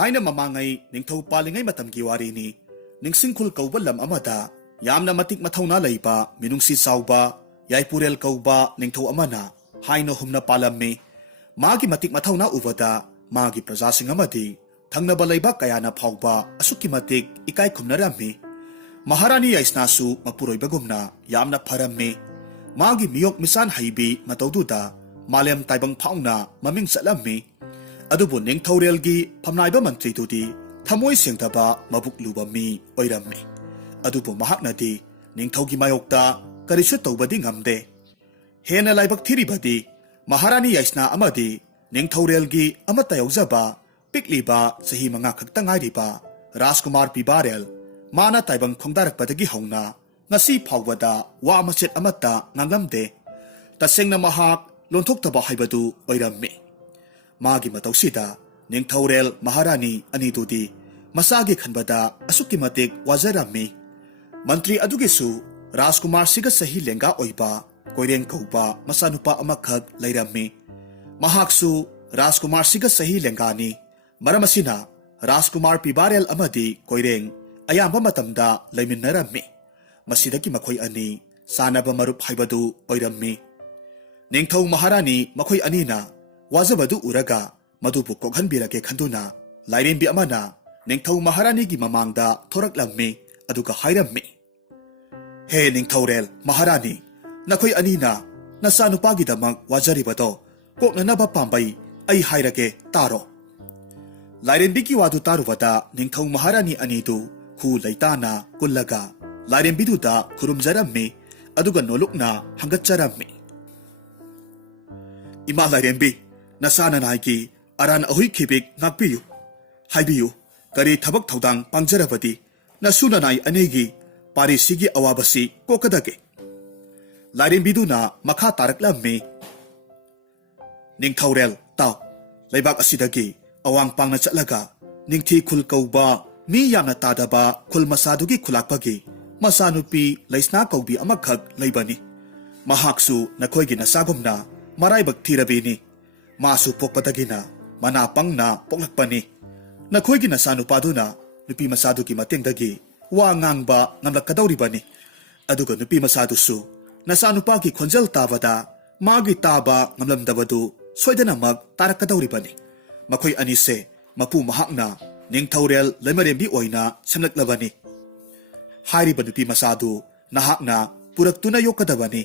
Thaina mamangai ningthau palingai matamgi warini ningsingkhul kauba lam amada yamna matik mathauna leiba minungsi sauba yaipurel kauba ningthau amana haino humna palamme magi matik mathauna ubada magi prajasing amadi thangnaba leiba kayana phauba asuki matik ikai khumnarami Maharani yaisnasu mapuroibagumna yamna pharamme magi miyok misan haibi mataududa malem taibang phauna maming salammi adubu ningthaurelgi phamnaiba mantri tudi thamoi sengtaba mabuk luba mi oirammi adubu mahaknadi ningthaugi mayokta karisu tawbadi ngamde hena laibak thiribadi Maharani yaisna amadi ningthaurelgi amata yaujaba pikliba sahi manga khakta ngairiba Rajkumar Pibarel mana taibang khongdarakpadagi hauna ngasi phawbada wa machet amata ngangamde tasengna mahak lonthokhtaba haibadu oirammi magi matausida ningthaurel Maharani anidudi masagi khanbada asuki matik wajarammi mantri adugisu Rajkumar siga sahi lenga oiba koireng kauba masanupa amakhak leirammi mahaksu Rajkumar siga sahi lengani maramasina Rajkumar Pibarel amadi koireng ayamba matamda leiminnarammi masidaki makhoi ani sanaba marup haibadu oirammi ningthau Maharani makhoi anina wajabadu uraga madubu kokhanbirake khanduna lairembi amana ningthau Maharani gi mamangda thoraklammi aduga hairammi he ningthaurel Maharani nakhoi anina nasanupagi damak wajaribado koknanaba pambai ai hairage taro lairembi gi wadu tarubada ningthau Maharani anidu hu laitana kullaga lairembiduda khurumjarammi aduga nolukna hangatcharammi Ima lairembi nasana naiki aran ahui khibik ngakpiyu haibiyu kari thabak thaudang pangjarabadi nasuna nai anegi parisigi awabasi kokadage lairembiduna makha taraklammi ningthaurel taw leibak asidagi awang pangna chatlaga ningthi khul kauba mi yamna tadaba khul masadugi khulakpagi masanupi leisna kaubi amakhak leibani mahaksu nakhoigi nasagumna maraibak thirabini masu pokpadagina mana pangna poklakpani nakhoigi nasanupaduna nupi masadugi matengdagi wa ngangba ngamlakkadauribani aduga nupi masadusu nasanupagi khonjal tabada magi taba ngamlamdabadu soidanamak tarakadauribani makhoi anise mapu mahakna ningthaurel leimarembi oina semlaklabani hairiba nupi masadu nahakna puraktuna yokadabani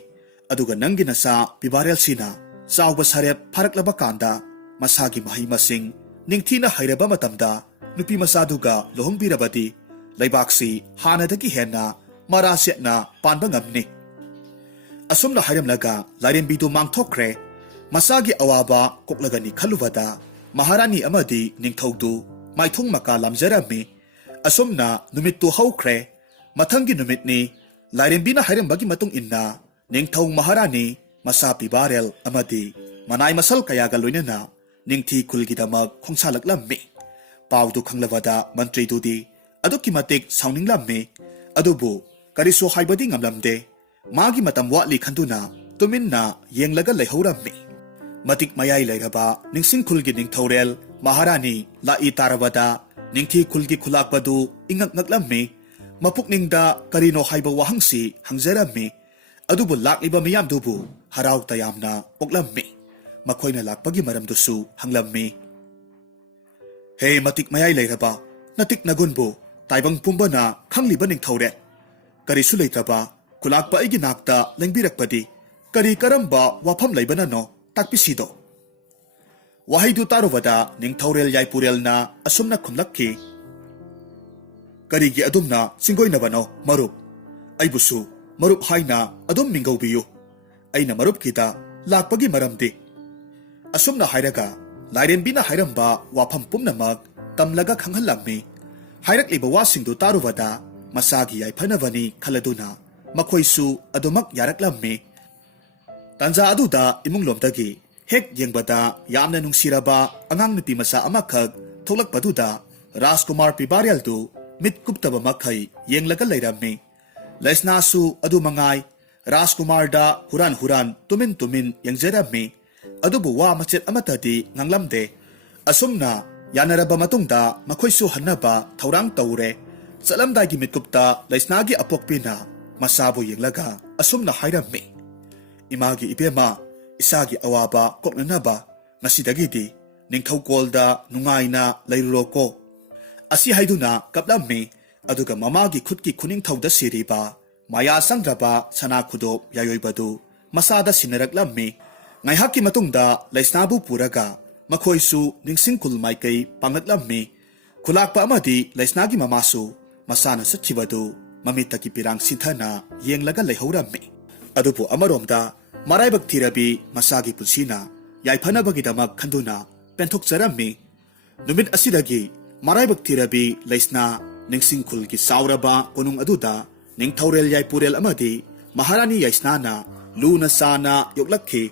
aduga nangi nasa Pibarel sina sauba sarep pharaklaba kanda masagi mahai masing ningthina hairaba matamda nupi masaduga lohongbirabadi leibaksi hanadagi henna marasetna panba ngamni asumna hairamlaga lairembidu mangthokre masagi awaba koklagani khalubada Maharani amadi ningthaudu maithong maka lamjarami asumna numittu haukre mathangi numitni lairembina hairambagi matung inna ningthau Maharani masa Pibarel amadi manai masal kayaga loinana ningthi khulgidamak khongsalaklammi paudu khanglawada mantri dudi aduki matik sauninglammi adubu kariso haibadi ngamlamde magi matam watli khanduna tuminna yenglaga leihaurammi matik mayai leiraba ningsing khulgi ningthaurel Maharani lai tarabada ningthi khulgi khulakpadu ingak ngaklammi mapukningda karino haiba wahangsi hangjarammi adubu lakliba miyamdubu harau tayamna oklammi makhoina lakpagi maramdusu hanglammi he matik mayai leiraba natik nagunbu taibang pumbana khangliba ningthaure karisu leitraba kulakpa aigi nakta lengbirakpadi kari karamba wafam leibana no takpisido wahaidu tarubada ningthaurel yaipurelna asumna khumlakki karigi adumna singoinabano marup aibusu marup haina adum mingaubiyu aina marup kita lakpagi maramdi asumna hairaga lairembina hairamba wafam pumnamak tamlaga khanghallammi hairakliba wasingdu tarubada masagi yaiphanavani khaladuna makhoisu adumak yaraklammi tanja aduda imunglomdagi hek yengbada yamna nungsiraba angang nupi masa amakhak tholakpaduda Rajkumar Pibarel du mit kuptaba makhai yenglaga leirammi laisnasu adu mangai Rajkumar da huran tumin yengjarammi adubu wa machet amatadi nganglamde asumna ꯌꯥꯅꯔꯕ ꯃꯇꯨꯡꯗ ꯃꯈꯣꯏꯁꯨ ꯍꯟꯅꯕ ꯊꯧꯔꯥꯡ ꯇꯧꯔꯦ꯫ ꯆꯠꯂꯝꯗꯥꯏꯒꯤ ꯃꯤꯠꯀꯨꯞꯇ ꯂꯩꯁꯅꯥꯒꯤ ꯑꯄꯣꯛꯄꯤꯅ ꯃꯆꯥꯕꯨ ꯌꯦꯡꯂꯒ ꯑꯁꯨꯝꯅ ꯍꯥꯏꯔꯝꯃꯤ, "ꯏꯃꯥꯒꯤ ꯏꯕꯦꯝꯃ, ꯏꯁꯥꯒꯤ ꯑꯋꯥꯕ ꯀꯣꯛꯅꯅꯕ ꯉꯁꯤꯗꯒꯤꯗꯤ ꯅꯤꯡꯊꯧꯀꯣꯜꯗ ꯅꯨꯡꯉꯥꯏꯅ ꯂꯩꯔꯨꯔꯣꯀꯣ." ꯑꯁꯤ ꯍꯥꯏꯗꯨꯅ ꯀꯞꯂꯝꯃꯤ꯫ ꯑꯗꯨꯒ ꯃꯃꯥꯒꯤ ꯈꯨꯠꯀꯤ ꯈꯨꯅꯤꯡꯊꯧꯗ ꯁꯤꯔꯤꯕ ꯃꯌꯥ ꯆꯪꯗ꯭ꯔꯕ ꯁꯅꯥ ꯈꯨꯗꯣꯞ ꯌꯥꯏꯑꯣꯏꯕꯗꯨ ꯃꯁꯥꯗ ꯁꯤꯟꯅꯔꯛꯂꯝꯃꯤ꯫ ꯉꯥꯏꯍꯥꯛꯀꯤ ꯃꯇꯨꯡꯗ ꯂꯩꯁꯅꯥꯕꯨ ꯄꯨꯔꯒ ꯃꯈꯣꯏꯁꯨ ꯅꯤꯡꯁꯤꯡꯈꯨꯜ ꯃꯥꯏꯀꯩ ꯄꯥꯡꯂꯛꯂꯝꯃꯤ꯫ ꯈꯨꯂꯥꯛꯄ ꯑꯃꯗꯤ ꯂꯩꯁꯅꯥꯒꯤ ꯃꯃꯥꯁꯨ ꯃꯁꯥꯅ ꯆꯠꯈꯤꯕꯗꯨ ꯃꯃꯤꯠꯇꯒꯤ ꯄꯤꯔꯥꯡ ꯁꯤꯟꯊꯅ ꯌꯦꯡꯂꯒ ꯂꯩꯍꯧꯔꯝꯃꯤ꯫ ꯑꯗꯨꯕꯨ ꯑꯃꯔꯣꯝꯗ ꯃꯔꯥꯏꯕꯛ ꯊꯤꯔꯕꯤ ꯃꯁꯥꯒꯤ ꯄꯨꯟꯁꯤꯅ ꯌꯥꯏꯐꯅꯕꯒꯤꯗꯃꯛ ꯈꯟꯗꯨꯅ ꯄꯦꯟꯊꯣꯛꯆꯔꯝꯃꯤ꯫ ꯅꯨꯃꯤꯠ ꯑꯁꯤꯗꯒꯤ ꯃꯔꯥꯏꯕꯛ ꯊꯤꯔꯕꯤ ꯂꯩꯁꯅꯥ ꯅꯤꯡꯁꯤꯡꯈꯨꯜꯒꯤ ꯆꯥꯎꯔꯕ ꯀꯣꯅꯨꯡ ꯑꯗꯨꯗ ꯅꯤꯡꯊꯧꯔꯦꯜ ꯌꯥꯏꯄꯨꯔꯦꯜ ꯑꯃꯗꯤ ꯃꯍꯥꯔꯥꯅꯤ ꯌꯥꯏꯁꯅꯥꯅ ꯂꯨꯅ ꯆꯥꯅ ꯌꯣꯛꯂꯛꯈꯤ꯫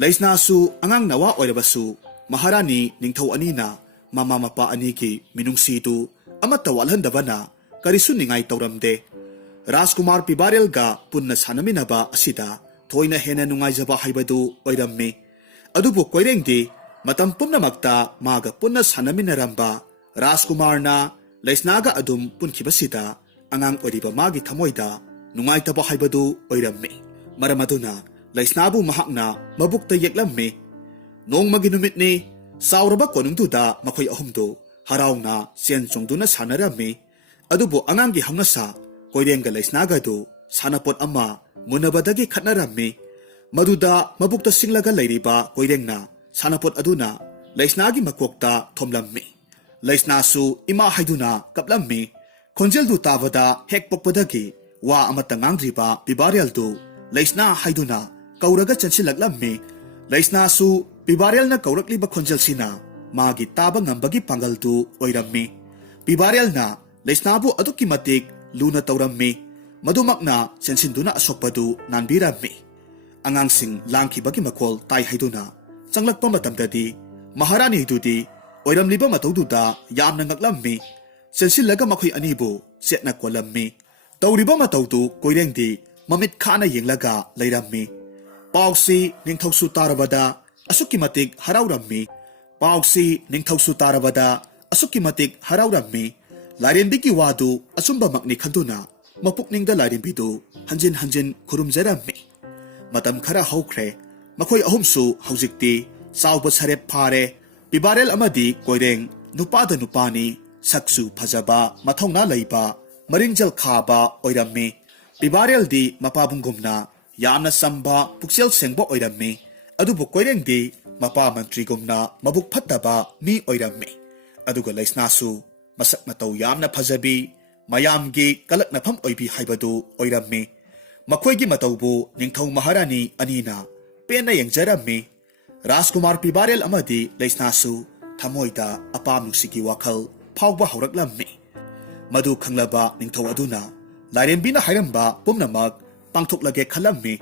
ꯂꯩꯁꯅꯥꯁꯨ ꯑꯉꯥꯡ ꯅꯋꯥ ꯑꯣꯏꯔꯕꯁꯨ ꯃꯍꯥꯔꯥꯅꯤ ꯅꯤꯡꯊꯧ ꯑꯅꯤꯅ ꯃꯃꯥ ꯃꯄꯥ ꯑꯅꯤꯒꯤ ꯃꯤꯅꯨꯡꯁꯤꯗꯨ ꯑꯃꯠꯇ ꯋꯥꯠꯍꯟꯗꯕꯅ ꯀꯔꯤꯁꯨ ꯅꯤꯡꯉꯥꯏ ꯇꯧꯔꯝꯗꯦ꯫ ꯔꯥꯖꯀꯨꯃꯥꯔ ꯄꯤꯕꯥꯔꯦꯜꯒ ꯄꯨꯟꯅ ꯁꯥꯟꯅꯃꯤꯟꯅꯕ ꯑꯁꯤꯗ ꯊꯣꯏꯅ ꯍꯦꯟꯅ ꯅꯨꯡꯉꯥꯏꯖꯕ ꯍꯥꯏꯕꯗꯨ ꯑꯣꯏꯔꯝꯃꯤ꯫ ꯑꯗꯨꯕꯨ ꯀꯣꯏꯔꯦꯡꯗꯤ ꯃꯇꯝ ꯄꯨꯝꯅꯃꯛꯇ ꯃꯥꯒ ꯄꯨꯟꯅ ꯁꯥꯟꯅꯃꯤꯟꯅꯔꯝꯕ ꯔꯥꯖꯀꯨꯃꯥꯔꯅ ꯂꯩꯁꯅꯥꯒ ꯑꯗꯨꯝ ꯄꯨꯟꯈꯤꯕꯁꯤꯗ ꯑꯉꯥꯡ ꯑꯣꯏꯔꯤꯕ ꯃꯥꯒꯤ ꯊꯃꯣꯏꯗ ꯅꯨꯡꯉꯥꯏꯇꯕ ꯍꯥꯏꯕꯗꯨ ꯑꯣꯏꯔꯝꯃꯤ꯫ ꯃꯔꯝ ꯑꯗꯨꯅ ꯂꯩꯁꯅꯥꯕꯨ ꯃꯍꯥꯛꯅ ꯃꯕꯨꯛꯇ ꯌꯦꯛꯂꯝꯃꯤ꯫ ꯅꯣꯡꯃꯒꯤ ꯅꯨꯃꯤꯠꯅꯤ꯫ ꯆꯥꯎꯔꯕ ꯀꯣꯅꯨꯡꯗꯨꯗ ꯃꯈꯣꯏ ꯑꯍꯨꯝꯗꯨ ꯍꯔꯥꯎꯅ ꯆꯦꯟ ꯆꯣꯡꯗꯨꯅ ꯁꯥꯟꯅꯔꯝꯃꯤ꯫ ꯑꯗꯨꯕꯨ ꯑꯉꯥꯡꯒꯤ ꯍꯧꯅꯁꯥ ꯀꯣꯏꯔꯦꯡꯒ ꯂꯩꯁꯅꯥꯒꯗꯨ ꯁꯥꯟꯅꯄꯣꯠ ꯑꯃ ꯃꯨꯟꯅꯕꯗꯒꯤ ꯈꯠꯅꯔꯝꯃꯤ꯫ ꯃꯗꯨꯗ ꯃꯕꯨꯛꯇ ꯁꯤꯡꯂꯒ ꯂꯩꯔꯤꯕ ꯀꯣꯏꯔꯦꯡꯅ ꯁꯥꯟꯅꯄꯣꯠ ꯑꯗꯨꯅ ꯂꯩꯁꯅꯥꯒꯤ ꯃꯀꯣꯛꯇ ꯊꯣꯝꯂꯝꯃꯤ꯫ ꯂꯩꯁꯅꯥꯁꯨ ꯏꯃꯥ ꯍꯥꯏꯗꯨꯅ ꯀꯞꯂꯝꯃꯤ꯫ ꯈꯣꯟꯖꯦꯜꯗꯨ ꯇꯥꯕꯗ ꯍꯦꯛ ꯄꯣꯛꯄꯗꯒꯤ ꯋꯥ ꯑꯃꯠꯇ ꯉꯥꯡꯗ꯭ꯔꯤꯕ ꯄꯤꯕꯥꯔꯦꯜꯗꯨ ꯂꯩꯁꯅꯥ ꯍꯥꯏꯗꯨꯅ ꯀꯧꯔꯒ ꯆꯦꯟꯁꯤꯜꯂꯛꯂꯝꯃꯤ꯫ ꯂꯩꯁꯅꯥꯁꯨ ꯄꯤꯕꯥꯔꯦꯜꯅ ꯀꯧꯔꯛꯂꯤꯕ ꯈꯣꯟꯖꯦꯜꯁꯤꯅ ꯃꯥꯒꯤ ꯇꯥꯕ ꯉꯝꯕꯒꯤ ꯄꯥꯡꯒꯜꯗꯨ ꯑꯣꯏꯔꯝꯃꯤ꯫ ꯄꯤꯕꯥꯔꯦꯜꯅ ꯂꯩꯁꯅꯥꯕꯨ ꯑꯗꯨꯛꯀꯤ ꯃꯇꯤꯛ ꯂꯨꯅ ꯇꯧꯔꯝꯃꯤ, ꯃꯗꯨꯃꯛꯅ ꯆꯦꯟꯁꯤꯟꯗꯨꯅ ꯑꯁꯣꯛꯄꯗꯨ ꯅꯥꯟꯕꯤꯔꯝꯃꯤ꯫ ꯑꯉꯥꯡꯁꯤꯡ ꯂꯥꯡꯈꯤꯕꯒꯤ ꯃꯈꯣꯜ ꯇꯥꯏ ꯍꯥꯏꯗꯨꯅ ꯆꯪꯂꯛꯄ ꯃꯇꯝꯗꯗꯤ ꯃꯍꯥꯔꯥꯅꯤꯗꯨꯗꯤ ꯑꯣꯏꯔꯝꯂꯤꯕ ꯃꯇꯧꯗꯨꯗ ꯌꯥꯝꯅ ꯉꯛꯂꯝꯃꯤ꯫ ꯆꯦꯟꯁꯤꯜꯂꯒ ꯃꯈꯣꯏ ꯑꯅꯤꯕꯨ ꯆꯦꯠꯅ ꯀꯣꯜꯂꯝꯃꯤ꯫ ꯇꯧꯔꯤꯕ ꯃꯇꯧꯗꯨ ꯀꯣꯏꯔꯦꯡꯗꯤ ꯃꯃꯤꯠ ꯈꯥꯅ ꯌꯦꯡꯂꯒ ꯂꯩꯔꯝꯃꯤ꯫ ꯄꯥꯎꯁꯤ ꯅꯤꯡꯊꯧꯁꯨ ꯇꯥꯔꯕꯗ ꯑꯁꯨꯛꯀꯤ ꯃꯇꯤꯛ ꯍꯔꯥꯎꯔꯝꯃꯤ꯫ ꯄꯥꯎꯁꯤ ꯅꯤꯡꯊꯧꯁꯨ ꯇꯥꯔꯕꯗ ꯑꯁꯨꯛꯀꯤ ꯃꯇꯤꯛ ꯍꯔꯥꯎꯔꯝꯃꯤ꯫ ꯂꯥꯏꯔꯦꯝꯕꯤꯒꯤ ꯋꯥꯗꯨ ꯑꯆꯨꯝꯕꯃꯛꯅꯤ ꯈꯟꯗꯨꯅ ꯃꯄꯨꯛꯅꯤꯡꯗ ꯂꯥꯏꯔꯦꯝꯕꯤꯗꯨ ꯍꯟꯖꯤꯟ ꯍꯟꯖꯤꯟ ꯈꯨꯔꯨꯝꯖꯔꯝꯃꯤ꯫ ꯃꯇꯝ ꯈꯔ ꯍꯧꯈ꯭ꯔꯦ꯫ ꯃꯈꯣꯏ ꯑꯍꯨꯝꯁꯨ ꯍꯧꯖꯤꯛꯇꯤ ꯆꯥꯎꯕ ꯁꯔꯦꯞ ꯐꯥꯔꯦ꯫ ꯄꯤꯕꯥꯔꯦꯜ ꯑꯃꯗꯤ ꯀꯣꯏꯔꯦꯡ ꯅꯨꯄꯥꯗ ꯅꯨꯄꯥꯅꯤ, ꯁꯛꯁꯨ ꯐꯖꯕ, ꯃꯊꯧꯅꯥ ꯂꯩꯕ, ꯃꯔꯤꯡꯖꯦꯜ ꯈꯥꯕ ꯑꯣꯏꯔꯝꯃꯤ꯫ ꯄꯤꯕꯥꯔꯦꯜꯗꯤ ꯃꯄꯥꯕꯨꯡꯒꯨꯝꯅ ꯌꯥꯝꯅ ꯆꯝꯕ, ꯄꯨꯛꯆꯦꯜ ꯁꯦꯡꯕ ꯑꯣꯏꯔꯝꯃꯤ꯫ ꯑꯗꯨꯕꯨ ꯀꯣꯏꯔꯦꯡꯗꯤ ꯃꯄꯥ ꯃꯟꯇ꯭ꯔꯤꯒꯨꯝꯅ ꯃꯕꯨꯛ ꯐꯠꯇꯕ ꯃꯤ ꯑꯣꯏꯔꯝꯃꯤ꯫ ꯑꯗꯨꯒ ꯂꯩꯁꯅꯥꯁꯨ ꯃꯁꯛ ꯃꯇꯧ ꯌꯥꯝꯅ ꯐꯖꯕꯤ, ꯃꯌꯥꯝꯒꯤ ꯀꯂꯛꯅꯐꯝ ꯑꯣꯏꯕꯤ ꯍꯥꯏꯕꯗꯨ ꯑꯣꯏꯔꯝꯃꯤ꯫ ꯃꯈꯣꯏꯒꯤ ꯃꯇꯧꯕꯨ ꯅꯤꯡꯊꯧ ꯃꯍꯥꯔꯥꯅꯤ ꯑꯅꯤꯅ ꯄꯦꯟꯅ ꯌꯦꯡꯖꯔꯝꯃꯤ꯫ ꯔꯥꯖꯀꯨꯃꯥꯔ ꯄꯤꯕꯥꯔꯦꯜ ꯑꯃꯗꯤ ꯂꯩꯁꯅꯥꯁꯨ ꯊꯃꯣꯏꯗ ꯑꯄꯥꯝ ꯅꯨꯡꯁꯤꯒꯤ ꯋꯥꯈꯜ ꯐꯥꯎꯕ ꯍꯧꯔꯛꯂꯝꯃꯤ꯫ ꯃꯗꯨ ꯈꯪꯂꯕ ꯅꯤꯡꯊꯧ ꯑꯗꯨꯅ ꯂꯥꯏꯔꯦꯝꯕꯤꯅ ꯍꯥꯏꯔꯝꯕ ꯄꯨꯝꯅꯃꯛ ꯄꯥꯡꯊꯣꯛꯂꯒꯦ ꯈꯜꯂꯝꯃꯤ꯫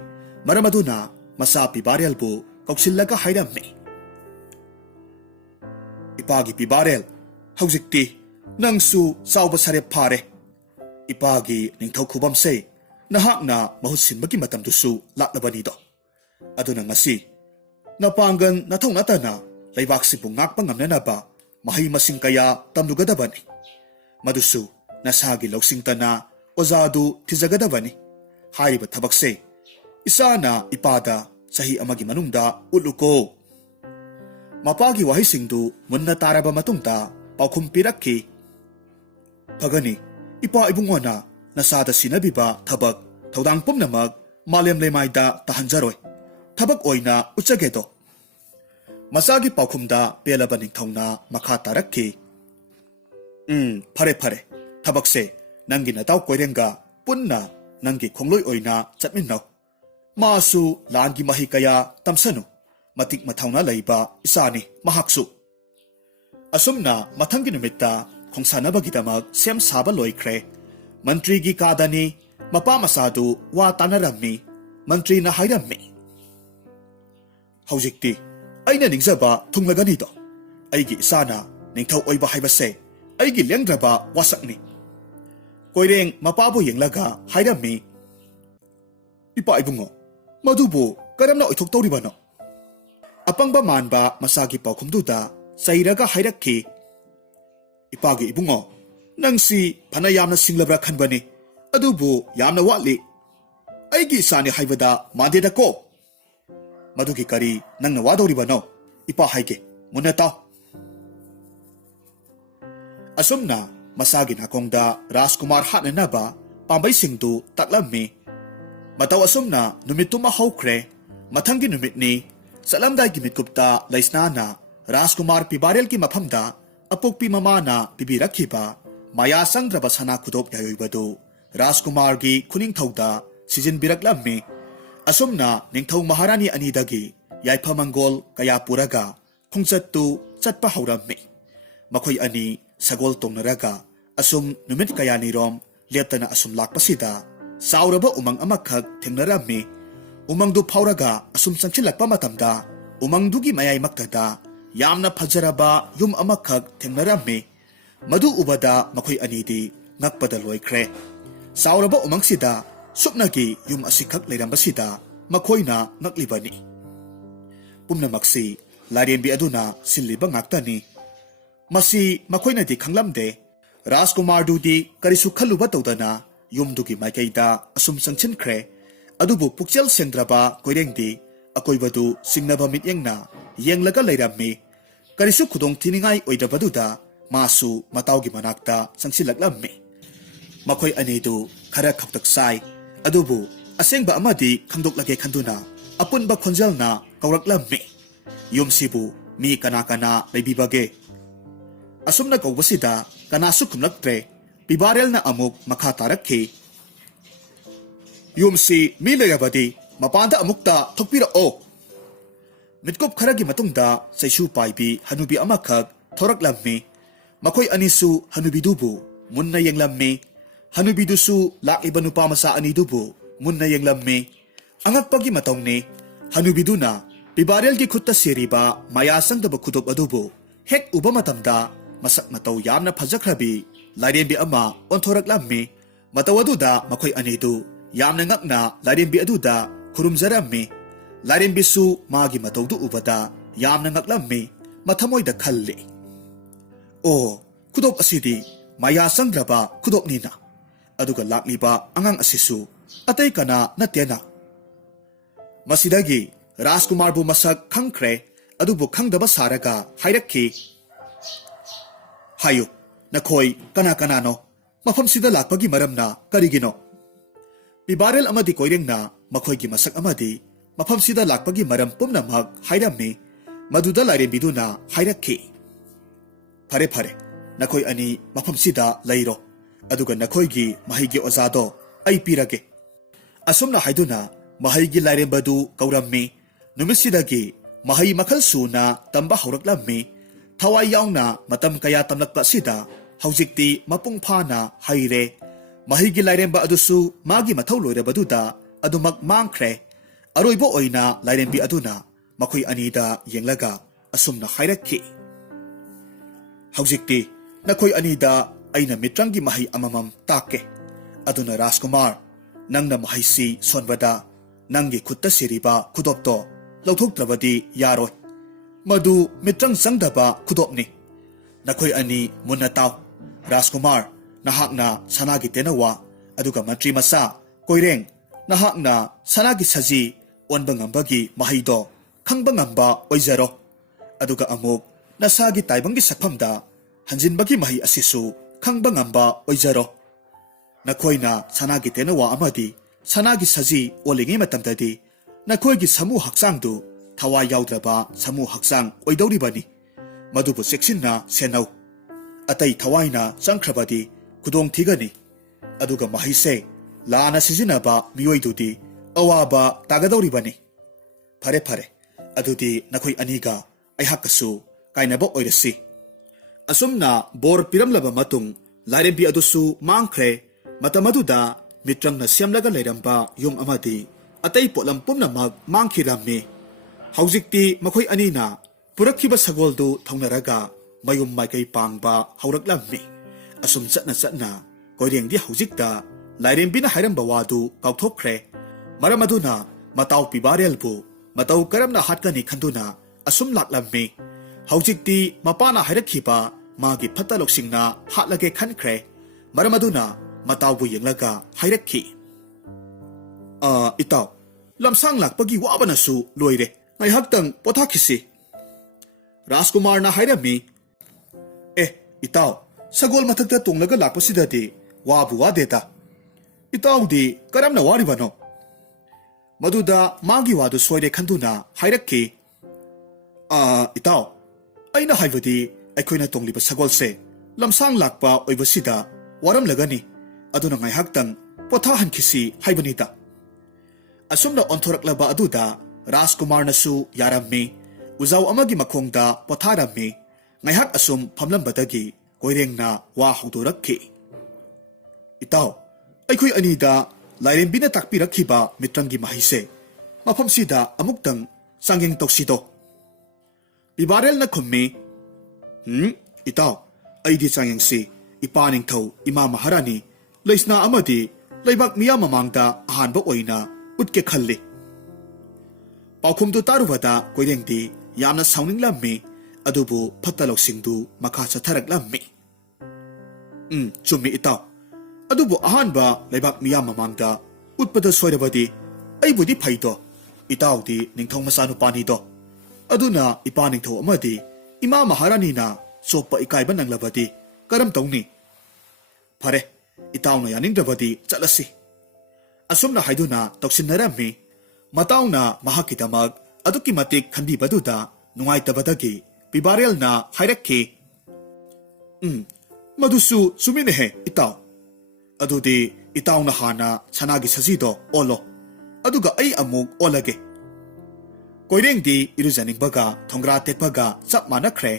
ꯃꯔꯝ ꯑꯗꯨꯅ ꯃꯆꯥ ꯄꯤꯕꯥꯔꯦꯜꯕꯨ ꯀꯧꯁꯤꯜꯂꯒ ꯍꯥꯏꯔꯝꯃꯤ, "ꯏꯄꯥꯒꯤ ꯄꯤꯕꯥꯔꯦꯜ, ꯍꯧꯖꯤꯛꯇꯤ ꯅꯪꯁꯨ ꯆꯥꯎꯕ ꯁꯔꯦꯞ ꯐꯥꯔꯦ꯫ ꯏꯄꯥꯒꯤ ꯅꯤꯡꯊꯧ ꯈꯨꯕꯝꯁꯦ ꯅꯍꯥꯛꯅ ꯃꯍꯨꯠ ꯁꯤꯟꯕꯒꯤ ꯃꯇꯝꯗꯨꯁꯨ ꯂꯥꯛꯂꯕꯅꯤꯗꯣ꯫ ꯑꯗꯨꯅ ꯉꯁꯤ ꯅꯄꯥꯡꯒꯜ ꯅꯊꯧ ꯅꯠꯇꯅ ꯂꯩꯕꯥꯛꯁꯤꯕꯨ ꯉꯥꯛꯄ ꯉꯝꯅꯅꯕ ꯃꯍꯩ ꯃꯁꯤꯡ ꯀꯌꯥ ꯇꯝꯂꯨꯒꯗꯕꯅꯤ꯫ ꯃꯗꯨꯁꯨ ꯅꯁꯥꯒꯤ ꯂꯧꯁꯤꯡꯇꯅ ꯑꯣꯖꯥꯗꯨ ꯊꯤꯖꯒꯗꯕꯅꯤ꯫ ꯍꯥꯏꯔꯤꯕ ꯊꯕꯛꯁꯦ ꯏꯆꯥꯅ ꯏꯄꯥꯗ ꯆꯍꯤ ꯑꯃꯒꯤ ꯃꯅꯨꯡꯗ ꯎꯠꯂꯨꯀꯣ." ꯃꯄꯥꯒꯤ ꯋꯥꯍꯩꯁꯤꯡꯗꯨ ꯃꯨꯟꯅ ꯇꯥꯔꯕ ꯃꯇꯨꯡꯗ ꯄꯥꯎꯈꯨꯝ ꯄꯤꯔꯛꯈꯤ, "ꯐꯒꯅꯤ, ꯏꯄꯥ ꯏꯕꯨꯡꯉꯣꯅ ꯅꯁꯥꯗ ꯁꯤꯟꯅꯕꯤꯕ ꯊꯕꯛ ꯊꯧꯗꯥꯡ ꯄꯨꯝꯅꯃꯛ ꯃꯥꯂꯦꯝ ꯂꯩꯃꯥꯏꯗ ꯇꯥꯍꯟꯖꯔꯣꯏ꯫ ꯊꯕꯛ ꯑꯣꯏꯅ ꯎꯠꯆꯒꯦꯗꯣ." ꯃꯆꯥꯒꯤ ꯄꯥꯎꯈꯨꯝꯗ ꯄꯦꯜꯂꯕ ꯅꯤꯡꯊꯧꯅ ꯃꯈꯥ ꯇꯥꯔꯛꯈꯤ, "ꯐꯔꯦ ꯐꯔꯦ, ꯊꯕꯛꯁꯦ ꯅꯪꯒꯤ ꯅꯇꯥꯎ ꯀꯣꯏꯔꯦꯡꯒ ꯄꯨꯟꯅ ꯅꯪꯒꯤ ꯈꯣꯡꯂꯣꯏ ꯑꯣꯏꯅ ꯆꯠꯃꯤꯟꯅꯧ꯫ ꯃꯥꯁꯨ ꯂꯥꯟꯒꯤ ꯃꯍꯩ ꯀꯌꯥ ꯇꯝꯁꯅꯨ꯫ ꯃꯇꯤꯛ ꯃꯊꯧꯅꯥ ꯂꯩꯕ ꯏꯆꯥꯅꯤ ꯃꯍꯥꯛꯁꯨ." ꯑꯁꯨꯝꯅ ꯃꯊꯪꯒꯤ ꯅꯨꯃꯤꯠꯇ ꯈꯣꯡꯁꯥꯟꯅꯕꯒꯤꯗꯃꯛ ꯁꯦꯝ ꯁꯥꯕ ꯂꯣꯏꯈ꯭ꯔꯦ꯫ ꯃꯟꯇ꯭ꯔꯤꯒꯤ ꯀꯥꯗꯅꯤ ꯃꯄꯥ ꯃꯆꯥꯗꯨ ꯋꯥ ꯇꯥꯅꯔꯝꯃꯤ꯫ ꯃꯟꯇ꯭ꯔꯤꯅ ꯍꯥꯏꯔꯝꯃꯤ, "ꯍꯧꯖꯤꯛꯇꯤ ꯑꯩꯅ ꯅꯤꯡꯖꯕ ꯊꯨꯡꯂꯒꯅꯤꯗꯣ꯫ ꯑꯩꯒꯤ ꯏꯆꯥꯅ ꯅꯤꯡꯊꯧ ꯑꯣꯏꯕ ꯍꯥꯏꯕꯁꯦ ꯑꯩꯒꯤ ꯂꯦꯡꯗ꯭ꯔꯕ ꯋꯥꯁꯛꯅꯤ." ꯀꯣꯏꯔꯦꯡ ꯃꯄꯥꯕꯨ ꯌꯦꯡꯂꯒ ꯍꯥꯏꯔꯝꯃꯤ, "ꯏꯄꯥ ꯏꯕꯨꯡꯉꯣ, ꯃꯗꯨꯕꯨ ꯀꯔꯝꯅ ꯑꯣꯏꯊꯣꯛꯇꯧꯔꯤꯕꯅꯣ?" ꯑꯄꯪꯕ ꯃꯥꯟꯕ ꯃꯆꯥꯒꯤ ꯄꯥꯎꯈꯨꯝꯗꯨꯗ ꯆꯩꯔꯒ ꯍꯥꯏꯔꯛꯈꯤ, ꯏꯄꯥꯒꯤ ꯏꯕꯨꯡꯉꯣ ꯅꯪꯁꯤ ꯐꯅ ꯌꯥꯝꯅ ꯁꯤꯡꯂꯕ꯭ꯔꯥ ꯈꯟꯕꯅꯤ ꯑꯗꯨꯕꯨ ꯌꯥꯝꯅ ꯋꯥꯠꯂꯤ ꯑꯩꯒꯤ ꯏꯆꯥꯅꯤ ꯍꯥꯏꯕꯗ ꯃꯥꯟꯗꯦꯗꯀꯣ ꯃꯗꯨꯒꯤ ꯀꯔꯤ ꯅꯪꯅ ꯋꯥꯗꯧꯔꯤꯕꯅꯣ ꯏꯄꯥ ꯍꯥꯏꯒꯦ ꯃꯨꯟꯅ ꯇꯥꯎ ꯑꯁꯨꯝꯅ ꯃꯁꯥꯒꯤ ꯅꯥꯀꯣꯡꯗ ꯔꯥꯖꯀꯨꯃꯥꯔ ꯍꯥꯠꯅꯅꯕ ꯄꯥꯝꯕꯩꯁꯤꯡꯗꯨ ꯇꯥꯛꯂꯝꯃꯤ ꯃꯇꯧ ꯑꯁꯨꯝꯅ ꯅꯨꯃꯤꯠꯇꯨꯃ ꯍꯧꯈ꯭ꯔꯦ ꯃꯊꯪꯒꯤ ꯅꯨꯃꯤꯠꯅꯤ ꯆꯠꯂꯝꯗꯥꯏꯒꯤ ꯃꯤꯠꯀꯨꯞꯇ ꯂꯩꯁꯅꯥꯅ ꯔꯥꯖꯀꯨꯃꯥꯔ ꯄꯤꯕꯥꯔꯦꯜꯒꯤ ꯃꯐꯝꯗ ꯑꯄꯣꯛꯄꯤ ꯃꯃꯥꯅ ꯄꯤꯕꯤꯔꯛꯈꯤꯕ ꯃꯌꯥ ꯆꯪꯗ꯭ꯔꯕ ꯁꯅꯥ ꯈꯨꯗꯣꯞ ꯌꯥꯌꯣꯏꯕꯗꯨ ꯔꯥꯖꯀꯨꯃꯥꯔꯒꯤ ꯈꯨꯅꯤꯡꯊꯧꯗ ꯁꯤꯖꯤꯟꯕꯤꯔꯛꯂꯝꯃꯤ ꯑꯁꯨꯝꯅ ꯅꯤꯡꯊꯧ ꯃꯍꯥꯔꯥꯅꯤ ꯑꯅꯤꯗꯒꯤ ꯌꯥꯏꯐ-ꯃꯪꯒꯣꯜ ꯀꯌꯥ ꯄꯨꯔꯒ ꯈꯣꯡꯆꯠꯇꯨ ꯆꯠꯄ ꯍꯧꯔꯝꯃꯤ ꯃꯈꯣꯏ ꯑꯅꯤ ꯁꯒꯣꯜ ꯇꯣꯡꯅꯔꯒ ꯑꯁꯨꯝ ꯅꯨꯃꯤꯠ ꯀꯌꯥꯅꯤꯔꯣꯝ ꯂꯦꯞꯇꯅ ꯑꯁꯨꯝ ꯂꯥꯛꯄꯁꯤꯗ ꯆꯥꯎꯔꯕ ꯎꯃꯪ ꯑꯃꯈꯛ ꯊꯦꯡꯅꯔꯝꯃꯤ ꯎꯃꯪꯗꯨ ꯐꯥꯎꯔꯒ ꯑꯁꯨꯝ ꯆꯪꯁꯤꯜꯂꯛꯄ ꯃꯇꯝꯗ ꯎꯃꯪꯗꯨꯒꯤ ꯃꯌꯥꯏꯃꯛꯇꯗ ꯌꯥꯝꯅ ꯐꯖꯔꯕ ꯌꯨꯝ ꯑꯃꯈꯛ ꯊꯦꯡꯅꯔꯝꯃꯤ ꯃꯗꯨ ꯎꯕꯗ ꯃꯈꯣꯏ ꯑꯅꯤꯗꯤ ꯉꯛꯄꯗ ꯂꯣꯏꯈ꯭ꯔꯦ ꯆꯥꯎꯔꯕ ꯎꯃꯪꯁꯤꯗ ꯁꯨꯞꯅꯒꯤ ꯌꯨꯝ ꯑꯁꯤꯈꯛ ꯂꯩꯔꯝꯕꯁꯤꯗ ꯃꯈꯣꯏꯅ ꯉꯛꯂꯤꯕꯅꯤ ꯄꯨꯝꯅꯃꯛꯁꯤ ꯂꯥꯏꯔꯦꯝꯕꯤ ꯑꯗꯨꯅ ꯁꯤꯜꯂꯤꯕ ꯉꯥꯛꯇꯅꯤ ꯃꯁꯤ ꯃꯈꯣꯏꯅꯗꯤ ꯈꯪꯂꯝꯗꯦ ꯔꯥꯖꯀꯨꯃꯥꯔꯗꯨꯗꯤ ꯀꯔꯤꯁꯨ ꯈꯜꯂꯨꯕ ꯇꯧꯗꯅ ꯌꯨꯝꯗꯨꯒꯤ ꯃꯥꯏꯀꯩꯗ ꯑꯁꯨꯝ ꯆꯪꯁꯤꯟꯈ꯭ꯔꯦ ꯑꯗꯨꯕꯨ ꯄꯨꯛꯆꯦꯜ ꯁꯦꯡꯗ꯭ꯔꯕ ꯀꯣꯏꯔꯦꯡꯗꯤ ꯑꯀꯣꯏꯕꯗꯨ ꯆꯤꯡꯅꯕ ꯃꯤꯠꯌꯦꯡꯅ ꯌꯦꯡꯂꯒ ꯂꯩꯔꯝꯃꯤ ꯀꯔꯤꯁꯨ ꯈꯨꯗꯣꯡꯊꯤꯅꯤꯡꯉꯥꯏ ꯑꯣꯏꯗꯕꯗꯨꯗ ꯃꯥꯁꯨ ꯃꯇꯥꯎꯒꯤ ꯃꯅꯥꯛꯇ ꯆꯪꯁꯤꯜꯂꯛꯂꯝꯃꯤ ꯃꯈꯣꯏ ꯑꯅꯤꯗꯨ ꯈꯔ ꯈꯧꯇꯛ ꯆꯥꯏ ꯑꯗꯨꯕꯨ ꯑꯁꯦꯡꯕ ꯑꯃꯗꯤ ꯈꯪꯗꯣꯛꯂꯒꯦ ꯈꯟꯗꯨꯅ ꯑꯄꯨꯟꯕ ꯈꯣꯟꯖꯦꯜꯅ ꯀꯧꯔꯛꯂꯝꯃꯤ ꯌꯨꯝꯁꯤꯕꯨ ꯃꯤ ꯀꯅꯥ ꯀꯅꯥ ꯂꯩꯕꯤꯕꯒꯦ ꯑꯁꯨꯝꯅ ꯀꯧꯕꯁꯤꯗ ꯀꯅꯥꯁꯨ ꯈꯨꯝꯂꯛꯇ꯭ꯔꯦ ꯄꯤꯕꯥꯔꯦꯜꯅ ꯑꯃꯨꯛ ꯃꯈꯥ ꯇꯥꯔꯛꯈꯤ ꯌꯨꯝꯁꯤ ꯃꯤ ꯂꯩꯔꯕꯗꯤ ꯃꯄꯥꯟꯗ ꯑꯃꯨꯛꯇ ꯊꯣꯛꯄꯤꯔꯛꯑꯣ ꯃꯤꯠꯀꯨꯞ ꯈꯔꯒꯤ ꯃꯇꯨꯡꯗ ꯆꯩꯁꯨ ꯄꯥꯏꯕꯤ ꯍꯅꯨꯕꯤ ꯑꯃꯈꯛ ꯊꯣꯔꯛꯂꯝꯃꯤ ꯃꯈꯣꯏ ꯑꯅꯤꯁꯨ ꯍꯅꯨꯕꯤꯗꯨꯕꯨ ꯃꯨꯟꯅ ꯌꯦꯡꯂꯝꯃꯤ ꯍꯅꯨꯕꯤꯗꯨꯁꯨ ꯂꯥꯛꯂꯤꯕ ꯅꯨꯄꯥ ꯃꯆꯥ ꯑꯅꯤꯗꯨꯕꯨ ꯃꯨꯟꯅ ꯌꯦꯡꯂꯝꯃꯤ ꯑꯉꯛꯄꯒꯤ ꯃꯇꯧꯅꯤ ꯍꯅꯨꯕꯤꯗꯨꯅ ꯄꯤꯕꯥꯔꯦꯜꯒꯤ ꯈꯨꯠꯇ ꯁꯤꯔꯤꯕ ꯃꯌꯥ ꯆꯪꯗꯕ ꯈꯨꯗꯣꯞ ꯑꯗꯨꯕు ꯍꯦꯛ ꯎꯕ ꯃꯇꯝꯗ ꯃꯁꯛ ꯃꯇꯧ ꯌꯥꯝꯅ ꯐꯖꯈ꯭ꯔꯕꯤ ꯂꯥꯏꯔꯦꯝꯕꯤ ꯑꯃ ꯑꯣꯟꯊꯣꯔꯛꯂꯝꯃꯤ ꯃꯇꯧ ꯑꯗꯨꯗ ꯃꯈꯣꯏ ꯑꯅꯤꯗꯨ ꯌꯥꯝꯅ ꯉꯛꯅ ꯂꯥꯏꯔꯦꯝꯕꯤ ꯑꯗꯨꯗ ꯈꯨꯔꯨꯝꯖꯔꯝꯃꯤ ꯂꯥꯏꯔꯦꯝꯕꯤꯁꯨ ꯃꯥꯒꯤ ꯃꯇꯧꯗꯨ ꯎꯕꯗ ꯌꯥꯝꯅ ꯉꯛꯂꯝꯃꯤ ꯃꯊꯃꯣꯏꯗ ꯈꯜꯂꯤ ꯑꯣ ꯈꯨꯗꯣꯞ ꯑꯁꯤꯗꯤ ꯃꯌꯥ ꯆꯪꯗ꯭ꯔꯕ ꯈꯨꯗꯣꯞꯅꯤꯅ ꯑꯗꯨꯒ ꯂꯥꯛꯂꯤꯕ ꯑꯉꯥꯡ ꯑꯁꯤꯁꯨ ꯑꯇꯩ ꯀꯅꯥ ꯅꯠꯇꯦꯅ ꯃꯁꯤꯗꯒꯤ ꯔꯥꯖꯀꯨꯃꯥꯔꯕꯨ ꯃꯁꯛ ꯈꯪꯈ꯭ꯔꯦ ꯑꯗꯨꯕꯨ ꯈꯪꯗꯕ ꯁꯥꯔꯒ ꯍꯥꯏꯔꯛꯈꯤ ꯍꯥꯏꯌꯨ ꯅꯈꯣꯏ ꯀꯅꯥ ꯀꯅꯥꯅꯣ ꯃꯐꯝꯁꯤꯗ ꯂꯥꯛꯄꯒꯤ ꯃꯔꯝꯅ ꯀꯔꯤꯒꯤꯅꯣ ꯄꯤꯕꯥꯔꯦꯜ ꯑꯃꯗꯤ ꯀꯣꯏꯔꯦꯡꯅ ꯃꯈꯣꯏꯒꯤ ꯃꯁꯛ ꯑꯃꯗꯤ ꯃꯐꯝꯁꯤꯗ ꯂꯥꯛꯄꯒꯤ ꯃꯔꯝ ꯄꯨꯝꯅꯃꯛ ꯍꯥꯏꯔꯝꯃꯤ ꯃꯗꯨꯗ ꯂꯥꯏꯔꯦꯝꯕꯤꯗꯨꯅ ꯍꯥꯏꯔꯛꯈꯤ ꯐꯔꯦ ꯐꯔꯦ ꯅꯈꯣꯏ ꯑꯅꯤ ꯃꯐꯝꯁꯤꯗ ꯂꯩꯔꯣ ꯑꯗꯨꯒ ꯅꯈꯣꯏꯒꯤ ꯃꯍꯩꯒꯤ ꯑꯣꯖꯥꯗꯣ ꯑꯩ ꯄꯤꯔꯒꯦ ꯑꯁꯨꯝꯅ ꯍꯥꯏꯗꯨꯅ ꯃꯍꯩꯒꯤ ꯂꯥꯏꯔꯦꯝꯕꯗꯨ ꯀꯧꯔꯝꯃꯤ ꯅꯨꯃꯤꯠꯁꯤꯗꯒꯤ ꯃꯍꯩ ꯃꯈꯜ ꯁꯨꯅ ꯇꯝꯕ ꯍꯧꯔꯛꯂꯝꯃꯤ ꯊꯋꯥꯏ ꯌꯥꯎꯅ ꯃꯇꯝ ꯀꯌా ꯇꯝꯂꯛꯄ ꯑꯁꯤꯗ ꯍꯧꯖꯤꯛꯇꯤ ꯃꯄꯨꯡ ꯐꯥꯅ ꯍꯩꯔꯦ ꯃꯍꯩꯒꯤ ꯂꯥꯏꯔꯦꯝꯕ ꯑꯗꯨꯁꯨ ꯃꯥꯒꯤ ꯃꯊꯧ ꯂꯣꯏꯔꯕꯗꯨꯗ ꯑꯗꯨꯃꯛ ꯃꯥꯡꯈ꯭ꯔꯦ ꯑꯔꯣꯏꯕ ꯑꯣꯏꯅ ꯂꯥꯏꯔꯦꯝꯕꯤ ꯑꯗꯨꯅ ꯃꯈꯣꯏ ꯑꯅꯤꯗ ꯌꯦꯡꯂꯒ ꯑꯁꯨꯝꯅ ꯍꯥꯏꯔꯛꯈꯤ ꯍꯧꯖꯤꯛꯇꯤ ꯅꯈꯣꯏ ꯑꯅꯤꯗ ꯑꯩꯅ ꯃꯤꯇ꯭ꯔꯪꯒꯤ ꯃꯍꯩ ꯑꯃꯃꯝ ꯇꯥꯛꯀꯦ ꯑꯗꯨꯅ ꯔꯥꯖꯀꯨꯃꯥꯔ ꯅꯪꯅ ꯃꯍꯩꯁꯤ ꯁꯣꯟꯕꯗ ꯅꯪꯒꯤ ꯈꯨꯠꯇ ꯁꯤꯔꯤꯕ ꯈꯨꯗꯣꯞꯇꯣ ꯂꯧꯊꯣꯛꯇ꯭ꯔꯕꯗꯤ ꯌꯥꯔꯣꯏ ꯃꯗꯨ ꯃꯤꯇ꯭ꯔꯪ ꯆꯪꯗꯕ ꯈꯨꯗꯣꯞꯅꯤ ꯅꯈꯣꯏ ꯑꯅꯤ ꯃꯨꯟꯅ ꯇꯥꯎ ꯔꯥꯖꯀꯨꯃꯥꯔ ꯅꯍꯥꯛꯅ ꯁꯅꯥꯒꯤ ꯇꯦꯅꯋꯥ ꯑꯗꯨꯒ ꯃꯟꯇ꯭ꯔꯤ ꯃꯆꯥ ꯀꯣꯏꯔꯦꯡ ꯅꯍꯥꯛꯅ ꯁꯅꯥꯒꯤ ꯁꯖꯤ ꯑꯣꯟꯕ ꯉꯝꯕꯒꯤ ꯃꯍꯩꯗꯣ ꯈꯪꯕ ꯉꯝꯕ ꯑꯣꯏꯖꯔꯣ ꯑꯗꯨꯒ ꯑꯃꯨꯛ ꯅꯁꯥꯒꯤ ꯇꯥꯏꯕꯪꯒꯤ ꯁꯛꯐꯝꯗ ꯍꯟꯖꯤꯟꯕꯒꯤ ꯃꯍꯩ ꯑꯁꯤꯁꯨ ꯈꯪꯕ ꯉꯝꯕ ꯑꯣꯏꯖꯔꯣ ꯅꯈꯣꯏꯅ ꯁꯅꯥꯒꯤ ꯇꯦꯅꯋꯥ ꯑꯃꯗꯤ ꯁꯅꯥꯒꯤ ꯁꯖꯤ ꯑꯣꯜꯂꯤꯉꯩ ꯃꯇꯝꯗꯗꯤ ꯅꯈꯣꯏꯒꯤ ꯁꯃꯨ ꯍꯛꯆꯥꯡꯗꯨ ꯊꯋꯥꯏ ꯌꯥꯎꯗ꯭ꯔꯕ ꯁꯃꯨ ꯍꯛꯆꯥꯡ ꯑꯣꯏꯗꯧꯔꯤꯕꯅꯤ ꯃꯗꯨꯕꯨ ꯆꯦꯛꯁꯤꯟꯅ ꯁꯦꯟꯅꯧ ꯑꯇꯩ ꯊꯋꯥꯏꯅ ꯆꯪꯈ꯭ꯔꯕꯗꯤ ꯈꯨꯗꯣꯡꯊꯤꯒꯅꯤ ꯑꯗꯨꯒ ꯃꯍꯩꯁꯦ ꯂꯥꯟꯅ ꯁꯤꯖꯤꯟꯅꯕ ꯃꯤꯑꯣꯏꯗꯨꯗꯤ ꯑꯋꯥꯕ ꯇꯥꯒꯗꯧꯔꯤꯕꯅꯤ ꯐꯔꯦ ꯐꯔꯦ ꯑꯗꯨꯗꯤ ꯅꯈꯣꯏ ꯑꯅꯤꯒ ꯑꯩꯍꯥꯛꯀꯁꯨ ꯀꯥꯏꯅꯕ ꯑꯣꯏꯔꯁꯤ ꯑꯁꯨꯝꯅ ꯕꯣꯔ ꯄꯤꯔꯝꯂꯕ ꯃꯇꯨꯡ ꯂꯥꯏꯔꯦꯝꯕꯤ ꯑꯗꯨꯁꯨ ꯃꯥꯡꯈ꯭ꯔꯦ ꯃꯇꯝ ꯑꯗꯨꯗ ꯃꯤꯇ꯭ꯔꯪꯅ ꯁꯦꯝꯂꯒ ꯂꯩꯔꯝꯕ ꯌꯨꯝ ꯑꯃꯗꯤ ꯑꯇꯩ ꯄꯣꯠꯂꯝ ꯄꯨꯝꯅꯃꯛ ꯃꯥꯡꯈꯤꯔꯝꯃꯤ ꯍꯧꯖꯤꯛꯇꯤ ꯃꯈꯣꯏ ꯑꯅꯤꯅ ꯄꯨꯔꯛꯈꯤꯕ ꯁꯒꯣꯜꯗꯨ ꯊꯧꯅꯔꯒ ꯃꯌꯨꯝ ꯃꯥꯏꯀꯩ ꯄꯥꯡꯕ ꯍꯧꯔꯛꯂꯝꯃꯤ ꯑꯁꯨꯝ ꯆꯠꯅ ꯆꯠꯅ ꯀꯣꯏꯔꯦꯡꯗꯤ ꯍꯧꯖꯤꯛꯇ ꯂꯥꯏꯔꯦꯝꯕꯤꯅ ꯍꯥꯏꯔꯝꯕ ꯋꯥꯗꯨ ꯀꯥꯎꯊꯣꯛꯈ꯭ꯔꯦ ꯃꯔꯝ ꯑꯗꯨꯅ ꯃꯇꯥꯎ ꯄꯤꯕꯥꯔꯦꯜꯕꯨ ꯃꯇꯧ ꯀꯔꯝꯅ ꯍꯥꯠꯀꯅꯤ ꯈꯟꯗꯨꯅ ꯑꯁꯨꯝ ꯂꯥꯛꯂꯝꯃꯤ ꯍꯧꯖꯤꯛꯇꯤ ꯃꯄꯥꯅ ꯍꯥꯏꯔꯛꯈꯤꯕ मागी फत्ता लोकसिंगना हाटलगे खनख्रे मरम अदुना मतावबु येंगलगा हाइरक्खि इताव लमसांग लाकपगी वाबनसु लोइरे ngaihaktang pothakisi राजकुमार ना हाइरमी ए इताव सगोल मथक्ता तोंगलगा लाकपसिददि वाबु वादेता इतावदि करमना वारिबनो मदुदा मागी वादु सोइरे खंदुना हाइरक्खि इताव अइना हाइबदि अखोइना तोंगलिबा सगोलसे लमसांग लाकपा ओइबसिदा वारम लगनी अदुना ngaihaktang पोथाहनखिसि हाइबनिता असुमना ओंथोरक्लबा अदुदा राजकुमार नसु यारम्मी उजाव अमगी मखोंगदा पोथारम्मी ngaihak asum famlambadagi koirengna wa haudorakhi itaw aikhoi anida lairembina takpirakhiba mitrangi mahise mafamsida amuktang sangeng toksido bibarel na khummi itaw aidi sangeng si ipaning thau ima maharani leisna amadi leibak miya mamangda ahanba oina utke khalli पाखुमदु तारुबदा कोइरेंगदी यामना साउनिंगलाम्मी अदुबु फत्ता लौसिंगदु मखा चथरकलाम्मी चुम्मी इताव अदुबु अहानबा लेबाक मियाम ममांगदा उत्पदा सोइरबदी अइबुदी फैदो इतावदी निंथौ मसानु पानीदो अदुना इपा निंथौ अमदी इमा महारानीना सोप्पा इकाइबा नंगलबदी करम तौनी फरे इतावना यानिंगदबदी चलसी असुमना हाइदुना तौसिनरम्मी मताउना महाकिदमक अदुकी मतिक खंबीबदुदा नुंगाइतबदगी पिबारेलना हाइरक्खि मधुसु सुमिनेहे इताव अदुदी इतावना हाना सनागी सजीदो ओलो अदुगा अई अमुक ओलगे कोइरेंगदी इरुजनिंगबगा थोंग्रा तेकबगा चप मानख्रे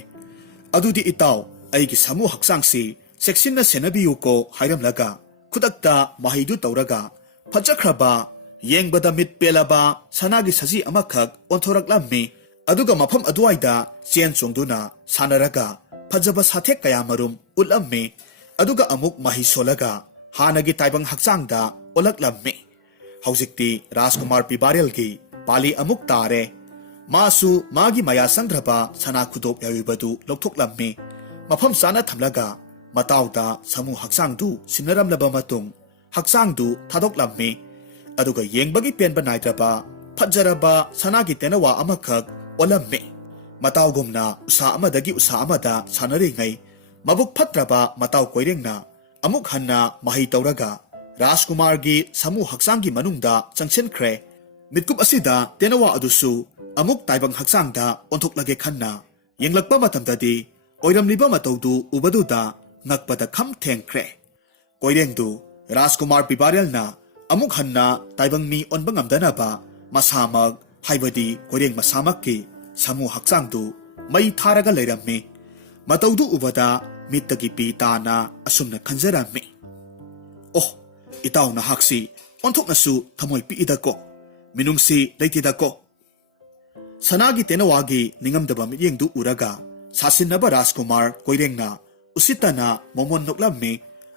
अदुदी इताव अईगी समू हक्सांगसी सेक्सिनना सेनबियुको हाइरमलगा खुदक्ता माहिदु तौरगा फजख्रबा येंगबदा मिट पेलाबा सनागी सजी अमखक ओंथोरक्लाम्मी अदुगा मफम अदुवाइदा चेन चोंगदुना सानरगा फजबा साथेक कयामरुम उलम्मी अदुगा अमुक माही सोलगा हानगी ताइबंग हक्चांगदा ओलक्लाम्मी हौजिक्ति राजकुमार पिबारेलगी पाली अमुक तारे मासु मागी माया संग्रबा सना खुदोक याविबदु लौथोक्लाम्मी मफम साना थमलगा मताउदा समू हक्चांगदु सिनरमलबा मतुंग हक्चांगदु थादोक्लाम्मी अदुगा येंगबगी पेनबा नाइद्रबा फजरबा सनागी तेनवा अमखक ओलम्मी मताउगुमना उसा अमदगी उसा अमदा सानरिङै मबुक फत्रबा मताउ कोइरेंगना अमुक हन्ना मही तौरगा राजकुमारगी समू हक्सांगी मनुंगदा चंगसेनख्रे मितकुप असिदा तेनवा अदुसु अमुक ताइबंग हक्सांगदा ओंथोक्लगे Khanna येंगलक्पा मतमददी ओइरमलिबा मतौदु उबदुदा ngakpada kham thengkhre koirengdu राजकुमार पिबारेलना अमुक हन्ना ताइबंग मी ओनबंगमदना बा मसामक हाइबदी कोइरेंग मसामककी समू हक्सांगदु मई थारगा लेरम्मी मतौदु उबदा मित्तगी पी ताना असुमना खंजराम्मी ओह इताउना हाक्सी ओंथोकनसु थमोय पीइदको मिनुंगसी लेतिदको सनागी तेनवागी निंगमदबा मियेंगदु उरगा सासिनबा राजकुमार कोइरेंगना उसितना मोमोन नोक्लाम्मी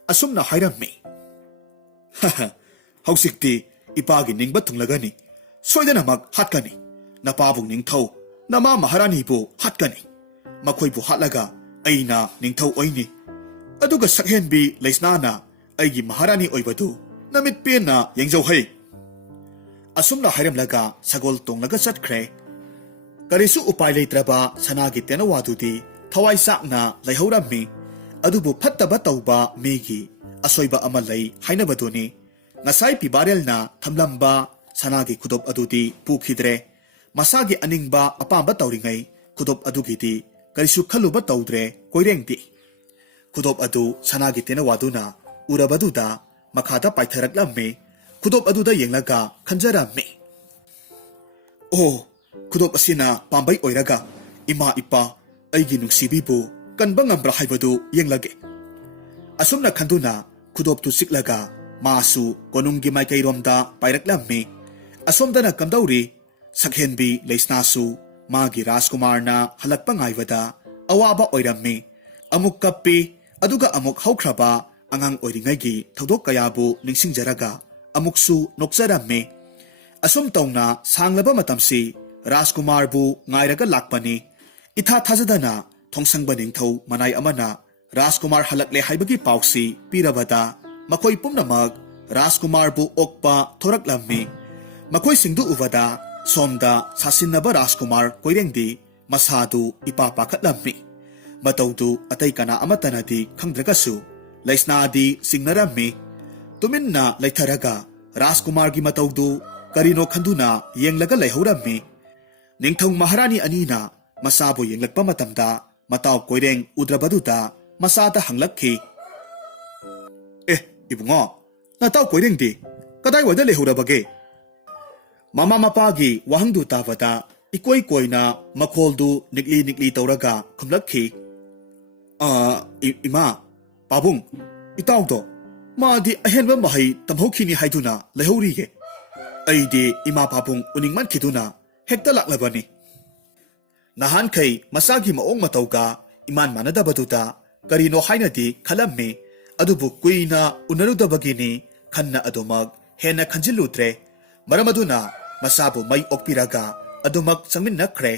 असुमना हाइरम्मी हौसिक्ति इपागी निंगबा थुंगलगनी सोइदनमक हाटकनी नपाबु निंगथौ नमा महारानीबु हाटकनी मखोइबु हाटलगा अइना निंगथौ ओइनी अदुगा सकहेनबी लेस्नाना अइगी महारानी ओइबदु नमित पेना येंगजौ है असुमना हाइरमलगा सगोल तोंगलगा चटख्रे करिसु उपाय लेत्रबा सनागी तेनवादुदी थवाई साकना लैहौरम्मी अदुबु फत्तबा तौबा मेगी असोइबा अमा लೈ हाइनबदुनी ngasai pibarelna thamlamba sanagi khudop adudi pukhidre masagi aningba apamba tauringai khudop adugidi karisu khaluba taudre koirengdi khudop adu sanagi tenawaduna urabaduda makhada paitharaklamme khudop aduda yenglaga khanjaramme oh khudop asina pambai oiraga ima ipa aigi nungsibibu kanba ngambra haibadu yenglage asumna khanduna khudop tu siklaga मासु कोनुंगी माइकैरोमदा पाइरक्लाम्मी असोमदना कमदौरी सकहेनबी लेस्नासु मागी राजकुमारना हलक्पा ngaibada अवाबा ओइरम्मी अमुक कप्पी अदुगा अमुक हौख्रबा अंगांग ओइरिङैगी थौदोक कयाबु निंसिंगजरगा अमुकसु नोक्जरम्मी assume तौना सांगलबा मतमसी राजकुमारबु ngairaga lakpani इथा थाजदना ꯊꯣꯡꯁꯪꯕ ꯅꯤꯡꯊꯧ ꯃꯅꯥꯏ ꯑꯃꯅ ꯔꯥꯖꯀꯨꯃꯥꯔ ꯍꯜꯂꯛꯂꯦ ꯍꯥꯏꯕꯒꯤ ꯄꯥꯎꯁꯤ ꯄꯤꯔꯕꯗ ꯃꯈꯣꯏ ꯄꯨꯝꯅꯃꯛ ꯔꯥꯖꯀꯨꯃꯥꯔꯕꯨ ꯑꯣꯛꯄ ꯊꯣꯔꯛꯂꯝꯃꯤ꯫ ꯃꯈꯣꯏꯁꯤꯡꯗꯨ ꯎꯕꯗ ꯁꯣꯝꯗ ꯁꯥꯁꯤꯟꯅꯕ ꯔꯥꯖꯀꯨꯃꯥꯔ ꯀꯣꯏꯔꯦꯡꯗꯤ ꯃꯁꯥꯗꯨ ꯏꯄꯥ ꯄꯥꯈꯠꯂꯝꯃꯤ꯫ ꯃꯇꯧꯗꯨ ꯑꯇꯩ ꯀꯅꯥ ꯑꯃꯠꯇꯅꯗꯤ ꯈꯪꯗ꯭ꯔꯒꯁꯨ ꯂꯩꯁꯅꯥꯗꯤ ꯆꯤꯡꯅꯔꯝꯃꯤ꯫ ꯇꯨꯃꯤꯟꯅ ꯂꯩꯊꯔꯒ ꯔꯥꯖꯀꯨꯃꯥꯔꯒꯤ ꯃꯇꯧꯗꯨ ꯀꯔꯤꯅꯣ ꯈꯟꯗꯨꯅ ꯌꯦꯡꯂꯒ ꯂꯩꯍꯧꯔꯝꯃꯤ꯫ ꯅꯤꯡꯊꯧ ꯃꯍꯥꯔꯥꯅꯤ ꯑꯅꯤꯅ ꯃꯆꯥꯕꯨ ꯌꯦꯡꯂꯛꯄ ꯃꯇꯝꯗ ꯃꯇꯥꯎ ꯀꯣꯏꯔꯦꯡ ꯎꯗ꯭ꯔꯕꯗꯨꯗ ꯃꯆꯥꯗ ꯍꯪꯂꯛꯈꯤ, "ꯑꯦ ꯏꯕꯨꯡꯉꯣ, ꯅꯇꯥꯎ ꯀꯣꯏꯔꯦꯡꯗꯤ ꯀꯗꯥꯏꯋꯥꯏꯗ ꯂꯩꯍꯧꯔꯕꯒꯦ?" ꯃꯃꯥ ꯃꯄꯥꯒꯤ ꯋꯥꯍꯪꯗꯨ ꯇꯥꯕꯗ ꯏꯀꯣꯏ ꯀꯣꯏꯅ ꯃꯈꯣꯜꯗꯨ ꯅꯤꯛꯂꯤ ꯅꯤꯛꯂꯤ ꯇꯧꯔꯒ ꯈꯨꯝꯂꯛꯈꯤ, "ꯏꯃꯥ, ꯄꯥꯕꯨꯡ, ꯏꯇꯥꯎꯗꯣ ꯃꯥꯗꯤ ꯑꯍꯦꯟꯕ ꯃꯍꯩ ꯇꯝꯍꯧꯈꯤꯅꯤ ꯍꯥꯏꯗꯨꯅ ꯂꯩꯍꯧꯔꯤꯌꯦ꯫ ꯑꯩꯗꯤ ꯏꯃꯥ ꯄꯥꯕꯨꯡ ꯎꯅꯤꯡꯃꯟꯈꯤꯗꯨꯅ ꯍꯦꯛꯇ ꯂꯥꯛꯂꯕꯅꯤ." ꯅꯍꯥꯟꯈꯩ ꯃꯆꯥꯒꯤ ꯃꯑꯣꯡ ꯃꯇꯧꯒ ꯏꯃꯥꯟ ꯃꯥꯟꯅꯗꯕꯗꯨꯗ ꯀꯔꯤꯅꯣ ꯍꯥꯏꯅꯗꯤ ꯈꯜꯂꯝꯃꯤ, ꯑꯗꯨꯕꯨ ꯀꯨꯏꯅ ꯎꯅꯔꯨꯗꯕꯒꯤꯅꯤ ꯈꯟꯅ ꯑꯗꯨꯃꯛ ꯍꯦꯟꯅ ꯈꯟꯖꯤꯜꯂꯨꯗ꯭ꯔꯦ꯫ ꯃꯔꯝ ꯑꯗꯨꯅ ꯃꯆꯥꯕꯨ ꯃꯩ ꯑꯣꯛꯄꯤꯔꯒ ꯑꯗꯨꯃꯛ ꯆꯪꯃꯤꯟꯅꯈ꯭ꯔꯦ꯫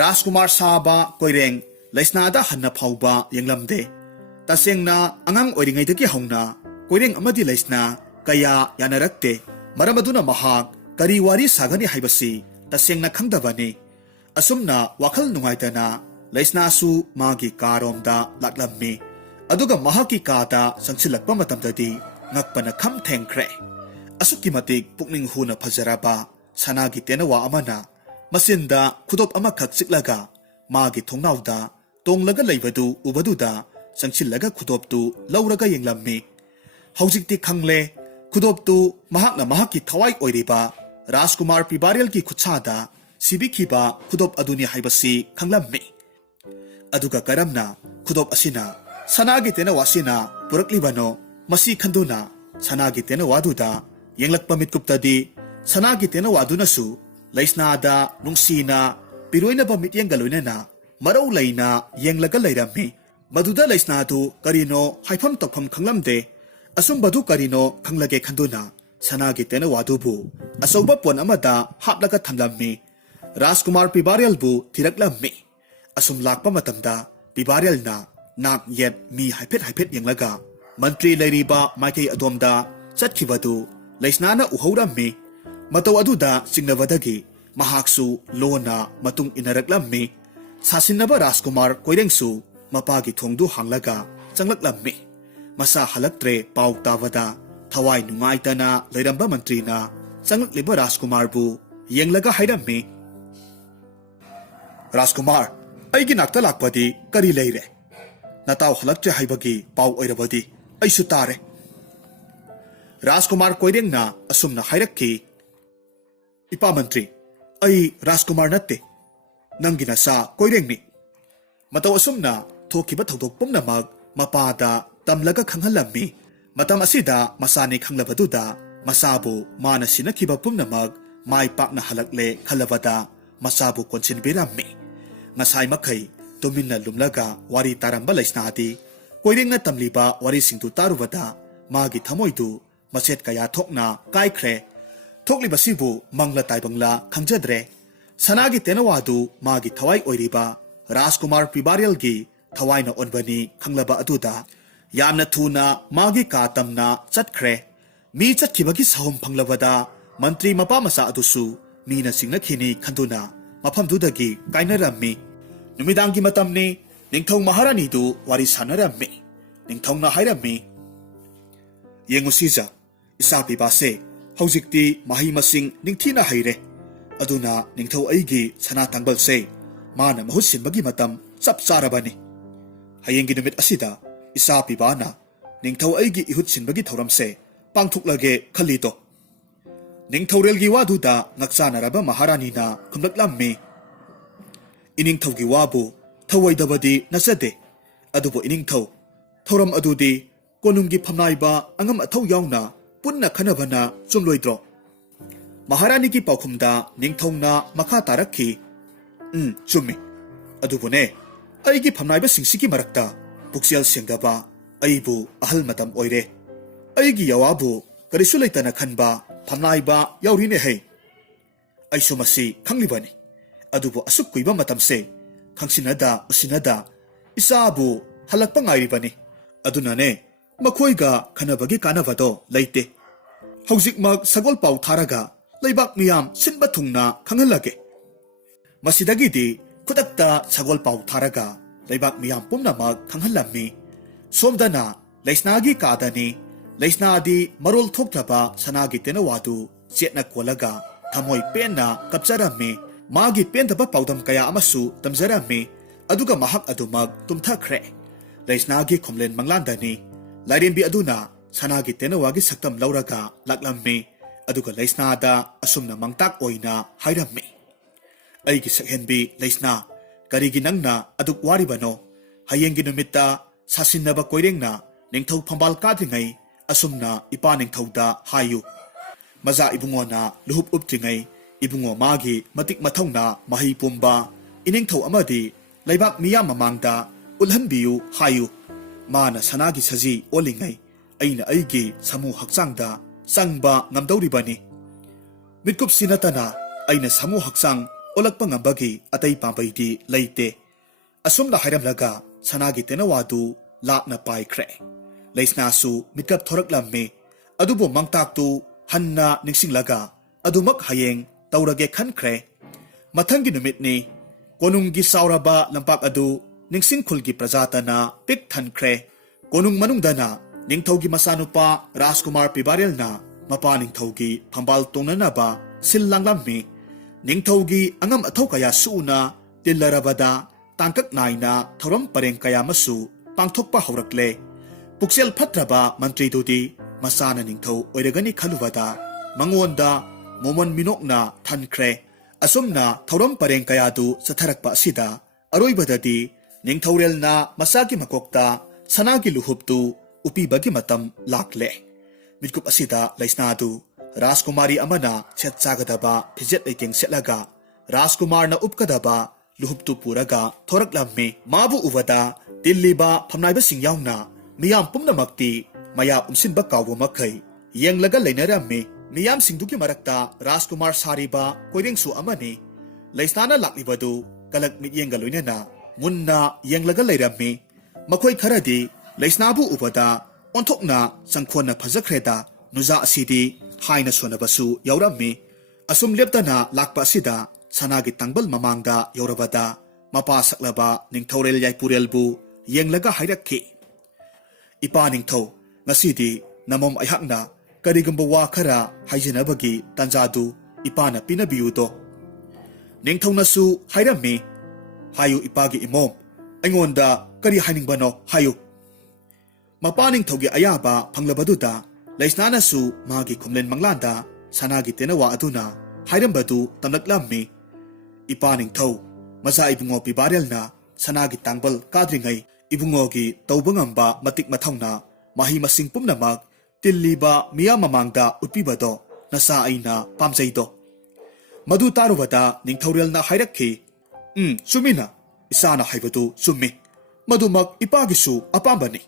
ꯔꯥꯖꯀꯨꯃꯥꯔ ꯁꯥꯕ ꯀꯣꯏꯔꯦꯡ ꯂꯩꯁꯅꯥꯗ ꯍꯟꯅ ꯐꯥꯎꯕ ꯌꯦꯡꯂꯝꯗꯦ꯫ ꯇꯁꯦꯡꯅ ꯑꯉꯥꯡ ꯑꯣꯏꯔꯤꯉꯩꯗꯒꯤ ꯍꯧꯅ ꯀꯣꯏꯔꯦꯡ ꯑꯃꯗꯤ ꯂꯩꯁꯅꯥ ꯀꯌꯥ ꯌꯥꯅꯔꯛꯇꯦ꯫ ꯃꯔꯝ ꯑꯗꯨꯅ ꯃꯍꯥꯛ ꯀꯔꯤ ꯋꯥꯔꯤ ꯁꯥꯒꯅꯤ ꯍꯥꯏꯕꯁꯤ ꯇꯁꯦꯡꯅ ꯈꯪꯗꯕꯅꯤ꯫ ꯑꯁꯨꯝꯅ ꯋꯥꯈꯜ ꯅꯨꯡꯉꯥꯏꯇꯅ ꯂꯩꯁꯅꯥꯁꯨ ꯃꯥꯒꯤ ꯀꯥꯔꯣꯝꯗ ꯂꯥꯛꯂꯝꯃꯤ꯫ ꯑꯗꯨꯒ ꯃꯍꯥꯛꯀꯤ ꯀꯥꯗ ꯆꯪꯁꯤꯜꯂꯛꯄ ꯃꯇꯝꯗꯗꯤ ꯉꯛꯄꯅ ꯈꯝ ꯊꯦꯡꯈ꯭ꯔꯦ꯫ ꯑꯁꯨꯛꯀꯤ ꯃꯇꯤꯛ ꯄꯨꯛꯅꯤꯡ ꯍꯨꯅ ꯐꯖꯔꯕ ꯁꯅꯥꯒꯤ ꯇꯦꯅꯋꯥ ꯑꯃꯅ ꯃꯆꯤꯟꯗ ꯈꯨꯗꯣꯞ ꯑꯃꯈꯛ ꯆꯤꯛꯂꯒ ꯃꯥꯒꯤ ꯊꯣꯡꯅꯥꯎꯗ ꯇꯣꯡꯂꯒ ꯂꯩꯕꯗꯨ ꯎꯕꯗꯨꯗ ꯆꯪꯁꯤꯜꯂꯒ ꯈꯨꯗꯣꯞꯇꯨ ꯂꯧꯔꯒ ꯌꯦꯡꯂꯝꯃꯤ꯫ ꯍꯧꯖꯤꯛꯇꯤ ꯈꯪꯂꯦ, ꯈꯨꯗꯣꯞꯇꯨ ꯃꯍꯥꯛꯅ ꯃꯍꯥꯛꯀꯤ ꯊꯋꯥꯏ ꯑꯣꯏꯔꯤꯕ ꯔꯥꯖꯀꯨꯃꯥꯔ ꯄꯤꯕꯥꯔꯦꯜꯒꯤ ꯈꯨꯠꯁꯥꯗ ꯁꯤꯕꯤꯈꯤꯕ ꯈꯨꯗꯣꯞ ꯑꯗꯨꯅꯤ ꯍꯥꯏꯕꯁꯤ ꯈꯪꯂꯝꯃꯤ꯫ ꯑꯗꯨꯒ ꯀꯔꯝꯅ ꯈꯨꯗꯣꯞ ꯑꯁꯤꯅ ꯁꯅꯥꯒꯤ ꯇꯦꯅꯋꯥꯁꯤꯅ ꯄꯨꯔꯛꯂꯤꯕꯅꯣ ꯃꯁꯤ ꯈꯟꯗꯨꯅ ꯁꯅꯥꯒꯤ ꯇꯦꯅꯋꯥꯗꯨꯗ ꯌꯦꯡꯂꯛꯄ ꯃꯤꯠꯀꯨꯞꯇꯗꯤ ꯁꯅꯥꯒꯤ ꯇꯦꯅꯋꯥꯗꯨꯅꯁꯨ ꯂꯩꯁꯅꯥꯗ ꯅꯨꯡꯁꯤꯅ ꯄꯤꯔꯣꯏꯅꯕ ꯃꯤꯠꯌꯦꯡꯒ ꯂꯣꯏꯅꯅ ꯃꯔꯧ ꯂꯩꯅ ꯌꯦꯡꯂꯒ ꯂꯩꯔꯝꯃꯤ꯫ ꯃꯗꯨꯗ ꯂꯩꯁꯅꯥꯗꯨ ꯀꯔꯤꯅꯣ ꯍꯥꯏꯐꯝ ꯇꯧꯐꯝ ꯈꯪꯂꯝꯗꯦ꯫ ꯑꯁꯨꯝꯕꯗꯨ ꯀꯔꯤꯅꯣ ꯈꯪꯂꯒꯦ ꯈꯟꯗꯨꯅ ꯁꯅꯥꯒꯤ ꯇꯦꯅꯋꯥꯗꯨꯕꯨ ꯑꯆꯧꯕ ꯄꯣꯟ ꯑꯃꯗ ꯍꯥꯞꯂꯒ ꯊꯝꯂꯝꯃꯤ꯫ ꯔꯥꯖꯀꯨꯃꯥꯔ ꯄꯤꯕꯥꯔꯦꯜꯕꯨ ꯊꯤꯔꯛꯂꯝꯃꯤ꯫ ꯑꯁꯨꯝ ꯂꯥꯛꯄ ꯃꯇꯝꯗ ꯄꯤꯕꯥꯔꯦꯜꯅ ꯅꯥꯛ ꯌꯦꯠ ꯃꯤ ꯍꯥꯏꯐꯦꯠ ꯍꯥꯏꯐꯦꯠ ꯌꯦꯡꯂꯒ ꯃꯟꯇ꯭ꯔꯤ ꯂꯩꯔꯤꯕ ꯃꯥꯏꯀꯩ ꯑꯗꯣꯝꯗ ꯆꯠꯈꯤꯕꯗꯨ ꯂꯩꯁꯅꯥꯅ ꯎꯍꯧꯔꯝꯃꯤ꯫ ꯃꯇꯧ ꯑꯗꯨꯗ ꯆꯤꯡꯅꯕꯗꯒꯤ ꯃꯍꯥꯛꯁꯨ ꯂꯣꯟꯅ ꯃꯇꯨꯡ ꯏꯟꯅꯔꯛꯂꯝꯃꯤ꯫ ꯁꯥꯁꯤꯟꯅꯕ ꯔꯥꯖꯀꯨꯃꯥꯔ ꯀꯣꯏꯔꯦꯡꯁꯨ ꯃꯄꯥꯒꯤ ꯊꯣꯡꯗꯨ ꯍꯥꯡꯂꯒ ꯆꯪꯂꯛꯂꯝꯃꯤ꯫ ꯃꯆꯥ ꯍꯜꯂꯛꯇ꯭ꯔꯦ ꯄꯥꯎ ꯇꯥꯕꯗ ꯊꯋꯥꯏ ꯅꯨꯡꯉꯥꯏꯇꯅ ꯂꯩꯔꯝꯕ ꯃꯟꯇ꯭ꯔꯤꯅ ꯆꯪꯂꯛꯂꯤꯕ ꯔꯥꯖꯀꯨꯃꯥꯔꯕꯨ ꯌꯦꯡꯂꯒ ꯍꯥꯏꯔꯝꯃꯤ, "ꯔꯥꯖꯀꯨꯃꯥꯔ, ꯑꯩꯒꯤ ꯅꯥꯛꯇ ꯂꯥꯛꯄꯗꯤ ꯀꯔꯤ ꯂꯩꯔꯦ? ꯅꯇꯥꯎ ꯍꯜꯂꯛꯇ꯭ꯔꯦ ꯍꯥꯏꯕꯒꯤ ꯄꯥꯎ ꯑꯣꯏꯔꯕꯗꯤ ꯑꯩꯁꯨ ꯇꯥꯔꯦ." ꯔꯥꯖꯀꯨꯃꯥꯔ ꯀꯣꯏꯔꯦꯡꯅ ꯑꯁꯨꯝꯅ ꯍꯥꯏꯔꯛꯈꯤ, "ꯏꯄꯥ ꯃꯟꯇ꯭ꯔꯤ, ꯑꯩ ꯔꯥꯖꯀꯨꯃꯥꯔ ꯅꯠꯇꯦ, ꯅꯪꯒꯤ ꯅꯆꯥ ꯀꯣꯏꯔꯦꯡꯅꯤ." ꯃꯇꯧ ꯑꯁꯨꯝꯅ ꯊꯣꯛꯈꯤꯕ ꯊꯧꯗꯣꯛ ꯄꯨꯝꯅꯃꯛ ꯃꯄꯥꯗ ꯇꯝꯂꯒ ꯈꯪꯍꯜꯂꯝꯃꯤ꯫ ꯃꯇꯝ ꯑꯁꯤꯗ ꯃꯆꯥꯅꯤ ꯈꯪꯂꯕꯗꯨꯗ ꯃꯆꯥꯕꯨ ꯃꯥꯅ ꯁꯤꯟꯅꯈꯤꯕ ꯄꯨꯝꯅꯃꯛ ꯃꯥꯏ ꯄꯥꯛꯅ ꯍꯜꯂꯛꯂꯦ ꯈꯜꯂꯕꯗ ꯃꯆꯥꯕꯨ ꯀꯣꯟꯁꯤꯟꯕꯤꯔꯝꯃꯤ꯫ ꯉꯁꯥꯏ ꯃꯈꯩ ꯇꯨꯃꯤꯟꯅ ꯂꯨꯝꯂꯒ ꯋꯥꯔꯤ ꯇꯥꯔꯝꯕ ꯂꯩꯁꯅꯥꯗꯤ ꯀꯣꯏꯔꯦꯡꯅ ꯇꯝꯂꯤꯕ ꯋꯥꯔꯤꯁꯤꯡꯗꯨ ꯇꯥꯔꯨꯕꯗ ꯃꯥꯒꯤ ꯊꯃꯣꯏꯗꯨ ꯃꯆꯦꯠ ꯀꯌꯥ ꯊꯣꯛꯅ ꯀꯥꯏꯈ꯭ꯔꯦ꯫ ꯊꯣꯛꯂꯤꯕꯁꯤꯕꯨ ꯃꯪꯂ ꯇꯥꯏꯕꯪꯂ ꯈꯪꯖꯗ꯭ꯔꯦ꯫ ꯁꯅꯥꯒꯤ ꯇꯦꯅꯋꯥꯗꯨ ꯃꯥꯒꯤ ꯊꯋꯥꯏ ꯑꯣꯏꯔꯤꯕ ꯔꯥꯖꯀꯨꯃꯥꯔ ꯄꯤꯕꯥꯔꯦꯜꯒꯤ ꯊꯋꯥꯏꯅ ꯑꯣꯟꯕꯅꯤ ꯈꯪꯂꯕ ꯑꯗꯨꯗ ꯌꯥꯝꯅ ꯊꯨꯅ ꯃꯥꯒꯤ ꯀꯥ ꯇꯝꯅ ꯆꯠꯈ꯭ꯔꯦ꯫ ꯃꯤ ꯆꯠꯈꯤꯕꯒꯤ ꯁꯍꯨꯝ ꯐꯪꯂꯕꯗ ꯃꯟꯇ꯭ꯔꯤ ꯃꯄꯥ ꯃꯆꯥ ꯑꯗꯨꯁꯨ ꯃꯤꯅ ꯆꯤꯡꯅꯈꯤꯅꯤ ꯈꯟꯗꯨꯅ ꯃꯐꯝꯗꯨꯗꯒꯤ ꯀꯥꯏꯅꯔꯝꯃꯤ꯫ ꯅꯨꯃꯤꯗꯥꯡꯒꯤ ꯃꯇꯝꯅꯤ꯫ ꯅꯤꯡꯊꯧ ꯃꯍꯥꯔꯥꯅꯤꯗꯨ ꯋꯥꯔꯤ ꯁꯥꯟꯅꯔꯝꯃꯤ꯫ ꯅꯤꯡꯊꯧꯅ ꯍꯥꯏꯔꯝꯃꯤ, "ꯌꯦꯡꯉꯨ ꯁꯤꯖ, ꯏꯆꯥ ꯄꯤꯕꯥꯁꯦ ꯍꯧꯖꯤꯛꯇꯤ ꯃꯍꯩ ꯃꯁꯤꯡ ꯅꯤꯡꯊꯤꯅ ꯍꯩꯔꯦ꯫ ꯑꯗꯨꯅ ꯅꯤꯡꯊꯧ ꯑꯩꯒꯤ ꯁꯅꯥ ꯇꯥꯡꯕꯜꯁꯦ ꯃꯥꯅ ꯃꯍꯨꯠ ꯁꯤꯟꯕꯒꯤ ꯃꯇꯝ ꯆꯞ ꯆꯥꯔꯕꯅꯤ꯫ ꯍꯌꯦꯡꯒꯤ ꯅꯨꯃꯤꯠ ꯑꯁꯤꯗ ꯏꯆꯥ ꯄꯤꯕꯥꯅ ꯅꯤꯡꯊꯧ ꯑꯩꯒꯤ ꯏꯍꯨꯠ ꯁꯤꯟꯕꯒꯤ ꯊꯧꯔꯝꯁꯦ ꯄꯥꯡꯊꯣꯛꯂꯒꯦ ꯈꯜꯂꯤꯗꯣ." ꯅꯤꯡꯊꯧꯔꯦꯜꯒꯤ ꯋꯥꯗꯨꯗ ꯉꯛꯆꯥꯅꯔꯕ ꯃꯍꯥꯔꯥꯅꯤꯅ ꯈꯨꯝꯂꯛꯂꯝꯃꯤ, "ꯏꯅꯤꯡꯊꯧꯒꯤ ꯋꯥꯕꯨ ꯊꯧꯑꯣꯏꯗꯕꯗꯤ ꯅꯠꯆꯗꯦ꯫ ꯑꯗꯨꯕꯨ ꯏꯅꯤꯡꯊꯧ, ꯊꯧꯔꯝ ꯑꯗꯨꯗꯤ ꯀꯣꯅꯨꯡꯒꯤ ꯐꯝꯅꯥꯏꯕ ꯑꯉꯝ ꯑꯊꯧ ꯌꯥꯎꯅ ꯄꯨꯟꯅ ꯈꯟꯅꯕꯅ ꯆꯨꯝꯂꯣꯏꯗ꯭ꯔꯣ?" ꯃꯍꯥꯔꯥꯅꯤꯒꯤ ꯄꯥꯎꯈꯨꯝꯗ ꯅꯤꯡꯊꯧꯅ ꯃꯈꯥ ꯇꯥꯔꯛꯈꯤ, "ꯆꯨꯝꯃꯤ꯫ ꯑꯗꯨꯕꯨꯅꯦ, ꯑꯩꯒꯤ ꯐꯝꯅꯥꯏꯕꯁꯤꯡꯁꯤꯒꯤ ꯃꯔꯛꯇ ꯄꯨꯛꯆꯦꯜ ꯁꯦꯡꯗꯕ ꯑꯩꯕꯨ ꯑꯍꯜ ꯃꯇꯝ ꯑꯣꯏꯔꯦ꯫ ꯑꯩꯒꯤ ꯌꯥꯋꯥꯕꯨ ꯀꯔꯤꯁꯨ ꯂꯩꯇꯅ ꯈꯟꯕ ꯐꯝꯅꯥꯏꯕ ꯌꯥꯎꯔꯤꯅꯦꯍꯦ꯫ ꯑꯩꯁꯨ ꯃꯁꯤ ꯈꯪꯂꯤꯕꯅꯤ꯫ ꯑꯗꯨꯕꯨ ꯑꯁꯨꯛ ꯀꯨꯏꯕ ꯃꯇꯝꯁꯦ ꯈꯪꯁꯤꯟꯅꯗ ꯎꯁꯤꯟꯅꯗ इसाबु हलक्पा ngairibani adunane makoiga khanabagi kanabado leite hojikmak sagol pau tharaga leibak miyam sinba thungna khangalage masidagidi kudakta sagol pau tharaga leibak miyam pumnamak khanghallammi somdana leisnagi kadani leisnadi marol thokthaba sanagi tenawadu chetna kolaga thamoi penna kapcharammi magi pentaba paudam kaya amasu tamjarammi aduga mahak adumak tumthakre leisnagi khomlen manglandani lairenbi aduna sanagi tenawagi saktam lauraga laklammi aduga leisnada asumna mangtak oina hairammi aigi sakhenbi leisna karigi nangna aduk waribano hayengi numitta sasinaba koirengna ningthau phambal kadringai asumna ipa ningthauda hayu maza ibungona luhup uptringai ibungo magi matik mathongna mahi pumba iningthau amadi leibak miyam mamangda ulhanbiyu hayu mana sanagi saji olingai aina aigi samu hakchangda sangba ngamdoribani mitkup sinatana aina samu hakchang olakpa ngambagi atai pambaidi leite asumna hairamlaga sanagi tenawadu lakna paikre leisna su mitkap thoraklamme adubo mangtaktu hanna ningsinglaga adumak hayeng taurage khankre mathangi numitni konunggi sauraba lampak adu ningsing khulgi prajatana pik thankre konung manungdana ningthaugi masanupa Rajkumar Pibarelna mapa ningthaugi phambal tongnanaba sillanglammi ningthaugi angam athau kaya suuna tillarabada tangkak naina thoram pareng kaya masu pangthokpa haurakle puksel phatraba mantri dudi masana ningthau oiragani khalubada mangonda momon minokna thankre asumna thoram pareng kaya du satharakpa sida aroibadadi ningthaurelna masagi makokta sanagi luhuptu upi bagi matam lakle mitkup asida leisnadu Rajkumari amana chet chagadaba phijet leiteng setlaga Rajkumar na upkadaba luhuptu puraga thoraklamme mabu uvada dilliba phamnaiba singyauna miyam pumnamakti maya umsinba kawbo makhai yenglaga leinaramme miyam singduki marakta Rajkumar sariba koirengsu amani leisnana laklibadu kalak mityenga loinena munna yenglaga leiramme makhoi kharadi leisnabu ubada onthokna sangkhona phajakreda nuja asidi haina sonabasu yaurammi asum leptana lakpa asida sanagi tangbal mamangda yaurabada mapa saklaba ningthaurel yaipurelbu yenglaga hairakhi ipa ningthau ngasidi namom aihakna karigamba wa khara haijinabagi tanjadu ipana pinabiyudo ningthaunasu hairammi hayu ipagi imom aingonda kari hainingbano hayu mapa ningthaugi ayaba phanglabaduda leisnanasu magi khomlen manglanda sanagi tenawa aduna hairam-badu tamlaklammi ipa ningthau maza ibungo Pibarelna sanagi tangbal kadringai ibungogi taubangamba matik mathongna mahi masing pumnamak tilliba miya mamangda utpibado nasa aina pamjaido madu tarubada ningthaurelna hairakhi sumina isana haibadu summi madumak ipagisu apambani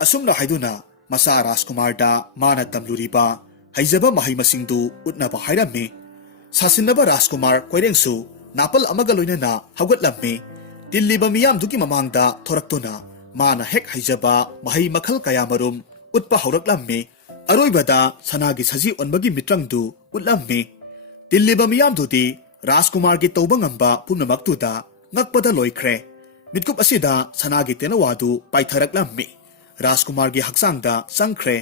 asumna haiduna masa Rajkumarda mana tamluriba haijaba mahi masingdu utnaba hairammi sasinaba Rajkumar koirengsu napal amaga loinana haugatlammi tilliba miyam duki mamangda thoraktuna mana hek haijaba mahi makhal kayamarum utpa hauraklammi aroibada sanagi saji onbagi mitrangdu utlammi tilliba miyam dudi Rajkumar gi taubangamba punamaktuda ngakpada loikre mitkup asida sanagi tenawadu paitharaklammi Rajkumar gi haksangda sangkre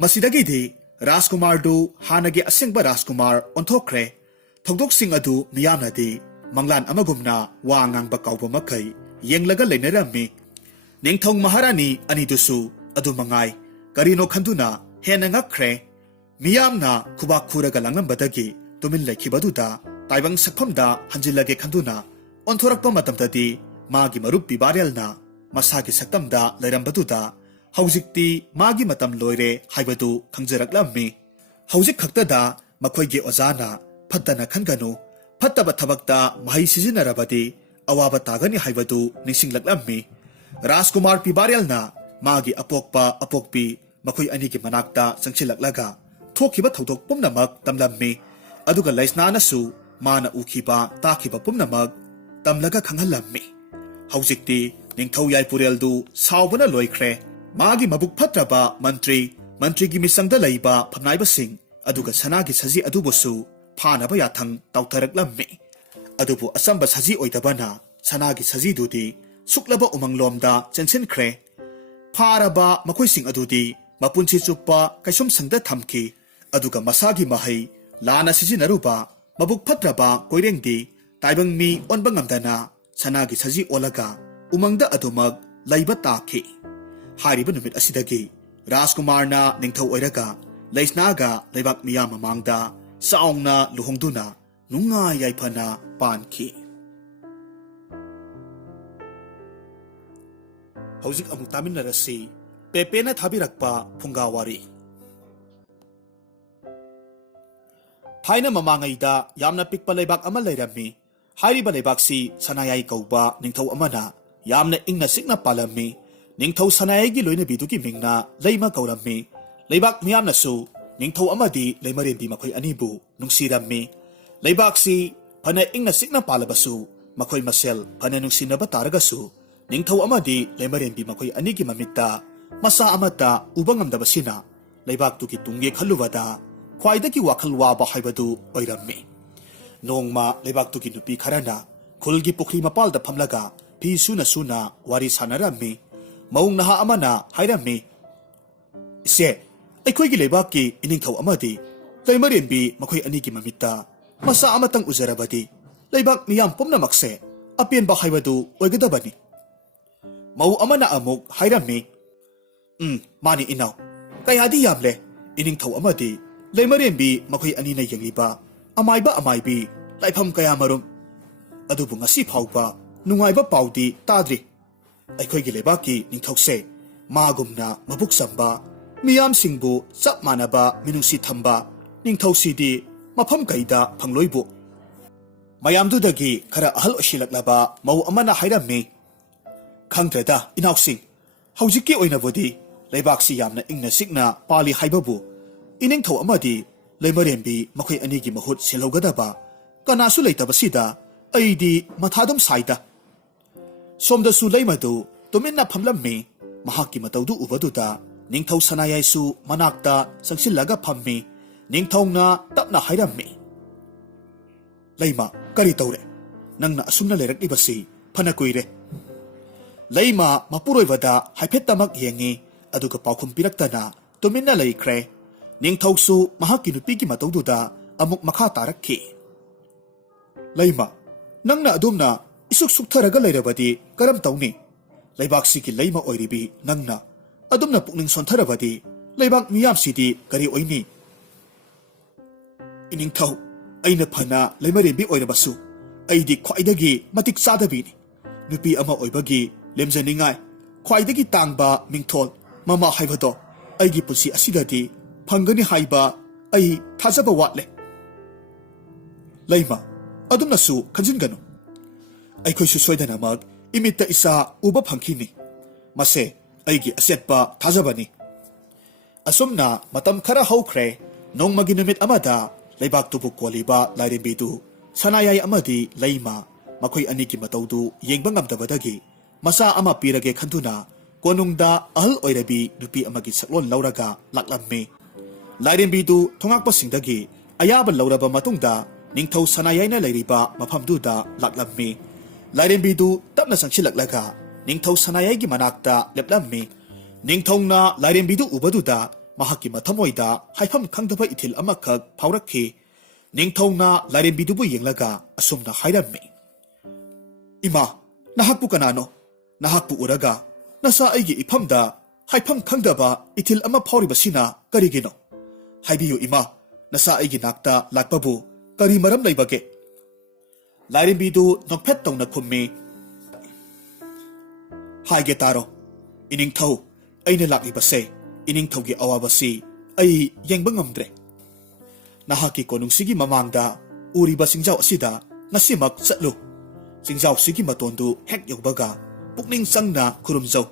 masidagidi Rajkumar du hanagi asengba Rajkumar onthokre thogdok sing adu miyamnadi manglan amagumna wa ngangba kawba makai yenglaga leinarammi ningthong maharani anidusu adu mangai karino khanduna hena ngakre miyamna khubak khuraga langlambadagi tumin lekhibaduda taibang sakhamda hanjilage khanduna onthorakpa matamtadi magi marup Pibarelna masagi saktamda leirambaduda haujikti magi matam loire haibadu khangjaraklammi haujik khaktada makhoigi ojana phattana khanganu phattaba thabakta mahi sijinarabadi awaba tagani haibadu ningsinglaklammi Rajkumar Pibarelna magi apokpa apokpi makhoi anigi manakta changchilaklaga thokiba thodok pumnamak tamlammi aduga leisnanasu mana ukhiba takhiba pumnamak tamlaga khanghallammi haujikti ꯅꯤꯡꯊꯧ ꯌꯥꯏꯄꯨꯔꯦꯜꯗꯨ ꯁꯥꯎꯕꯅ ꯂꯣꯏꯈ꯭ꯔꯦ꯫ ꯃꯥꯒꯤ ꯃꯕꯨꯛ ꯐꯠꯇ꯭ꯔꯕ ꯃꯟꯇ꯭ꯔꯤꯒꯤ ꯃꯤꯁꯪꯗ ꯂꯩꯕ ꯐꯝꯅꯥꯏꯕꯁꯤꯡ ꯑꯗꯨꯒ ꯁꯅꯥꯒꯤ ꯁꯖꯤ ꯑꯗꯨꯕꯨꯁꯨ ꯐꯥꯅꯕ ꯌꯥꯊꯪ ꯇꯧꯊꯔꯛꯂꯝꯃꯤ꯫ ꯑꯗꯨꯕꯨ ꯑꯆꯝꯕ ꯁꯖꯤ ꯑꯣꯏꯗꯕꯅ ꯁꯅꯥꯒꯤ ꯁꯖꯤꯗꯨꯗꯤ ꯁꯨꯛꯂꯕ ꯎꯃꯪꯂꯣꯝꯗ ꯆꯦꯟꯁꯤꯟꯈ꯭ꯔꯦ꯫ ꯐꯥꯔꯕ ꯃꯈꯣꯏꯁꯤꯡ ꯑꯗꯨꯗꯤ ꯃꯄꯨꯟꯁꯤ ꯆꯨꯞꯄ ꯀꯩꯁꯨꯝꯁꯪꯗ ꯊꯝꯈꯤ꯫ ꯑꯗꯨꯒ ꯃꯁꯥꯒꯤ ꯃꯍꯩ ꯂꯥꯟꯅ ꯁꯤꯖꯤꯟꯅꯔꯨꯕ ꯃꯕꯨꯛ ꯐꯠꯇ꯭ꯔꯕ ꯀꯣꯏꯔꯦꯡꯗꯤ ꯇꯥꯏꯕꯪ ꯃꯤ ꯑꯣꯟꯕ ꯉꯝꯗꯅ ꯁꯅꯥꯒꯤ ꯁꯖꯤ ꯑꯣꯜꯂꯒ ꯎꯃꯪꯗ ꯑꯗꯨꯃꯛ ꯂꯩꯕ ꯇꯥꯈꯤ꯫ ꯍꯥꯏꯔꯤꯕ ꯅꯨꯃꯤꯠ ꯑꯁꯤꯗꯒꯤ ꯔꯥꯖꯀꯨꯃꯥꯔꯅ ꯅꯤꯡꯊꯧ ꯑꯣꯏꯔꯒ ꯂꯩꯁꯅꯥꯒ ꯂꯩꯕꯥꯛ ꯃꯤꯌꯥꯝ ꯃꯃꯥꯡꯗ ꯆꯥꯎꯅ ꯂꯨꯍꯣꯡꯗꯨꯅ ꯅꯨꯡꯉꯥꯏ ꯌꯥꯏꯐꯅ ꯄꯥꯟꯈꯤ꯫ ꯍꯧꯖꯤꯛ ꯑꯃꯨꯛ ꯇꯥꯃꯤꯟꯅꯔꯁꯤ ꯄꯦꯄꯦꯅ ꯊꯥꯕꯤꯔꯛꯄ ꯐꯨꯡꯒꯥꯋꯥꯔꯤ꯫ ꯊꯥꯏꯅ ꯃꯃꯥꯡꯉꯩꯗ ꯌꯥꯝꯅ ꯄꯤꯛꯄ ꯂꯩꯕꯥꯛ ꯑꯃ ꯂꯩꯔꯝꯃꯤ꯫ ꯍꯥꯏꯔꯤꯕ ꯂꯩꯕꯥꯛꯁꯤ ꯁꯅꯥꯌꯥꯏ ꯀꯧꯕ ꯅꯤꯡꯊꯧ ꯑꯃꯅ ꯌꯥꯝꯅ ꯏꯪꯅ ꯆꯤꯛꯅ ꯄꯥꯜꯂꯝꯃꯤ꯫ ꯅꯤꯡꯊꯧ ꯁꯅꯥꯌꯥꯏꯒꯤ ꯂꯣꯏꯅꯕꯤꯗꯨꯒꯤ ꯃꯤꯡꯅ ꯂꯩꯃ ꯀꯧꯔꯝꯃꯤ꯫ ꯂꯩꯕꯥꯛ ꯃꯤꯌꯥꯝꯅꯁꯨ ꯅꯤꯡꯊꯧ ꯑꯃꯗꯤ ꯂꯩꯃꯔꯦꯟꯕꯤ ꯃꯈꯣꯏ ꯑꯅꯤꯕꯨ ꯅꯨꯡꯁꯤꯔꯝꯃꯤ꯫ ꯂꯩꯕꯥꯛꯁꯤ ꯐꯅ ꯏꯪꯅ ꯆꯤꯛꯅ ꯄꯥꯜꯂꯕꯁꯨ ꯃꯈꯣꯏ ꯃꯁꯦꯜ ꯐꯅ ꯅꯨꯡꯁꯤꯅꯕ ꯇꯥꯔꯒꯁꯨ ꯅꯤꯡꯊꯧ ꯑꯃꯗꯤ ꯂꯩꯃꯔꯦꯟꯕꯤ ꯃꯈꯣꯏ ꯑꯅꯤꯒꯤ ꯃꯃꯤꯠꯇ ꯃꯆꯥ ꯑꯃꯠꯇ ꯎꯕ ꯉꯝꯗꯕꯁꯤꯅ ꯂꯩꯕꯥꯛꯇꯨꯒꯤ ꯇꯨꯡꯒꯤ ꯈꯜꯂꯨꯕꯗ ꯈ꯭ꯋꯥꯏꯗꯒꯤ ꯋꯥꯈꯜ ꯋꯥꯕ ꯍꯥꯏꯕꯗꯨ ꯑꯣꯏꯔꯝꯃꯤ꯫ ꯅꯣꯡꯃ ꯂꯩꯕꯥꯛꯇꯨꯒꯤ ꯅꯨꯄꯤ ꯈꯔꯅ ꯈꯨꯜꯒꯤ ꯄꯨꯈ꯭ꯔꯤ ꯃꯄꯥꯜꯗ ꯐꯝꯂꯒ ꯐꯤ ꯁꯨꯅ ꯁꯨꯅ ꯋꯥꯔꯤ ꯁꯥꯅꯔꯝꯃꯤ꯫ ꯃꯧ ꯅꯍꯥ ꯑꯃꯅ ꯍꯥꯏꯔꯝꯃꯤ, "ꯏꯆꯦ, ꯑꯩꯈꯣꯏꯒꯤ ꯂꯩꯕꯥꯛꯀꯤ ꯏꯅꯤꯡꯊꯧ ꯑꯃꯗꯤ ꯂꯩꯃꯔꯦꯟꯕꯤ ꯃꯈꯣꯏ ꯑꯅꯤꯒꯤ ꯃꯃꯤꯠꯇ ꯃꯆꯥ ꯑꯃꯇꯪ ꯎꯖꯔꯕꯗꯤ ꯂꯩꯕꯥꯛ ꯃꯤꯌꯥꯝ ꯄꯨꯝꯅꯃꯛꯁꯦ ꯑꯄꯦꯟꯕ ꯍꯥꯏꯕꯗꯨ ꯑꯣꯏꯒꯗꯕꯅꯤ"꯫ ꯃꯧ ꯑꯃꯅ ꯑꯃꯨꯛ ꯍꯥꯏꯔꯝꯃꯤ, "ꯃꯥꯅꯤ ꯏꯅꯥꯎ, ꯀꯌꯥꯗꯤ ꯌꯥꯝꯂꯦ ꯏꯅꯤꯡꯊꯧ ꯑꯃꯗꯤ ꯂꯩꯃꯔꯦꯟꯕꯤ ꯃꯈꯣꯏ ꯑꯅꯤꯅ ꯌꯦꯡꯂꯤꯕ ꯑꯃꯥꯏꯕ ꯑꯃꯥꯏꯕꯤ ꯂꯥꯏꯐꯝ ꯀꯌꯥ ꯃꯔꯨꯝ꯫ ꯑꯗꯨꯕꯨ ꯉꯁꯤ ꯐꯥꯎꯕ ꯅꯨꯡꯉꯥꯏꯕ ꯄꯥꯎꯗꯤ ꯇꯥꯗ꯭ꯔꯤ꯫ ꯑꯩꯈꯣꯏꯒꯤ ꯂꯩꯕꯥꯛꯀꯤ ꯅꯤꯡꯊꯧꯁꯦ ꯃꯥꯒꯨꯝꯅ ꯃꯕꯨꯛ ꯆꯝꯕ, ꯃꯤꯌꯥꯝꯁꯤꯡꯕꯨ ꯆꯞ ꯃꯥꯟꯅꯕ ꯃꯤꯅꯨꯡꯁꯤ ꯊꯝꯕ ꯅꯤꯡꯊꯧꯁꯤꯗꯤ ꯃꯐꯝ ꯀꯩꯗ ꯐꯪꯂꯣꯏꯕꯨ"꯫ ꯃꯌꯥꯝꯗꯨꯗꯒꯤ ꯈꯔ ꯑꯍꯜ ꯑꯣꯏꯁꯤꯜꯂꯛꯂꯕ ꯃꯧ ꯑꯃꯅ ꯍꯥꯏꯔꯝꯃꯤ, "ꯈꯪꯗ꯭ꯔꯦꯗ ꯏꯅꯥꯎꯁꯤꯡ, ꯍꯧꯖꯤꯛꯀꯤ ꯑꯣꯏꯅꯕꯨꯗꯤ ꯂꯩꯕꯥꯛꯁꯤ ꯌꯥꯝꯅ ꯏꯪꯅ ꯆꯤꯛꯅ ꯄꯥꯜꯂꯤ ꯍꯥꯏꯕꯕꯨ ꯏꯅꯤꯡꯊꯧ ꯑꯃꯗꯤ ꯂꯩꯃꯔꯦꯟꯕꯤ ꯃꯈꯣꯏ ꯑꯅꯤꯒꯤ ꯃꯍꯨꯠ ꯁꯤꯜꯍꯧꯒꯗꯕ ꯀꯅꯥꯁꯨ ꯂꯩꯇꯕꯁꯤꯗ ꯑꯩꯗꯤ ꯃꯊꯥꯗꯨꯝ ꯁꯥꯏꯗ"꯫ ꯁꯣꯝꯗꯁꯨ ꯂꯩꯃꯗꯨ ꯇꯨꯃꯤꯟꯅ ꯐꯝꯂꯝꯃꯤ꯫ ꯃꯍꯥꯛꯀꯤ ꯃꯇꯧꯗꯨ ꯎꯕꯗꯨꯗ ꯅꯤꯡꯊꯧ ꯁꯅꯥꯌꯥꯏꯁꯨ ꯃꯅꯥꯛꯇ ꯆꯪꯁꯤꯜꯂꯒ ꯐꯝꯃꯤ꯫ ꯅꯤꯡꯊꯧꯅ ꯇꯞꯅ ꯍꯥꯏꯔꯝꯃꯤ, "ꯂꯩꯃ, ꯀꯔꯤ ꯇꯧꯔꯦ? ꯅꯪꯅ ꯑꯁꯨꯝꯅ ꯂꯩꯔꯛꯂꯤꯕꯁꯤ ꯐꯅ ꯀꯨꯏꯔꯦ"꯫ ꯂꯩꯃ ꯃꯄꯨꯔꯣꯏꯕꯗ ꯍꯥꯏꯐꯦꯠꯇꯃꯛ ꯌꯦꯡꯉꯤ, ꯑꯗꯨꯒ ꯄꯥꯎꯈꯨꯝ ꯄꯤꯔꯛꯇꯅ ꯇꯨꯃꯤꯟꯅ ꯂꯩꯈ꯭ꯔꯦ꯫ ꯅꯤꯡꯊꯧꯁꯨ ꯃꯍꯥꯛꯀꯤ ꯅꯨꯄꯤꯒꯤ ꯃꯇꯧꯗꯨꯗ ꯑꯃꯨꯛ ꯃꯈꯥ ꯇꯥꯔꯛꯈꯤ, "ꯂꯩꯃ, ꯅꯪꯅ ꯑꯗꯨꯝꯅ ꯏꯁꯨꯛ ꯁꯨꯛꯊꯔꯒ ꯂꯩꯔꯕꯗꯤ ꯀꯔꯝ ꯇꯧꯅꯤ? ꯂꯩꯕꯥꯛꯁꯤꯒꯤ ꯂꯩꯃ ꯑꯣꯏꯔꯤꯕꯤ ꯅꯪꯅ ꯑꯗꯨꯝꯅ ꯄꯨꯛꯅꯤꯡ ꯁꯣꯟꯊꯔꯕꯗꯤ ꯂꯩꯕꯥꯛ ꯃꯤꯌꯥꯝꯁꯤꯗꯤ ꯀꯔꯤ ꯑꯣꯏꯅꯤ? ꯏꯅꯤꯡꯊꯧ, ꯑꯩꯅ ꯐꯅ ꯂꯩꯃꯔꯦꯟꯕꯤ ꯑꯣꯏꯔꯕꯁꯨ ꯑꯩꯗꯤ ꯈ꯭ꯋꯥꯏꯗꯒꯤ ꯃꯇꯤꯛ ꯆꯥꯗꯕꯤꯅꯤ꯫ ꯅꯨꯄꯤ ꯑꯃ ꯑꯣꯏꯕꯒꯤ ꯂꯦꯝꯖꯅꯤꯡꯉꯥꯏ ꯈ꯭ꯋꯥꯏꯗꯒꯤ ꯇꯥꯡꯕ ꯃꯤꯡꯊꯣꯜ ꯃꯃꯥ ꯍꯥꯏꯕꯗꯣ ꯑꯩꯒꯤ ꯄꯨꯟꯁꯤ ꯑꯁꯤꯗꯗꯤ ꯐꯪꯒꯅꯤ ꯍꯥꯏꯕ ꯑꯩ ꯊꯥꯖꯕ ꯋꯥꯠꯂꯦ"꯫ "ꯂꯩꯃ, ꯑꯗꯨꯝꯅꯁꯨ ꯈꯟꯖꯤꯟꯒꯅꯨ꯫ ꯑꯩꯈꯣꯏꯁꯨ ꯁꯣꯏꯗꯅꯃꯛ ꯏꯃꯤꯠꯇ ꯏꯆꯥ ꯎꯕ ꯐꯪꯈꯤꯅꯤ꯫ ꯃꯁꯦ ꯑꯩꯒꯤ ꯑꯆꯦꯠꯄ ꯊꯥꯖꯕꯅꯤ"꯫ ꯑꯁꯨꯝꯅ ꯃꯇꯝ ꯈꯔ ꯍꯧꯈ꯭ꯔꯦ꯫ ꯅꯣꯡꯃꯒꯤ ꯅꯨꯃꯤꯠ ꯑꯃꯗ ꯂꯩꯕꯥꯛꯇꯨꯕꯨ ꯀꯣꯜꯂꯤꯕ ꯂꯥꯏꯔꯦꯝꯕꯤꯗꯨ ꯁꯅꯥꯌꯥꯏ ꯑꯃꯗꯤ ꯂꯩꯃ ꯃꯈꯣꯏ ꯑꯅꯤꯒꯤ ꯃꯇꯧꯗꯨ ꯌꯦꯡꯕ ꯉꯝꯗꯕꯗꯒꯤ ꯃꯆꯥ ꯑꯃ ꯄꯤꯔꯒꯦ ꯈꯟꯗꯨꯅ ꯀꯣꯅꯨꯡꯗ ꯑꯍꯜ ꯑꯣꯏꯔꯕꯤ ꯅꯨꯄꯤ ꯑꯃꯒꯤ ꯁꯛꯂꯣꯟ ꯂꯧꯔꯒ ꯂꯥꯛꯂꯝꯃꯤ꯫ ꯂꯥꯏꯔꯦꯝꯕꯤꯗꯨ ꯊꯣꯉꯥꯛꯄꯁꯤꯡꯗꯒꯤ ꯑꯌꯥꯕ ꯂꯧꯔꯕ ꯃꯇꯨꯡꯗ ꯅꯤꯡꯊꯧ ꯁꯅꯥꯌꯥꯏꯅ ꯂꯩꯔꯤꯕ ꯃꯐꯝꯗꯨꯗ ꯂꯥꯛꯂꯝꯃꯤ꯫ ꯂꯥꯏꯔꯦꯝꯕꯤꯗꯨ ꯇꯞꯅ ꯆꯪꯁꯤꯜꯂꯛꯂꯒ ꯅꯤꯡꯊꯧ ꯁꯅꯥꯌꯥꯏꯒꯤ ꯃꯅꯥꯛꯇ ꯂꯦꯞꯂꯝꯃꯤ꯫ ꯅꯤꯡꯊꯧꯅ ꯂꯥꯏꯔꯦꯝꯕꯤꯗꯨ ꯎꯕꯗꯨꯗ ꯃꯍꯥꯛꯀꯤ ꯃꯊꯃꯣꯏꯗ ꯍꯥꯏꯐꯝ ꯈꯪꯗꯕ ꯏꯊꯤꯜ ꯑꯃꯈꯛ ꯐꯥꯎꯔꯛꯈꯤ꯫ ꯅꯤꯡꯊꯧꯅ ꯂꯥꯏꯔꯦꯝꯕꯤꯗꯨꯕꯨ ꯌꯦꯡꯂꯒ ꯑꯁꯨꯝꯅ ꯍꯥꯏꯔꯝꯃꯤ, "ꯏꯃꯥ, ꯅꯍꯥꯛꯄꯨ ꯀꯅꯥꯅꯣ? ꯅꯍꯥꯛꯄꯨ ꯎꯔꯒ ꯅꯆꯥ ꯑꯩꯒꯤ ꯏꯐꯝꯗ ꯍꯥꯏꯐꯝ ꯈꯪꯗꯕ ꯏꯊꯤꯜ ꯑꯃ ꯐꯥꯎꯔꯤꯕꯁꯤꯅ ꯀꯔꯤꯒꯤꯅꯣ? ꯍꯥꯏꯕꯤꯌꯨ ꯏꯃꯥ, ꯅꯆꯥ ꯑꯩꯒꯤ ꯅꯥꯛꯇ ꯂꯥꯛꯄꯕꯨ ꯀꯔꯤ ꯃꯔꯝ ꯂꯩꯕꯒꯦ?" ꯂꯥꯏꯔꯦꯝꯕꯤꯗꯨ ꯅꯣꯛꯐꯦꯠ ꯇꯧꯅ ꯈꯨꯝꯃꯤ, "ꯍꯥꯏꯒꯦ ꯇꯥꯔꯣ ꯏꯅꯤꯡꯊꯧ, ꯑꯩꯅ ꯂꯥꯛꯂꯤꯕꯁꯦ ꯏꯅꯤꯡꯊꯧꯒꯤ ꯑꯋꯥꯕꯁꯤ ꯑꯩ ꯌꯦꯡꯕ ꯉꯝꯗ꯭ꯔꯦ꯫ ꯅꯍꯥꯛꯀꯤ ꯀꯣꯅꯨꯡꯁꯤꯒꯤ ꯃꯃꯥꯡꯗ ꯎꯔꯤꯕ ꯆꯤꯡꯖꯥꯎ ꯑꯁꯤꯗ ꯉꯁꯤꯃꯛ ꯆꯠꯂꯨ꯫ ꯆꯤꯡꯖꯥꯎꯁꯤꯒꯤ ꯃꯇꯣꯟꯗꯨ ꯍꯦꯛ ꯌꯧꯕꯒ ꯄꯨꯛꯅꯤꯡ ꯆꯪꯅ ꯈꯨꯔꯨꯝꯖꯧ꯫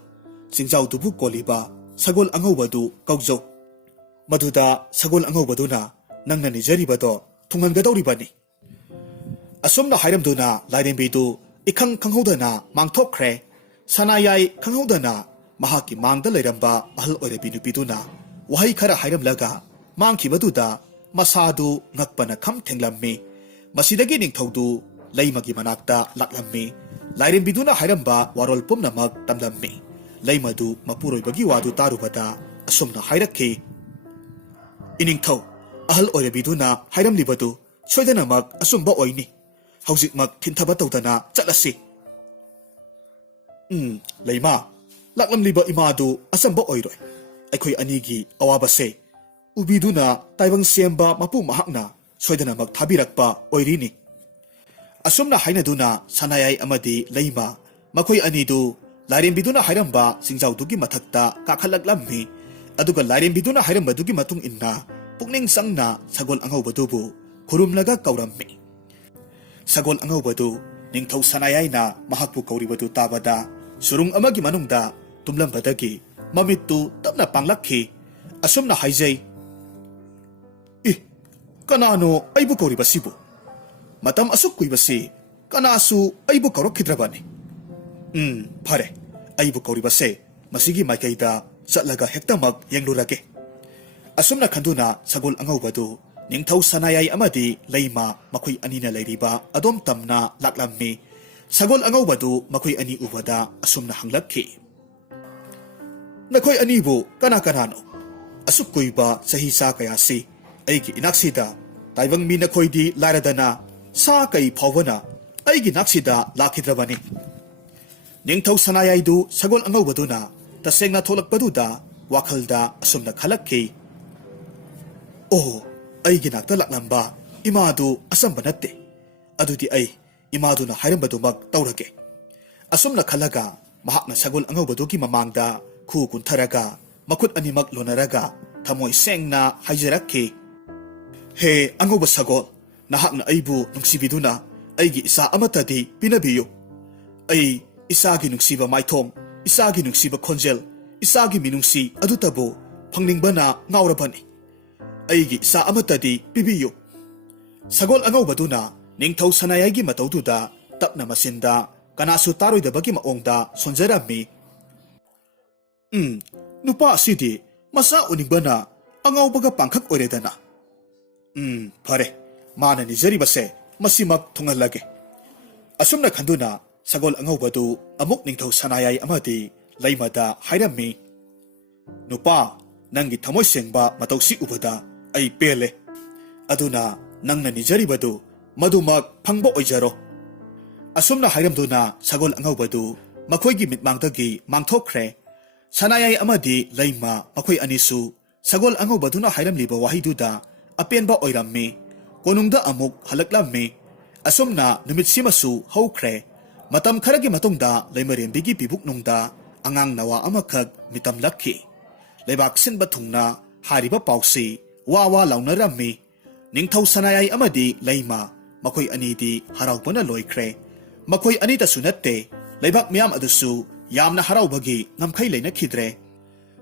ꯆꯤꯡꯖꯥꯎꯗꯨꯕꯨ ꯀꯣꯜꯂꯤꯕ ꯁꯒꯣꯜ ꯑꯉꯧꯕꯗꯨ ꯀꯧꯖꯧ꯫ ꯃꯗꯨꯗ ꯁꯒꯣꯜ ꯑꯉꯧꯕꯗꯨꯅ ꯅꯪꯅ ꯅꯤꯖꯔꯤꯕꯗꯣ ꯊꯨꯡꯍꯟꯒꯗꯧꯔꯤꯕꯅꯤ"꯫ ꯑꯁꯨꯝꯅ ꯍꯥꯏꯔꯝꯗꯨꯅ ꯂꯥꯏꯔꯦꯝꯕꯤꯗꯨ ꯏꯈꯪ ꯈꯪꯍꯧꯗꯅ ꯃꯥꯡꯊꯣꯛꯈ꯭ꯔꯦ꯫ ꯁꯅꯥꯌꯥꯏ ꯈꯪꯍꯧꯗꯅ ꯃꯍꯥꯛꯀꯤ ꯃꯥꯡꯗ ꯂꯩꯔꯝꯕ ꯑꯍꯜ ꯑꯣꯏꯔꯕꯤ ꯅꯨꯄꯤꯗꯨꯅ ꯋꯥꯍꯩ ꯈꯔ ꯍꯥꯏꯔꯝꯂꯒ ꯃꯥꯡꯈꯤꯕꯗꯨꯗ ꯃꯁꯥꯗꯨ ꯉꯛꯄꯅ ꯈꯝ ꯊꯦꯡꯂꯝꯃꯤ꯫ ꯃꯁꯤꯗꯒꯤ ꯅꯤꯡꯊꯧꯗꯨ ꯂꯩꯃꯒꯤ ꯃꯅꯥꯛꯇ ꯂꯥꯛꯂꯝꯃꯤ꯫ ꯂꯥꯏꯔꯦꯝꯕꯤꯗꯨꯅ ꯍꯥꯏꯔꯝꯕ ꯋꯥꯔꯣꯜ ꯄꯨꯝꯅꯃꯛ ꯇꯝꯂꯝꯃꯤ꯫ ꯂꯩꯃꯗꯨ ꯃꯄꯨꯔꯣꯏꯕꯒꯤ ꯋꯥꯗꯨ ꯇꯥꯔꯨꯕꯗ ꯑꯁꯨꯝꯅ ꯍꯥꯏꯔꯛꯈꯤ, "ꯏꯅꯤꯡꯊꯧ, ꯑꯍꯜ ꯑꯣꯏꯔꯕꯤꯗꯨꯅ ꯍꯥꯏꯔꯝꯂꯤꯕꯗꯨ ꯁꯣꯏꯗꯅꯃꯛ ꯑꯆꯨꯝꯕ ꯑꯣꯏꯅꯤ꯫ ꯍꯧꯖꯤꯛꯃꯛ ꯊꯤꯟꯊꯕ ꯇꯧꯗꯅ ꯆꯠꯂꯁꯤ." ꯂꯩꯃ, ꯂꯥꯛꯂꯝꯂꯤꯕ ꯏꯃꯥꯗꯨ ꯑꯆꯝꯕ ꯑꯣꯏꯔꯣꯏ꯫ ꯑꯩꯈꯣꯏ ꯑꯅꯤꯒꯤ ꯑꯋꯥꯕꯁꯦ ꯎꯕꯤꯗꯨꯅ ꯇꯥꯏꯕꯪ ꯁꯦꯝꯕ ꯃꯄꯨ ꯃꯍꯥꯛꯅ ꯁꯣꯏꯗꯅꯃꯛ ꯊꯥꯕꯤꯔꯛꯄ ꯑꯣꯏꯔꯤꯅꯤ꯫ ꯑꯁꯨꯝꯅ ꯍꯥꯏꯅꯗꯨꯅ ꯁꯅꯥꯌꯥꯏ ꯑꯃꯗꯤ ꯂꯩꯃ ꯃꯈꯣꯏ ꯑꯅꯤꯗꯨ ꯂꯥꯏꯔꯦꯝꯕꯤꯗꯨꯅ ꯍꯥꯏꯔꯝꯕ ꯆꯤꯡꯖꯥꯎꯗꯨꯒꯤ ꯃꯊꯛꯇ ꯀꯥꯈꯠꯂꯛꯂꯝꯃꯤ꯫ ꯑꯗꯨꯒ ꯂꯥꯏꯔꯦꯝꯕꯤꯗꯨꯅ ꯍꯥꯏꯔꯝꯕꯗꯨꯒꯤ ꯃꯇꯨꯡ ꯏꯟꯅ ꯄꯨꯛꯅꯤꯡ ꯆꯪꯅ ꯁꯒꯣꯜ ꯑꯉꯧꯕꯗꯨꯕꯨ ꯈꯨꯔꯨꯝꯂꯒ ꯀꯧꯔꯝꯃꯤ꯫ ꯁꯒꯣꯜ ꯑꯉꯧꯕꯗꯨ ꯅꯤꯡꯊꯧ ꯁꯅꯥꯌꯥꯏꯅ ꯃꯍꯥꯛꯄꯨ ꯀꯧꯔꯤꯕꯗꯨ ꯇꯥꯕꯗ ꯁꯨꯔꯨꯡ ꯑꯃꯒꯤ ꯃꯅꯨꯡꯗ ꯇꯨꯝꯂꯝꯕꯗꯒꯤ ꯃꯃꯤꯠꯇꯨ ꯇꯞꯅ ꯄꯥꯡꯂꯛꯈꯤ꯫ ꯑꯁꯨꯝꯅ ꯍꯥꯏꯖꯩ, "ꯀꯅꯥꯅꯣ ꯑꯩꯕꯨ ꯀꯧꯔꯤꯕꯁꯤꯕꯨ? ꯃꯇꯝ ꯑꯁꯨꯛ ꯀꯨꯏꯕꯁꯤ ꯀꯅꯥꯁꯨ ꯑꯩꯕꯨ ꯀꯧꯔꯛꯈꯤꯗ꯭ꯔꯕꯅꯤ꯫ ꯐꯔꯦ, ꯑꯩꯕꯨ ꯀꯧꯔꯤꯕꯁꯦ ꯃꯁꯤꯒꯤ ꯃꯥꯏꯀꯩꯗ ꯆꯠꯂꯒ ꯍꯦꯛꯇꯃꯛ ꯌꯦꯡꯂꯨꯔꯒꯦ." ꯑꯁꯨꯝꯅ ꯈꯟꯗꯨꯅ ꯁꯒꯣꯜ ꯑꯉꯧꯕꯗꯨ ꯅꯤꯡꯊꯧ ꯁꯅꯥꯌꯥꯏ ꯑꯃꯗꯤ ꯂꯩꯃ ꯃꯈꯣꯏ ꯑꯅꯤꯅ ꯂꯩꯔꯤꯕ ꯑꯗꯣꯝ ꯇꯝꯅ ꯂꯥꯛꯂꯝꯃꯤ꯫ ꯁꯒꯣꯜ ꯑꯉꯧꯕꯗꯨ ꯃꯈꯣꯏ ꯑꯅꯤ ꯎꯕꯗ ꯑꯁꯨꯝꯅ ꯍꯪꯂꯛꯈꯤ, "ꯅꯈꯣꯏ ꯑꯅꯤꯕꯨ ꯀꯅꯥ ꯀꯅꯥꯅꯣ? ꯑꯁꯨꯛ ꯀꯨꯏꯕ ꯆꯍꯤ ꯆꯥ ꯀꯌꯥꯁꯤ ꯑꯩꯒꯤ ꯏꯅꯥꯛꯁꯤꯗ ꯇꯥꯏꯕꯪ ꯃꯤ ꯅꯈꯣꯏꯗꯤ ꯂꯥꯏꯔꯗꯅ ꯁꯥ ꯀꯩ ꯐꯥꯎꯕꯅ ꯑꯩꯒꯤ ꯅꯥꯛꯁꯤꯗ ꯂꯥꯛꯈꯤꯗ꯭ꯔꯕꯅꯤ." ꯅꯤꯡꯊꯧ ꯁꯅꯥꯌꯥꯏꯗꯨ ꯁꯒꯣꯜ ꯑꯉꯧꯕꯗꯨꯅ ꯇꯁꯦꯡꯅ ꯊꯣꯛꯂꯛꯄꯗꯨꯗ ꯋꯥꯈꯜꯗ ꯑꯁꯨꯝꯅ ꯈꯜꯂꯛꯈꯤ, "ꯑꯣ, ꯑꯩꯒꯤ ꯅꯥꯛꯇ ꯂꯥꯛꯂꯝꯕ ꯏꯃꯥꯗꯨ ꯑꯆꯝꯕ ꯅꯠꯇꯦ꯫ ꯑꯗꯨꯗꯤ ꯑꯩ ꯏꯃꯥꯗꯨꯅ ꯍꯥꯏꯔꯝꯕꯗꯨꯃꯛ ꯇꯧꯔꯒꯦ." ꯑꯁꯨꯝꯅ ꯈꯜꯂꯒ ꯃꯍꯥꯛꯅ ꯁꯒꯣꯜ ꯑꯉꯧꯕꯗꯨꯒꯤ ꯃꯃꯥꯡꯗ ꯈꯨ ꯀꯨꯟꯊꯔꯒ ꯃꯈꯨꯠ ꯑꯅꯤꯃꯛ ꯂꯣꯟꯅꯔꯒ ꯊꯃꯣꯏ ꯁꯦꯡꯅ ꯍꯥꯏꯖꯔꯛꯈꯤ, "ꯍꯦ ꯑꯉꯧꯕ ꯁꯒꯣꯜ, ꯅꯍꯥꯛꯅ ꯑꯩꯕꯨ ꯅꯨꯡꯁꯤꯕꯤꯗꯨꯅ ꯑꯩꯒꯤ ꯏꯆꯥ ꯑꯃꯠꯇꯗꯤ ꯄꯤꯅꯕꯤꯌꯨ꯫ ꯑꯩ ꯏꯆꯥꯒꯤ ꯅꯨꯡꯁꯤꯕ ꯃꯥꯏꯊꯣꯡ, ꯏꯆꯥꯒꯤ ꯅꯨꯡꯁꯤꯕ ꯈꯣꯟꯖꯦꯜ, ꯏꯆꯥꯒꯤ ꯃꯤꯅꯨꯡꯁꯤ ꯑꯗꯨꯇꯕꯨ ꯐꯪꯅꯤꯡꯕꯅ ꯉꯥꯎꯔꯕꯅꯤ꯫ ꯑꯩꯒꯤ ꯏꯆꯥ ꯑꯃꯠꯇꯗꯤ ꯄꯤꯕꯤꯌꯨ." ꯁꯒꯣꯜ ꯑꯉꯧꯕꯗꯨꯅ ꯅꯤꯡꯊꯧ ꯁꯅꯥꯌꯥꯏꯒꯤ ꯃꯇꯧꯗꯨꯗ ꯇꯞꯅ ꯃꯆꯤꯟꯗ ꯀꯅꯥꯁꯨ ꯇꯥꯔꯣꯏꯗꯕꯒꯤ ꯃꯑꯣꯡꯗ ꯁꯣꯟꯖꯔꯝꯃꯤ, "ꯅꯨꯄꯥ ꯑꯁꯤꯗꯤ ꯃꯆꯥ ꯎꯅꯤꯡꯕꯅ ꯑꯉꯥꯎꯕꯒ ꯄꯥꯡꯈꯛ ꯑꯣꯏꯔꯦꯗꯅ꯫ ꯐꯔꯦ, ꯃꯥꯅ ꯅꯤꯖꯔꯤꯕꯁꯦ ꯃꯁꯤꯃꯛ ꯊꯨꯡꯍꯜꯂꯒꯦ." ꯑꯁꯨꯝꯅ ꯈꯟꯗꯨꯅ ꯁꯒꯣꯜ ꯑꯉꯧꯕꯗꯨ ꯑꯃꯨꯛ ꯅꯤꯡꯊꯧ ꯁꯅꯥꯌꯥꯏ ꯑꯃꯗꯤ ꯂꯩꯃꯗ ꯍꯥꯏꯔꯝꯃꯤ, "ꯅꯨꯄꯥ, ꯅꯪꯒꯤ ꯊꯃꯣꯏ ꯁꯦꯡꯕ ꯃꯇꯧꯁꯤ ꯎꯕꯗ ꯑꯩ ꯄꯦꯜꯂꯦ꯫ ꯑꯗꯨꯅ ꯅꯪꯅ ꯅꯤꯖꯔꯤꯕꯗꯨ ꯃꯗꯨꯃꯛ ꯐꯪꯕ ꯑꯣꯏꯖꯔꯣ." ꯑꯁꯨꯝꯅ ꯍꯥꯏꯔꯝꯗꯨꯅ ꯁꯒꯣꯜ ꯑꯉꯧꯕꯗꯨ ꯃꯈꯣꯏꯒꯤ ꯃꯤꯠꯃꯥꯡꯗꯒꯤ ꯃꯥꯡꯊꯣꯛꯈ꯭ꯔꯦ꯫ ꯁꯅꯥꯌꯥꯏ ꯑꯃꯗꯤ ꯂꯩꯃ ꯃꯈꯣꯏ ꯑꯅꯤꯁꯨ ꯁꯒꯣꯜ ꯑꯉꯧꯕꯗꯨꯅ ꯍꯥꯏꯔꯝꯂꯤꯕ ꯋꯥꯍꯩꯗꯨꯗ ꯑꯄꯦꯟꯕ ꯑꯣꯏꯔꯝꯃꯤ꯫ ꯀꯣꯅꯨꯡꯗ ꯑꯃꯨꯛ ꯍꯜꯂꯛꯂꯝꯃꯤ꯫ ꯑꯁꯨꯝꯅ ꯅꯨꯃꯤꯠꯁꯤꯃꯁꯨ ꯍꯧꯈ꯭ꯔꯦ꯫ ꯃꯇꯝ ꯈꯔꯒꯤ ꯃꯇꯨꯡꯗ ꯂꯩꯃꯔꯦꯝꯕꯤꯒꯤ ꯄꯤꯕꯨꯛꯅꯨꯡꯗ ꯑꯉꯥꯡ ꯅꯋꯥ ꯑꯃꯈꯛ ꯃꯤꯇꯝꯂꯛꯈꯤ꯫ ꯂꯩꯕꯥꯛ ꯁꯤꯟꯕ ꯊꯨꯡꯅ ꯍꯥꯏꯔꯤꯕ ꯄꯥꯎꯁꯤ ꯋꯥ ꯋꯥ ꯂꯥꯎꯅꯔꯝꯃꯤ꯫ ꯅꯤꯡꯊꯧ ꯁꯅꯥꯌꯥꯏ ꯑꯃꯗꯤ ꯂꯩꯃ ꯃꯈꯣꯏ ꯑꯅꯤꯗꯤ ꯍꯔꯥꯎꯕꯅ ꯂꯣꯏꯈ꯭ꯔꯦ꯫ ꯃꯈꯣꯏ ꯑꯅꯤꯇꯁꯨ ꯅꯠꯇꯦ, ꯂꯩꯕꯥꯛ ꯃꯤꯌꯥꯝ ꯑꯗꯨꯁꯨ ꯌꯥꯝꯅ ꯍꯔꯥꯎꯕꯒꯤ ꯉꯝꯈꯩ ꯂꯩꯅꯈꯤꯗ꯭ꯔꯦ꯫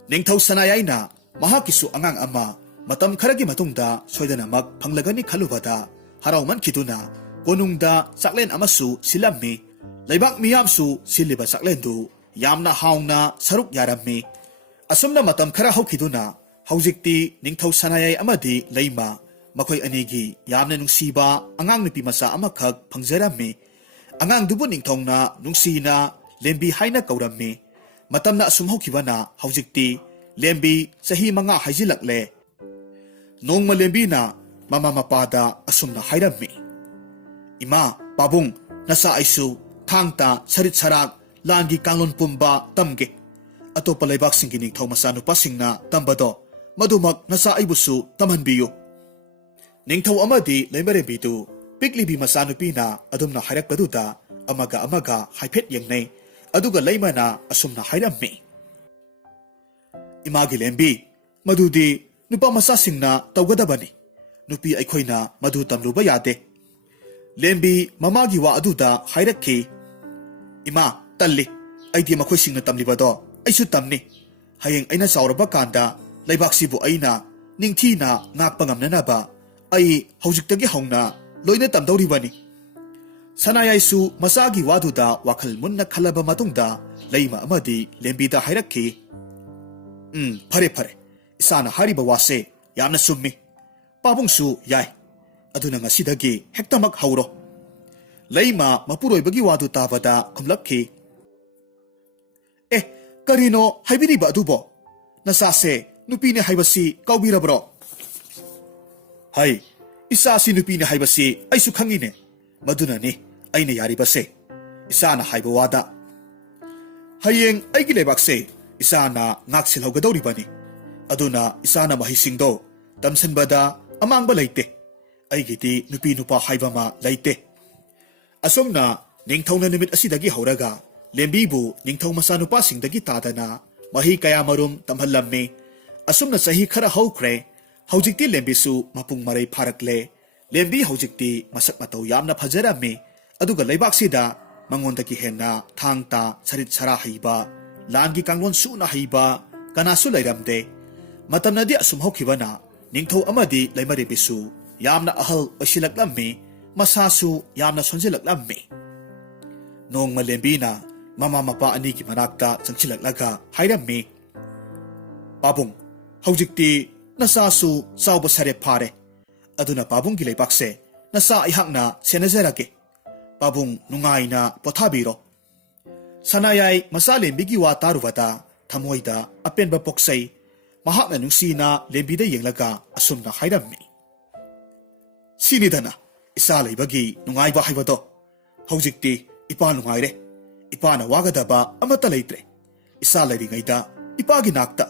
ꯅꯤꯡꯊꯧ ꯁꯅꯥꯌꯥꯏꯅ ꯃꯍꯥꯛꯀꯤꯁꯨ ꯑꯉꯥꯡ ꯑꯃ ꯃꯇꯝ ꯈꯔꯒꯤ ꯃꯇꯨꯡꯗ ꯁꯣꯏꯗꯅꯃꯛ ꯐꯪꯂꯒꯅꯤ ꯈꯜꯂꯨꯕꯗ ꯍꯔꯥꯎꯃꯟꯈꯤꯗꯨꯅ ꯀꯣꯅꯨꯡꯗ ꯆꯥꯛꯂꯦꯟ ꯑꯃꯁꯨ ꯁꯤꯜꯂꯝꯃꯤ꯫ ꯂꯩꯕꯥꯛ ꯃꯤꯌꯥꯝꯁꯨ ꯁꯤꯜꯂꯤꯕ ꯆꯥꯛꯂꯦꯟꯗꯨ ꯌꯥꯝꯅ ꯍꯥꯎꯅ ꯁꯔꯨꯛ ꯌꯥꯔꯝꯃꯤ꯫ ꯑꯁꯨꯝꯅ ꯃꯇꯝ ꯈꯔ ꯍꯧꯈꯤꯗꯨꯅ ꯍꯧꯖꯤꯛꯇꯤ ꯅꯤꯡꯊꯧ ꯁꯅꯥꯌꯥꯏ ꯑꯃꯗꯤ ꯂꯩꯃ ꯃꯈꯣꯏ ꯑꯅꯤꯒꯤ ꯌꯥꯝꯅ ꯅꯨꯡꯁꯤꯕ ꯑꯉꯥꯡ ꯅꯨꯄꯤ ꯃꯆꯥ ꯑꯃꯈꯛ ꯐꯪꯖꯔꯝꯃꯤ꯫ ꯑꯉꯥꯡꯗꯨꯕꯨ ꯅꯤꯡꯊꯧꯅ ꯅꯨꯡꯁꯤꯅ ꯂꯦꯝꯕꯤ ꯍꯥꯏꯅ ꯀꯧꯔꯝꯃꯤ꯫ ꯃꯇꯝꯅ ꯑꯁꯨꯝ ꯍꯧꯈꯤꯕꯅ ꯍꯧꯖꯤꯛꯇꯤ ꯂꯦꯝꯕꯤ ꯆꯍꯤ 5 ꯍꯥꯏꯖꯤꯜꯂꯛꯂꯦ꯫ ꯅꯣꯡꯃ ꯂꯦꯝꯕꯤꯅ ꯃꯃꯥ ꯃꯄꯥꯗ ꯑꯁꯨꯝꯅ ꯍꯥꯏꯔꯝꯃꯤ, "ꯏꯃꯥ, ꯄꯥꯕꯨꯡ, ꯅꯆꯥ ꯑꯩꯁꯨ ꯊꯥꯡꯇ ꯁꯔꯤꯠ ꯁꯔꯥꯛ ꯂꯥꯟꯒꯤ ꯀꯥꯡꯂꯣꯟ ꯄꯨꯝꯕ ꯇꯝꯒꯦ꯫ ꯑꯇꯣꯞꯄ ꯂꯩꯕꯥꯛꯁꯤꯡꯒꯤ ꯅꯤꯡꯊꯧ ꯃꯆꯥꯅꯨꯄꯥꯁꯤꯡꯅ ꯇꯝꯕꯗꯣ ꯃꯗꯨꯃꯛ ꯅꯆꯥ ꯑꯩꯕꯨꯁꯨ ꯇꯝꯍꯟꯕꯤꯌꯨ." ꯅꯤꯡꯊꯧ ꯑꯃꯗꯤ ꯂꯩꯃꯔꯦꯝꯕꯤꯗꯨ ꯄꯤꯛꯂꯤꯕꯤ ꯃꯆꯥꯅꯨꯄꯤꯅ ꯑꯗꯨꯝꯅ ꯍꯥꯏꯔꯛꯄꯗꯨꯗ ꯑꯃꯒ ꯑꯃꯒ ꯍꯥꯏꯐꯦꯠ ꯌꯦꯡꯅꯩ꯫ ꯑꯗꯨꯒ ꯂꯩꯃꯅ ꯑꯁꯨꯝꯅ ꯍꯥꯏꯔꯝꯃꯤ, "ꯏꯃꯥꯒꯤ ꯂꯦꯝꯕꯤ, ꯃꯗꯨꯗꯤ ꯅꯨꯄꯥ ꯃꯆꯥꯁꯤꯡꯅ ꯇꯧꯒꯗꯕꯅꯤ꯫ ꯅꯨꯄꯤ ꯑꯩꯈꯣꯏꯅ ꯃꯗꯨ ꯇꯝꯂꯨꯕ ꯌꯥꯗꯦ." ꯂꯦꯝꯕꯤ ꯃꯃꯥꯒꯤ ꯋꯥ ꯑꯗꯨꯗ ꯍꯥꯏꯔꯛꯈꯤ, "ꯏꯃꯥ, ꯇꯜꯂꯤ꯫ ꯑꯩꯗꯤ ꯃꯈꯣꯏꯁꯤꯡꯅ ꯇꯝꯂꯤꯕꯗꯣ ꯑꯩꯁꯨ ꯇꯝꯅꯤ꯫ ꯍꯌꯦꯡ ꯑꯩꯅ ꯆꯥꯎꯔꯕ ꯀꯥꯟꯗ ꯂꯩꯕꯥꯛꯁꯤꯕꯨ ꯑꯩꯅ ꯅꯤꯡꯊꯤꯅ ꯉꯥꯛꯄ ꯉꯝꯅꯅꯕ ꯑꯩ ꯍꯧꯖꯤꯛꯇꯒꯤ ꯍꯧꯅ ꯂꯣꯏꯅ ꯇꯝꯗꯧꯔꯤꯕꯅꯤ." ꯁꯅꯥꯌꯥꯏꯁꯨ ꯃꯆꯥꯒꯤ ꯋꯥꯗꯨꯗ ꯋꯥꯈꯜ ꯃꯨꯟꯅ ꯈꯜꯂꯕ ꯃꯇꯨꯡꯗ ꯂꯩꯃ ꯑꯃꯗꯤ ꯂꯦꯝꯕꯤꯗ ꯍꯥꯏꯔꯛꯈꯤ, ꯐꯔꯦ ꯐꯔꯦ, ꯏꯁꯥꯅ ꯍꯥꯏꯔꯤꯕ ꯋꯥꯁꯦ ꯌꯥꯝꯅ ꯆꯨꯝꯃꯤ, ꯄꯥꯕꯨꯡꯁꯨ ꯌꯥꯏ, ꯑꯗꯨꯅ ꯉꯁꯤꯗꯒꯤ ꯍꯦꯛꯇꯃꯛ ꯍꯧꯔꯣ꯫ ꯂꯩꯃ ꯃꯄꯨꯔꯣꯏꯕꯒꯤ ꯋꯥꯗꯨ ꯇꯥꯕꯗ ꯈꯨꯝꯂꯛꯈꯤ, ꯀꯔꯤꯅꯣ ꯍꯥꯏꯕꯤꯔꯤꯕ ꯑꯗꯨꯕꯣ? ꯅꯆꯥꯁꯦ ꯅꯨꯄꯤꯅꯦ ꯍꯥꯏꯕꯁꯤ ꯀꯥꯎꯕꯤꯔꯕ꯭ꯔꯣ? ꯍꯩ, ꯏꯆꯥꯁꯤ ꯅꯨꯄꯤꯅꯦ ꯍꯥꯏꯕꯁꯤ ꯑꯩꯁꯨ ꯈꯪꯉꯤꯅꯦ, ꯃꯗꯨꯅꯅꯤ ꯑꯩꯅ ꯌꯥꯔꯤꯕꯁꯦ, ꯏꯆꯥꯅ ꯍꯥꯏꯕ ꯋꯥꯗ꯫ ꯍꯌꯦꯡ ꯑꯩꯒꯤ ꯂꯩꯕꯥꯛꯁꯦ ꯏꯆꯥꯅ ꯉꯥꯛꯁꯤꯜꯍꯧꯒꯗꯧꯔꯤꯕꯅꯤ, ꯑꯗꯨꯅ ꯏꯆꯥꯅ ꯃꯍꯩꯁꯤꯡꯗꯣ ꯇꯝꯁꯤꯟꯕꯗ ꯑꯃꯥꯡꯕ ꯂꯩꯇꯦ, ꯑꯩꯒꯤꯗꯤ ꯅꯨꯄꯤ ꯅꯨꯄꯥ ꯍꯥꯏꯕ ꯑꯃ ꯂꯩꯇꯦ꯫ ꯑꯁꯨꯝꯅ ꯅꯤꯡꯊꯧꯅ ꯅꯨꯃꯤꯠ ꯑꯁꯤꯗꯒꯤ ꯍꯧꯔꯒ ꯂꯦꯝꯕꯤꯕꯨ ꯅꯤꯡꯊꯧ ꯃꯆꯥꯅꯨꯄꯥꯁꯤꯡꯗꯒꯤ ꯇꯥꯗꯅ ꯃꯍꯩ ꯀꯌꯥꯃꯔꯨꯝ ꯇꯝꯍꯜꯂꯝꯃꯤ꯫ ꯑꯁꯨꯝꯅ ꯆꯍꯤ ꯈꯔ ꯍꯧꯈ꯭ꯔꯦ, ꯍꯧꯖꯤꯛꯇꯤ ꯂꯦꯝꯕꯤꯁꯨ ꯃꯄꯨꯡ ꯃꯔꯩ ꯐꯥꯔꯛꯂꯦ꯫ ꯂꯦꯝꯕꯤ ꯍꯧꯖꯤꯛꯇꯤ ꯃꯁꯛ ꯃꯇꯧ ꯌꯥꯝꯅ ꯐꯖꯔꯝꯃꯤ, ꯑꯗꯨꯒ ꯂꯩꯕꯥꯛꯁꯤꯗ ꯃꯉꯣꯟꯗꯒꯤ ꯍꯦꯟꯅ ꯊꯥꯡ ꯇꯥ ꯁꯔꯤꯠ ꯁꯔꯥ ꯍꯩꯕ, ꯂꯥꯟꯒꯤ ꯀꯥꯡꯂꯣꯟ ꯁꯨꯅ ꯍꯩꯕ ꯀꯅꯥꯁꯨ ꯂꯩꯔꯝꯗꯦ꯫ ꯃꯇꯝꯅꯗꯤ ꯑꯁꯨꯝ ꯍꯧꯈꯤꯕꯅ ꯅꯤꯡꯊꯧ ꯑꯃꯗꯤ ꯂꯩꯃꯔꯦꯝꯕꯤꯁꯨ ꯌꯥꯝꯅ ꯑꯍꯜ ꯑꯣꯏꯁꯤꯜꯂꯛꯂꯝꯃꯤ, ꯃꯁꯥꯁꯨ ꯌꯥꯝꯅ ꯁꯣꯟꯖꯤꯜꯂꯛꯂꯝꯃꯤ꯫ ꯅꯣꯡꯃ ꯂꯦꯝꯕꯤꯅ ꯃꯃꯥ ꯃꯄꯥ ꯑꯅꯤꯒꯤ ꯃꯅꯥꯛꯇ ꯆꯪꯁꯤꯜꯂꯛꯂꯒ ꯍꯥꯏꯔꯝꯃꯤ, ꯄꯥꯕꯨꯡ, ꯍꯧꯖꯤꯛꯇꯤ ꯅꯆꯥꯁꯨ ꯆꯥꯎꯕ ꯁꯔꯦꯞ ꯐꯥꯔꯦ, ꯑꯗꯨꯅ ꯄꯥꯕꯨꯡꯒꯤ ꯂꯩꯕꯥꯛꯁꯦ ꯅꯆꯥ ꯑꯩꯍꯥꯛꯅ ꯁꯦꯟꯅꯖꯔꯒꯦ, ꯄꯥꯕꯨꯡ ꯅꯨꯡꯉꯥꯏꯅ ꯄꯣꯊꯥꯕꯤꯔꯣ꯫ ꯁꯅꯥꯌꯥꯏ ꯃꯆꯥ ꯂꯦꯝꯕꯤꯒꯤ ꯋꯥ ꯇꯥꯔꯨꯕꯗ ꯊꯃꯣꯏꯗ ꯑꯄꯦꯟꯕ ꯄꯣꯛꯆꯩ꯫ ꯃꯍꯥꯛꯅ ꯅꯨꯡꯁꯤꯅ ꯂꯦꯝꯕꯤꯗ ꯌꯦꯡꯂꯒ ꯑꯁꯨꯝꯅ ꯍꯥꯏꯔꯝꯃꯤ, ꯁꯤꯅꯤꯗꯅ ꯏꯆꯥ ꯂꯩꯕꯒꯤ ꯅꯨꯡꯉꯥꯏꯕ ꯍꯥꯏꯕꯗꯣ, ꯍꯧꯖꯤꯛꯇꯤ ꯏꯄꯥ ꯅꯨꯡꯉꯥꯏꯔꯦ, ꯏꯄꯥꯅ ꯋꯥꯒꯗꯕ ꯑꯃꯠꯇ ꯂꯩꯇ꯭ꯔꯦ, ꯏꯆꯥ ꯂꯩꯔꯤꯉꯩꯗ ꯏꯄꯥꯒꯤ ꯅꯥꯛꯇ꯫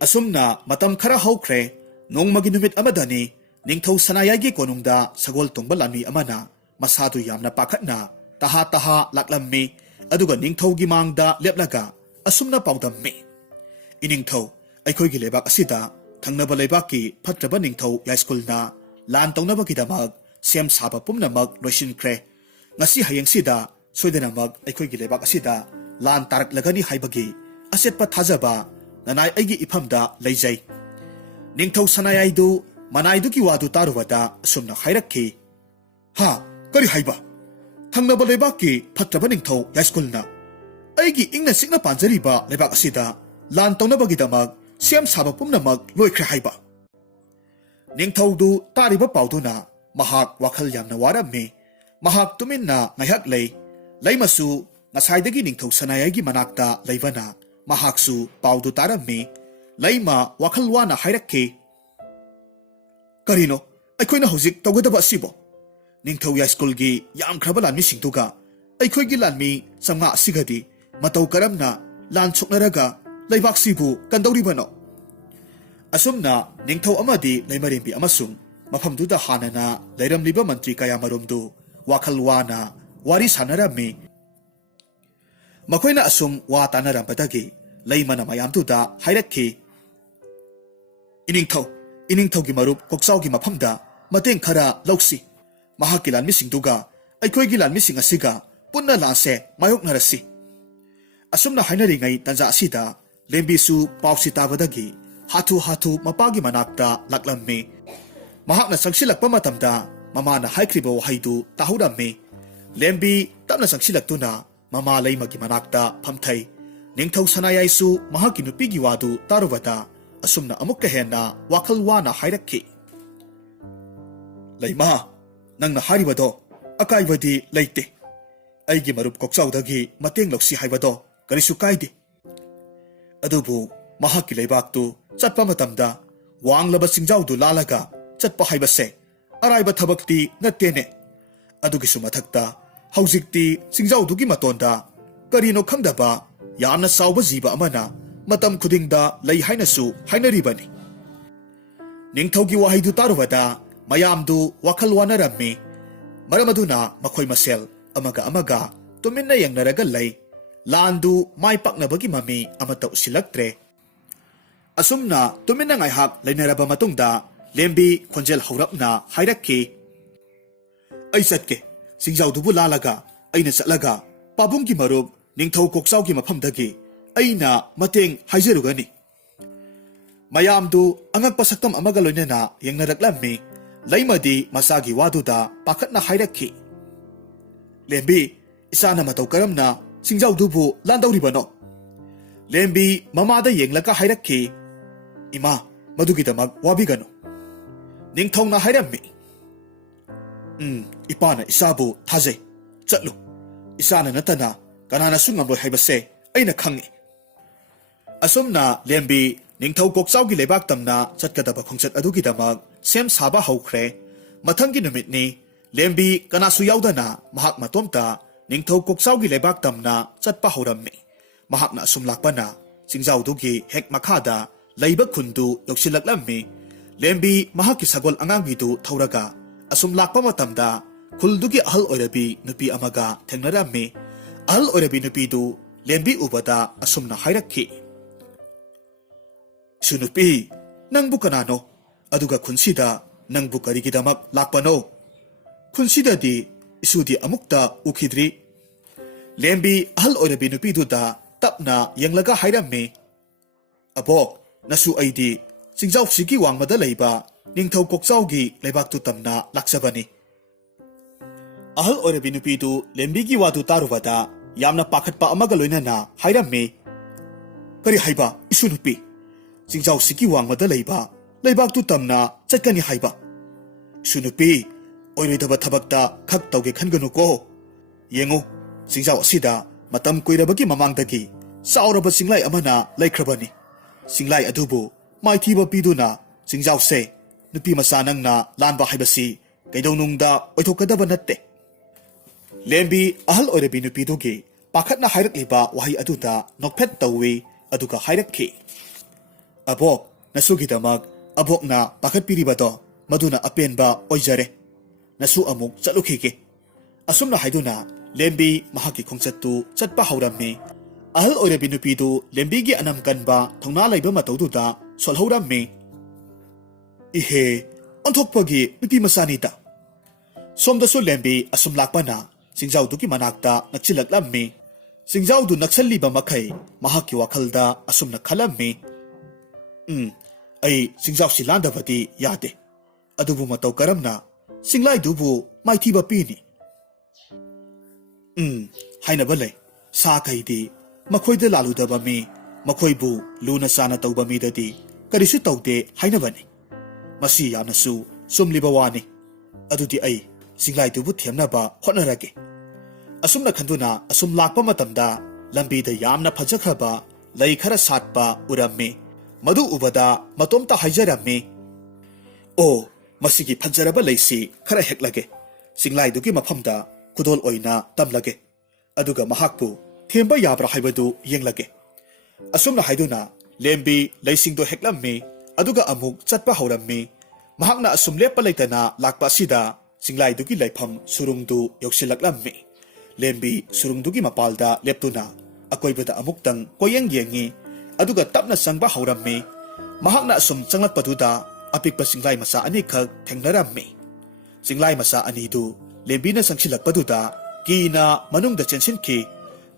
ꯑꯁꯨꯝꯅ ꯃꯇꯝ ꯈꯔ ꯍꯧꯈ꯭ꯔꯦ꯫ ꯅꯣꯡꯃꯒꯤ ꯅꯨꯃꯤꯠ ꯑꯃꯗꯅꯤ ꯅꯤꯡꯊꯧ ꯁꯅꯥꯌꯥꯏꯒꯤ ꯀꯣꯅꯨꯡꯗ ꯁꯒꯣꯜ ꯇꯣꯡꯕ ꯂꯥꯟꯃꯤ ꯑꯃꯅ ꯃꯁꯥꯗꯨ ꯌꯥꯝꯅ ꯄꯥꯈꯠꯅ ꯇꯍꯥ ꯇꯍꯥ ꯂꯥꯛꯂꯝꯃꯤ, ꯑꯗꯨꯒ ꯅꯤꯡꯊꯧꯒꯤ ꯃꯥꯡꯗ ꯂꯦꯞꯂꯒ ꯑꯁꯨꯝꯅ ꯄꯥꯎꯗꯝꯃꯤ, ꯏꯅꯤꯡꯊꯧ, ꯑꯩꯈꯣꯏꯒꯤ ꯂꯩꯕꯥꯛ ꯑꯁꯤꯗ ꯊꯪꯅꯕ ꯂꯩꯕꯥꯛꯀꯤ ꯐꯠꯇ꯭ꯔꯕ ꯅꯤꯡꯊꯧ ꯌꯥꯏꯁꯀꯨꯜꯅ ꯂꯥꯟ ꯇꯧꯅꯕꯒꯤꯗꯃꯛ ꯁꯦꯝ ꯁꯥꯕ ꯄꯨꯝꯅꯃꯛ ꯂꯣꯏꯁꯤꯟꯈ꯭ꯔꯦ꯫ ꯉꯁꯤ ꯍꯌꯦꯡꯁꯤꯗ ꯁꯣꯏꯗꯅꯃꯛ ꯑꯩꯈꯣꯏꯒꯤ ꯂꯩꯕꯥꯛ ꯑꯁꯤꯗ ꯂꯥꯟ ꯇꯥꯔꯛꯂꯒꯅꯤ ꯍꯥꯏꯕꯒꯤ ꯑꯆꯦꯠꯄ ꯊꯥꯖꯕ ꯅꯅꯥꯏ ꯑꯩꯒꯤ ꯏꯐꯝꯗ ꯂꯩꯖꯩ꯫ ꯅꯤꯡꯊꯧ ꯁꯅꯥꯌꯥꯏꯗꯨ ꯃꯅꯥꯏꯗꯨꯒꯤ ꯋꯥꯗꯨ ꯇꯥꯔꯨꯕꯗ ꯑꯁꯨꯝꯅ ꯍꯥꯏꯔꯛꯈꯤ, ꯀꯔꯤ ꯍꯥꯏꯕ? ꯊꯪꯅꯕ ꯂꯩꯕꯥꯛꯀꯤ ꯐꯠꯇ꯭ꯔꯕ ꯅꯤꯡꯊꯧ ꯌꯥꯏꯁꯀꯨꯜꯅ ꯑꯩꯒꯤ ꯏꯪꯅ ꯆꯤꯛꯅ ꯄꯥꯟꯖꯔꯤꯕ ꯂꯩꯕꯥꯛ ꯑꯁꯤꯗ ꯂꯥꯟ ꯇꯧꯅꯕꯒꯤꯗꯃꯛ ꯁꯦꯝ ꯁꯥꯕ ꯄꯨꯝꯅꯃꯛ ꯂꯣꯏꯈ꯭ꯔꯦ ꯍꯥꯏꯕ? ꯅꯤꯡꯊꯧꯗꯨ ꯇꯥꯔꯤꯕ ꯄꯥꯎꯗꯨꯅ ꯃꯍꯥꯛ ꯋꯥꯈꯜ ꯌꯥꯝꯅ ꯋꯥꯔꯝꯃꯤ꯫ ꯃꯍꯥꯛ ꯇꯨꯃꯤꯟꯅ ꯉꯥꯏꯍꯥꯛ ꯂꯩ꯫ ꯂꯩꯃꯁꯨ ꯉꯁꯥꯏꯗꯒꯤ ꯅꯤꯡꯊꯧ ꯁꯅꯥꯌꯥꯏꯒꯤ ꯃꯅꯥꯛꯇ ꯂꯩꯕꯅ ꯃꯍꯥꯛꯁꯨ ꯄꯥꯎꯗꯨ ꯇꯥꯔꯝꯃꯤ꯫ ꯂꯩꯃ ꯋꯥꯈꯜ ꯋꯥꯅ ꯍꯥꯏꯔꯛꯈꯤ, ꯀꯔꯤꯅꯣ ꯑꯩꯈꯣꯏꯅ ꯍꯧꯖꯤꯛ ꯇꯧꯒꯗꯕ ꯑꯁꯤꯕꯣ? ꯅꯤꯡꯊꯧ ꯌꯥꯏꯁꯀꯨꯜꯒꯤ ꯌꯥꯝꯈ꯭ꯔꯕ ꯂꯥꯟꯃꯤꯁꯤꯡꯗꯨꯒ ꯑꯩꯈꯣꯏꯒꯤ ꯂꯥꯟꯃꯤ 500 ꯑꯁꯤꯒꯗꯤ ꯃꯇꯧ ꯀꯔꯝꯅ ꯂꯥꯟ ꯁꯣꯛꯅꯔꯒ ꯂꯩꯕꯥꯛꯁꯤꯕꯨ ꯀꯟꯗꯧꯔꯤꯕꯅꯣ? ꯑꯁꯨꯝꯅ ꯅꯤꯡꯊꯧ ꯑꯃꯗꯤ ꯂꯩꯃꯔꯦꯝꯕꯤ ꯑꯃꯁꯨꯡ ꯃꯐꯝꯗꯨꯗ ꯍꯥꯟꯅꯅ ꯂꯩꯔꯝꯂꯤꯕ ꯃꯟꯇ꯭ꯔꯤ ꯀꯌꯥꯃꯔꯨꯝꯗꯨ ꯋꯥꯈꯜ ꯋꯥꯅ ꯋꯥꯔꯤ ꯁꯥꯅꯔꯝꯃꯤ꯫ ꯃꯈꯣꯏꯅ ꯑꯁꯨꯝ ꯋꯥ ꯇꯥꯅꯔꯝꯕꯗꯒꯤ ꯂꯩꯃꯅ ꯃꯌꯥꯝꯗꯨꯗ ꯍꯥꯏꯔꯛꯈꯤ, ꯏꯅꯤꯡꯊꯧꯒꯤ ꯃꯔꯨꯞ ꯀꯣꯛꯆꯥꯎꯒꯤ ꯃꯐꯝꯗ ꯃꯇꯦꯡ ꯈꯔ ꯂꯧꯁꯤ꯫ ꯃꯍꯥꯛꯀꯤ ꯂꯥꯟꯃꯤꯁꯤꯡꯗꯨꯒ ꯑꯩꯈꯣꯏꯒꯤ ꯂꯥꯟꯃꯤꯁꯤꯡ ꯑꯁꯤꯒ ꯄꯨꯟꯅ ꯂꯥꯟꯁꯦ ꯃꯥꯌꯣꯛꯅꯔꯁꯤ꯫ ꯑꯁꯨꯝꯅ ꯍꯥꯏꯅꯔꯤꯉꯩ ꯇꯟꯖꯥ ꯑꯁꯤꯗ ꯂꯦꯝꯕꯤꯁꯨ ꯄꯥꯎꯁꯤ ꯇꯥꯕꯗꯒꯤ ꯍꯥꯊꯨ ꯍꯥꯊꯨ ꯃꯄꯥꯒꯤ ꯃꯅꯥꯛꯇ ꯂꯥꯛꯂꯝꯃꯤ꯫ ꯃꯍꯥꯛꯅ ꯆꯪꯁꯤꯜꯂꯛꯄ ꯃꯇꯝꯗ ꯃꯃꯥꯅ ꯍꯥꯏꯈ꯭ꯔꯤꯕ ꯋꯥꯍꯩꯗꯨ ꯇꯥꯍꯧꯔꯝꯃꯤ꯫ ꯂꯦꯝꯕꯤ ꯇꯞꯅ ꯆꯪꯁꯤꯜꯂꯛꯇꯨꯅ ꯃꯃꯥ ꯂꯩꯃꯒꯤ ꯃꯅꯥꯛꯇ ꯐꯝꯊꯩ꯫ ꯅꯤꯡꯊꯧ ꯁꯅꯥꯌꯥꯏꯁꯨ ꯃꯍꯥꯛꯀꯤ ꯅꯨꯄꯤꯒꯤ ꯋꯥꯗꯨ ꯇꯥꯔꯨꯕꯗ ꯑꯁꯨꯝꯅ ꯑꯃꯨꯛꯀ ꯍꯦꯟꯅ ꯋꯥꯈꯜ ꯋꯥꯅ ꯍꯥꯏꯔꯛꯈꯤ, ꯂꯩꯃ, ꯅꯪꯅ ꯍꯥꯏꯔꯤꯕꯗꯣ ꯑꯀꯥꯏꯕꯗꯤ ꯂꯩꯇꯦ꯫ ꯑꯩꯒꯤ ꯃꯔꯨꯞ ꯀꯣꯛꯆꯥꯎꯗꯒꯤ ꯃꯇꯦꯡ ꯂꯧꯁꯤ ꯍꯥꯏꯕꯗꯣ ꯀꯔꯤꯁꯨ ꯀꯥꯏꯗꯦ꯫ ꯑꯗꯨꯕꯨ ꯃꯍꯥꯛꯀꯤ ꯂꯩꯕꯥꯛꯇꯨ ꯆꯠꯄ ꯃꯇꯝꯗ ꯋꯥꯡꯂꯕ ꯆꯤꯡꯖꯥꯎꯗꯨ ꯂꯥꯜꯂꯒ ꯆꯠꯄ ꯍꯥꯏꯕꯁꯦ ꯑꯔꯥꯏꯕ ꯊꯕꯛꯇꯤ ꯅꯠꯇꯦꯅꯦ꯫ ꯑꯗꯨꯒꯤꯁꯨ ꯃꯊꯛꯇ ꯍꯧꯖꯤꯛꯇꯤ ꯆꯤꯡꯖꯥꯎꯗꯨꯒꯤ ꯃꯇꯣꯟꯗ ꯀꯔꯤꯅꯣ ꯈꯪꯗꯕ ꯌꯥꯝꯅ ꯆꯥꯎꯕ ꯖꯤꯕ ꯑꯃꯅ ꯃꯇꯝ ꯈꯨꯗꯤꯡꯗ ꯂꯩ ꯍꯥꯏꯅꯁꯨ ꯍꯥꯏꯅꯔꯤꯕꯅꯤ꯫ ꯅꯤꯡꯊꯧꯒꯤ ꯋꯥꯍꯩꯗꯨ ꯇꯥꯔꯨꯕꯗ ꯃꯌꯥꯝꯗꯨ ꯋꯥꯈꯜ ꯋꯥꯅꯔꯝꯃꯤ꯫ ꯃꯔꯝ ꯑꯗꯨꯅ ꯃꯈꯣꯏ ꯃꯁꯦꯜ ꯑꯃꯒ ꯑꯃꯒ ꯇꯨꯃꯤꯟꯅ ꯌꯦꯡꯅꯔꯒ ꯂꯩ꯫ ꯂꯥꯟꯗꯨ ꯃꯥꯏ ꯄꯥꯛꯅꯕꯒꯤ ꯃꯃꯤ ꯑꯃꯠꯇ ꯎꯁꯤꯜꯂꯛꯇ꯭ꯔꯦ꯫ ꯑꯁꯨꯝꯅ ꯇꯨꯃꯤꯟꯅ ꯉꯥꯏꯍꯥꯛ ꯂꯩꯅꯔꯕ ꯃꯇꯨꯡꯗ ꯂꯦꯝꯕꯤ ꯈꯣꯟꯖꯦꯜ ꯍꯧꯔꯞꯅ ꯍꯥꯏꯔꯛꯈꯤ, ꯑꯩ ꯆꯠꯀꯦ꯫ ꯆꯤꯡꯖꯥꯎꯗꯨꯕꯨ ꯂꯥꯜꯂꯒ ꯑꯩꯅ ꯆꯠꯂꯒ ꯄꯥꯕꯨꯡꯒꯤ ꯃꯔꯨꯞ ꯅꯤꯡꯊꯧ ꯀꯣꯛꯆꯥꯎꯒꯤ ꯃꯐꯝꯗꯒꯤ ꯑꯩꯅ ꯃꯇꯦꯡ ꯍꯥꯏꯖꯔꯨꯒꯅꯤ꯫ ꯃꯌꯥꯝꯗꯨ ꯑꯉꯛꯄ ꯁꯛꯇꯝ ꯑꯃꯒ ꯂꯣꯏꯅꯅ ꯌꯦꯡꯅꯔꯛꯂꯝꯃꯤ꯫ ꯂꯩꯃꯗꯤ ꯃꯆꯥꯒꯤ ꯋꯥꯗꯨꯗ ꯄꯥꯈꯠꯅ ꯍꯥꯏꯔꯛꯈꯤ, ꯂꯦꯝꯕꯤ, ꯏꯆꯥꯅ ꯃꯇꯧ ꯀꯔꯝꯅ ꯁꯤꯡꯖꯥꯎꯗꯨꯕꯨ ꯂꯥꯟꯗꯧꯔꯤꯕꯅꯣ? ꯂꯦꯝꯕꯤ ꯃꯃꯥꯗ ꯌꯦꯡꯂꯒ ꯍꯥꯏꯔꯛꯈꯤ, ꯏꯃꯥ, ꯃꯗꯨꯒꯤꯗꯃꯛ ꯋꯥꯕꯤꯒꯅꯨ. ꯅꯤꯡꯊꯧꯅ ꯍꯥꯏꯔꯝꯃꯤ, ꯏꯄꯥꯅ ꯏꯆꯥꯕꯨ ꯊꯥꯖꯩ. ꯆꯠꯂꯨ. ꯏꯆꯥꯅ ꯅꯠꯇꯅ ꯀꯅꯥꯅꯁꯨ ꯉꯝꯂꯣꯏ ꯍꯥꯏꯕꯁꯦ ꯑꯩꯅ ꯈꯪꯉꯤ. ꯑꯁꯨꯝꯅ ꯂꯦꯝꯕꯤ ꯅꯤꯡꯊꯧ ꯀꯣꯛꯆꯥꯎꯒꯤ ꯂꯩꯕꯥꯛ ꯇꯝꯅ ꯆꯠꯀꯗꯕ ꯈꯣꯡꯆꯠ ꯑꯗꯨꯒꯤꯗꯃꯛ ꯁꯦꯝ ꯁꯥꯕ ꯍꯧꯈ꯭ꯔꯦ. ꯃꯊꯪꯒꯤ ꯅꯨꯃꯤꯠꯅꯤ. ꯂꯦꯝꯕꯤ ꯀꯅꯥꯁꯨ ꯌꯥꯎꯗꯅ ꯃꯍꯥꯛ ꯃꯇꯣꯝꯇ ꯅꯤꯡꯊꯧ ꯀꯣꯛꯆꯥꯎꯒꯤ ꯂꯩꯕꯥꯛ ꯇꯝꯅ ꯆꯠꯄ ꯍꯧꯔꯝꯃꯤ. ꯃꯍꯥꯛꯅ ꯑꯁꯨꯝ ꯂꯥꯛꯄꯅ ꯆꯤꯡꯖꯥꯎꯗꯨꯒꯤ ꯍꯦꯛ ꯃꯈꯥꯗ ꯂꯩꯕ ꯈꯨꯟꯗꯨ ꯌꯧꯁꯤꯜꯂꯛꯂꯝꯃꯤ. ꯂꯦꯝꯕꯤ ꯃꯍꯥꯛꯀꯤ ꯁꯒꯣꯜ ꯑꯉꯥꯡꯕꯤꯗꯨ ꯊꯧꯔꯒ ꯑꯁꯨꯝ ꯂꯥꯛꯄ ꯃꯇꯝꯗ ꯈꯨꯜꯗꯨꯒꯤ ꯑꯍꯜ ꯑꯣꯏꯔꯕꯤ ꯅꯨꯄꯤ ꯑꯃꯒ ꯊꯦꯡꯅꯔꯝꯃꯤ. ꯑꯍꯜ ꯑꯣꯏꯔꯕꯤ ꯅꯨꯄꯤꯗꯨ ꯂꯦꯝꯕꯤ ꯎꯕꯗ ꯑꯁꯨꯝꯅ ꯍꯥꯏꯔꯛꯈꯤ, ꯏꯁꯨ ꯅꯨꯄꯤ, ꯅꯪꯕꯨ ꯀꯅꯥꯅꯣ? ꯑꯗꯨꯒ ꯈꯨꯟꯁꯤꯗ ꯅꯪꯕꯨ ꯀꯔꯤꯒꯤꯗꯃꯛ ꯂꯥꯛꯄꯅꯣ? ꯈꯨꯟꯁꯤꯗꯗꯤ ꯏꯁꯨꯗꯤ ꯑꯃꯨꯛꯇ ꯎꯈꯤꯗ꯭ꯔꯤ. ꯂꯦꯝꯕꯤ ꯑꯍꯜ ꯑꯣꯏꯔꯕꯤ ꯅꯨꯄꯤꯗꯨꯗ ꯇꯞꯅ ꯌꯦꯡꯂꯒ ꯍꯥꯏꯔꯝꯃꯤ, ꯑꯕꯣꯛ, ꯅꯁꯨ ꯑꯩꯗꯤ ꯆꯤꯡꯖꯥꯎꯁꯤꯒꯤ ꯋꯥꯡꯃꯗ ꯂꯩꯕ ꯅꯤꯡꯊꯧ ꯀꯣꯛꯆꯥꯎꯒꯤ ꯂꯩꯕꯥꯛꯇꯨ ꯇꯝꯅ ꯂꯥꯛꯆꯕꯅꯤ. ꯑꯍꯜ ꯑꯣꯏꯔꯕꯤ ꯅꯨꯄꯤꯗꯨ ꯂꯦꯝꯕꯤꯒꯤ ꯋꯥꯗꯨ ꯇꯥꯔꯨꯕꯗ ꯌꯥꯝꯅ ꯄꯥꯈꯠꯄ ꯑꯃꯒ ꯂꯣꯏꯅꯅ ꯍꯥꯏꯔꯝꯃꯤ, ꯀꯔꯤ ꯍꯥꯏꯕ, ꯏꯁꯨ ꯅꯨꯄꯤ? ꯆꯤꯡꯖꯥꯎꯁꯤꯒꯤ ꯋꯥꯡꯃꯗ ꯂꯩꯕ ꯂꯩꯕꯥꯛꯇꯨ ꯇꯝꯅ ꯆꯠꯀꯅꯤ ꯍꯥꯏꯕ? ꯏꯁꯨ ꯅꯨꯄꯤ, ꯑꯣꯏꯔꯣꯏꯗꯕ ꯊꯕꯛꯇ ꯈꯛ ꯇꯧꯒꯦ ꯈꯟꯒꯅꯨꯀꯣ. ꯌꯦꯡꯉꯨ, ꯆꯤꯡꯖꯥꯎ ꯑꯁꯤꯗ ꯃꯇꯝ ꯀꯨꯏꯔꯕꯒꯤ ꯃꯃꯥꯡꯗꯒꯤ ꯆꯥꯎꯔꯕ ꯆꯤꯡꯂꯥꯏ ꯑꯃꯅ ꯂꯩꯈ꯭ꯔꯕꯅꯤ. ꯆꯤꯡꯂꯥꯏ ꯑꯗꯨꯕꯨ ꯃꯥꯏꯊꯤꯕ ꯄꯤꯗꯨꯅ ꯆꯤꯡꯖꯥꯎꯁꯦ ꯅꯨꯄꯤ ꯃꯆꯥ ꯅꯪꯅ ꯂꯥꯟꯕ ꯍꯥꯏꯕꯁꯤ ꯀꯩꯗꯧꯅꯨꯡꯗ ꯑꯣꯏꯊꯣꯛꯀꯗꯕ ꯅꯠꯇꯦ. ꯂꯦꯝꯕꯤ ꯑꯍꯜ ꯑꯣꯏꯔꯕꯤ ꯅꯨꯄꯤꯗꯨꯒꯤ ꯄꯥꯈꯠꯅ ꯍꯥꯏꯔꯛꯂꯤꯕ ꯋꯥꯍꯩ ꯑꯗꯨꯗ ꯅꯣꯛꯐꯦꯠ ꯇꯧꯏ. ꯑꯗꯨꯒ ꯍꯥꯏꯔꯛꯈꯤ, ꯑꯕꯣꯛ, ꯅꯁꯨꯒꯤꯗꯃꯛ ꯑꯕꯣꯛꯅ ꯄꯥꯈꯠꯄꯤꯔꯤꯕꯗꯣ ꯃꯗꯨꯅ ꯑꯄꯦꯟꯕ ꯑꯣꯏꯖꯔꯦ. ꯅꯁꯨ ꯑꯃꯨꯛ ꯆꯠꯂꯨꯈꯤꯒꯦ. ꯑꯁꯨꯝꯅ ꯍꯥꯏꯗꯨꯅ ꯂꯦꯝꯕꯤ ꯃꯍꯥꯛꯀꯤ ꯈꯣꯡꯆꯠꯇꯨ ꯆꯠꯄ ꯍꯧꯔꯝꯃꯤ. ꯑꯍꯜ ꯑꯣꯏꯔꯕꯤ ꯅꯨꯄꯤꯗꯨ ꯂꯦꯝꯕꯤꯒꯤ ꯑꯅꯝ ꯀꯟꯕ ꯊꯧꯅꯥ ꯂꯩꯕ ꯃꯇꯧꯗꯨꯗ ꯁꯣꯜꯍꯧꯔꯝꯃꯤ. ꯏꯍꯦ, ꯑꯣꯟꯊꯣꯛꯄꯒꯤ ꯅꯨꯄꯤ ꯃꯆꯥꯅꯤꯗ. ꯁꯣꯝꯗꯁꯨ ꯂꯦꯝꯕꯤ ꯑꯁꯨꯝ ꯂꯥꯛꯄꯅ ꯆꯤꯡꯖꯥꯎꯗꯨꯒꯤ ꯃꯅꯥꯛꯇ ꯅꯛꯁꯤꯜꯂꯛꯂꯝꯃꯤ. ꯆꯤꯡꯖꯥꯎꯗꯨ ꯅꯛꯁꯜꯂꯤꯕ ꯃꯈꯩ ꯃꯍꯥꯛꯀꯤ ꯋꯥꯈꯜꯗ ꯑꯁꯨꯝꯅ ꯈꯜꯂꯝꯃꯤ, ꯑꯩ ꯆꯤꯡꯖꯥꯎꯁꯤ ꯂꯥꯟꯗꯕꯗꯤ ꯌꯥꯗꯦ. ꯑꯗꯨꯕꯨ ꯃꯇꯧ ꯀꯔꯝꯅ ꯆꯤꯡꯂꯥꯏꯗꯨꯕꯨ ꯃꯥꯏꯊꯤꯕ ꯄꯤꯅꯤ? ꯍꯥꯏꯅꯕ ꯂꯩ, ꯁꯥ ꯀꯩꯗꯤ ꯃꯈꯣꯏꯗ ꯂꯥꯜꯂꯨꯗꯕ ꯃꯤ, ꯃꯈꯣꯏꯕꯨ ꯂꯨꯅ ꯆꯥꯅ ꯇꯧꯕ ꯃꯤꯗꯗꯤ ꯀꯔꯤꯁꯨ ꯇꯧꯗꯦ ꯍꯥꯏꯅꯕꯅꯤ. ꯃꯁꯤ ꯌꯥꯝꯅꯁꯨ ꯆꯨꯝꯂꯤꯕ ꯋꯥꯅꯤ. ꯑꯗꯨꯗꯤ ꯑꯩ ꯆꯤꯡꯂꯥꯏꯗꯨꯕꯨ ꯊꯦꯝꯅꯕ ꯍꯣꯠꯅꯔꯒꯦ. ꯑꯁꯨꯝꯅ ꯈꯟꯗꯨꯅ ꯑꯁꯨꯝ ꯂꯥꯛꯄ ꯃꯇꯝꯗ ꯂꯝꯕꯤꯗ ꯌꯥꯝꯅ ꯐꯖꯈ꯭ꯔꯕ ꯂꯩ ꯈꯔ ꯁꯥꯠꯄ ꯎꯔꯝꯃꯤ. ꯃꯗꯨ ꯎꯕꯗ ꯃꯇꯣꯝꯇ ꯍꯥꯏꯖꯔꯝꯃꯤ, ꯑꯣ, ꯃꯁꯤꯒꯤ ꯐꯖꯔꯕ ꯂꯩꯁꯤ ꯈꯔ ꯍꯦꯛꯂꯒꯦ. ꯆꯤꯡꯂꯥꯏꯗꯨꯒꯤ ꯃꯐꯝꯗ ꯈꯨꯗꯣꯜ ꯑꯣꯏꯅ ꯇꯝꯂꯒꯦ. ꯑꯗꯨꯒ ꯃꯍꯥꯛꯄꯨ ꯊꯦꯝꯕ ꯌꯥꯕ꯭ꯔꯥ ꯍꯥꯏꯕꯗꯨ ꯌꯦꯡꯂꯒꯦ. ꯑꯁꯨꯝꯅ ꯍꯥꯏꯗꯨꯅ ꯂꯦꯝꯕꯤ ꯂꯩꯁꯤꯡꯗꯣ ꯍꯦꯛꯂꯝꯃꯤ. ꯑꯗꯨꯒ ꯑꯃꯨꯛ ꯆꯠꯄ ꯍꯧꯔꯝꯃꯤ. ꯃꯍꯥꯛꯅ ꯑꯁꯨꯝ ꯂꯦꯞꯄ ꯂꯩꯇꯅ ꯂꯥꯛꯄ ꯑꯁꯤꯗ ꯆꯤꯡꯂꯥꯏꯗꯨꯒꯤ ꯂꯩꯐꯝ ꯁꯨꯔꯨꯡꯗꯨ ꯌꯧꯁꯤꯜꯂꯛꯂꯝꯃꯤ. ꯂꯦꯝꯕꯤ ꯁꯨꯔꯨꯡꯗꯨꯒꯤ ꯃꯄꯥꯜꯗ ꯂꯦꯞꯇꯨꯅ ꯑꯀꯣꯏꯕꯗ ꯑꯃꯨꯛꯇꯪ ꯀꯣꯌꯦꯡ ꯌꯦꯡꯉꯤ. ꯑꯗꯨꯒ ꯇꯞꯅ ꯆꯪꯕ ꯍꯧꯔꯝꯃꯤ. ꯃꯍꯥꯛꯅ ꯑꯁꯨꯝ ꯆꯪꯂꯛꯄꯗꯨꯗ ꯑꯄꯤꯛꯄ ꯆꯤꯡꯂꯥꯏ ꯃꯆꯥ ꯑꯅꯤꯈꯛ ꯊꯦꯡꯅꯔꯝꯃꯤ. ꯆꯤꯡꯂꯥꯏ ꯃꯆꯥ ꯑꯅꯤꯗꯨ ꯂꯦꯝꯕꯤꯅ ꯆꯪꯁꯤꯜꯂꯛꯄꯗꯨꯗ ꯀꯤꯅ ꯃꯅꯨꯡꯗ ꯆꯦꯟꯁꯤꯟꯈꯤ.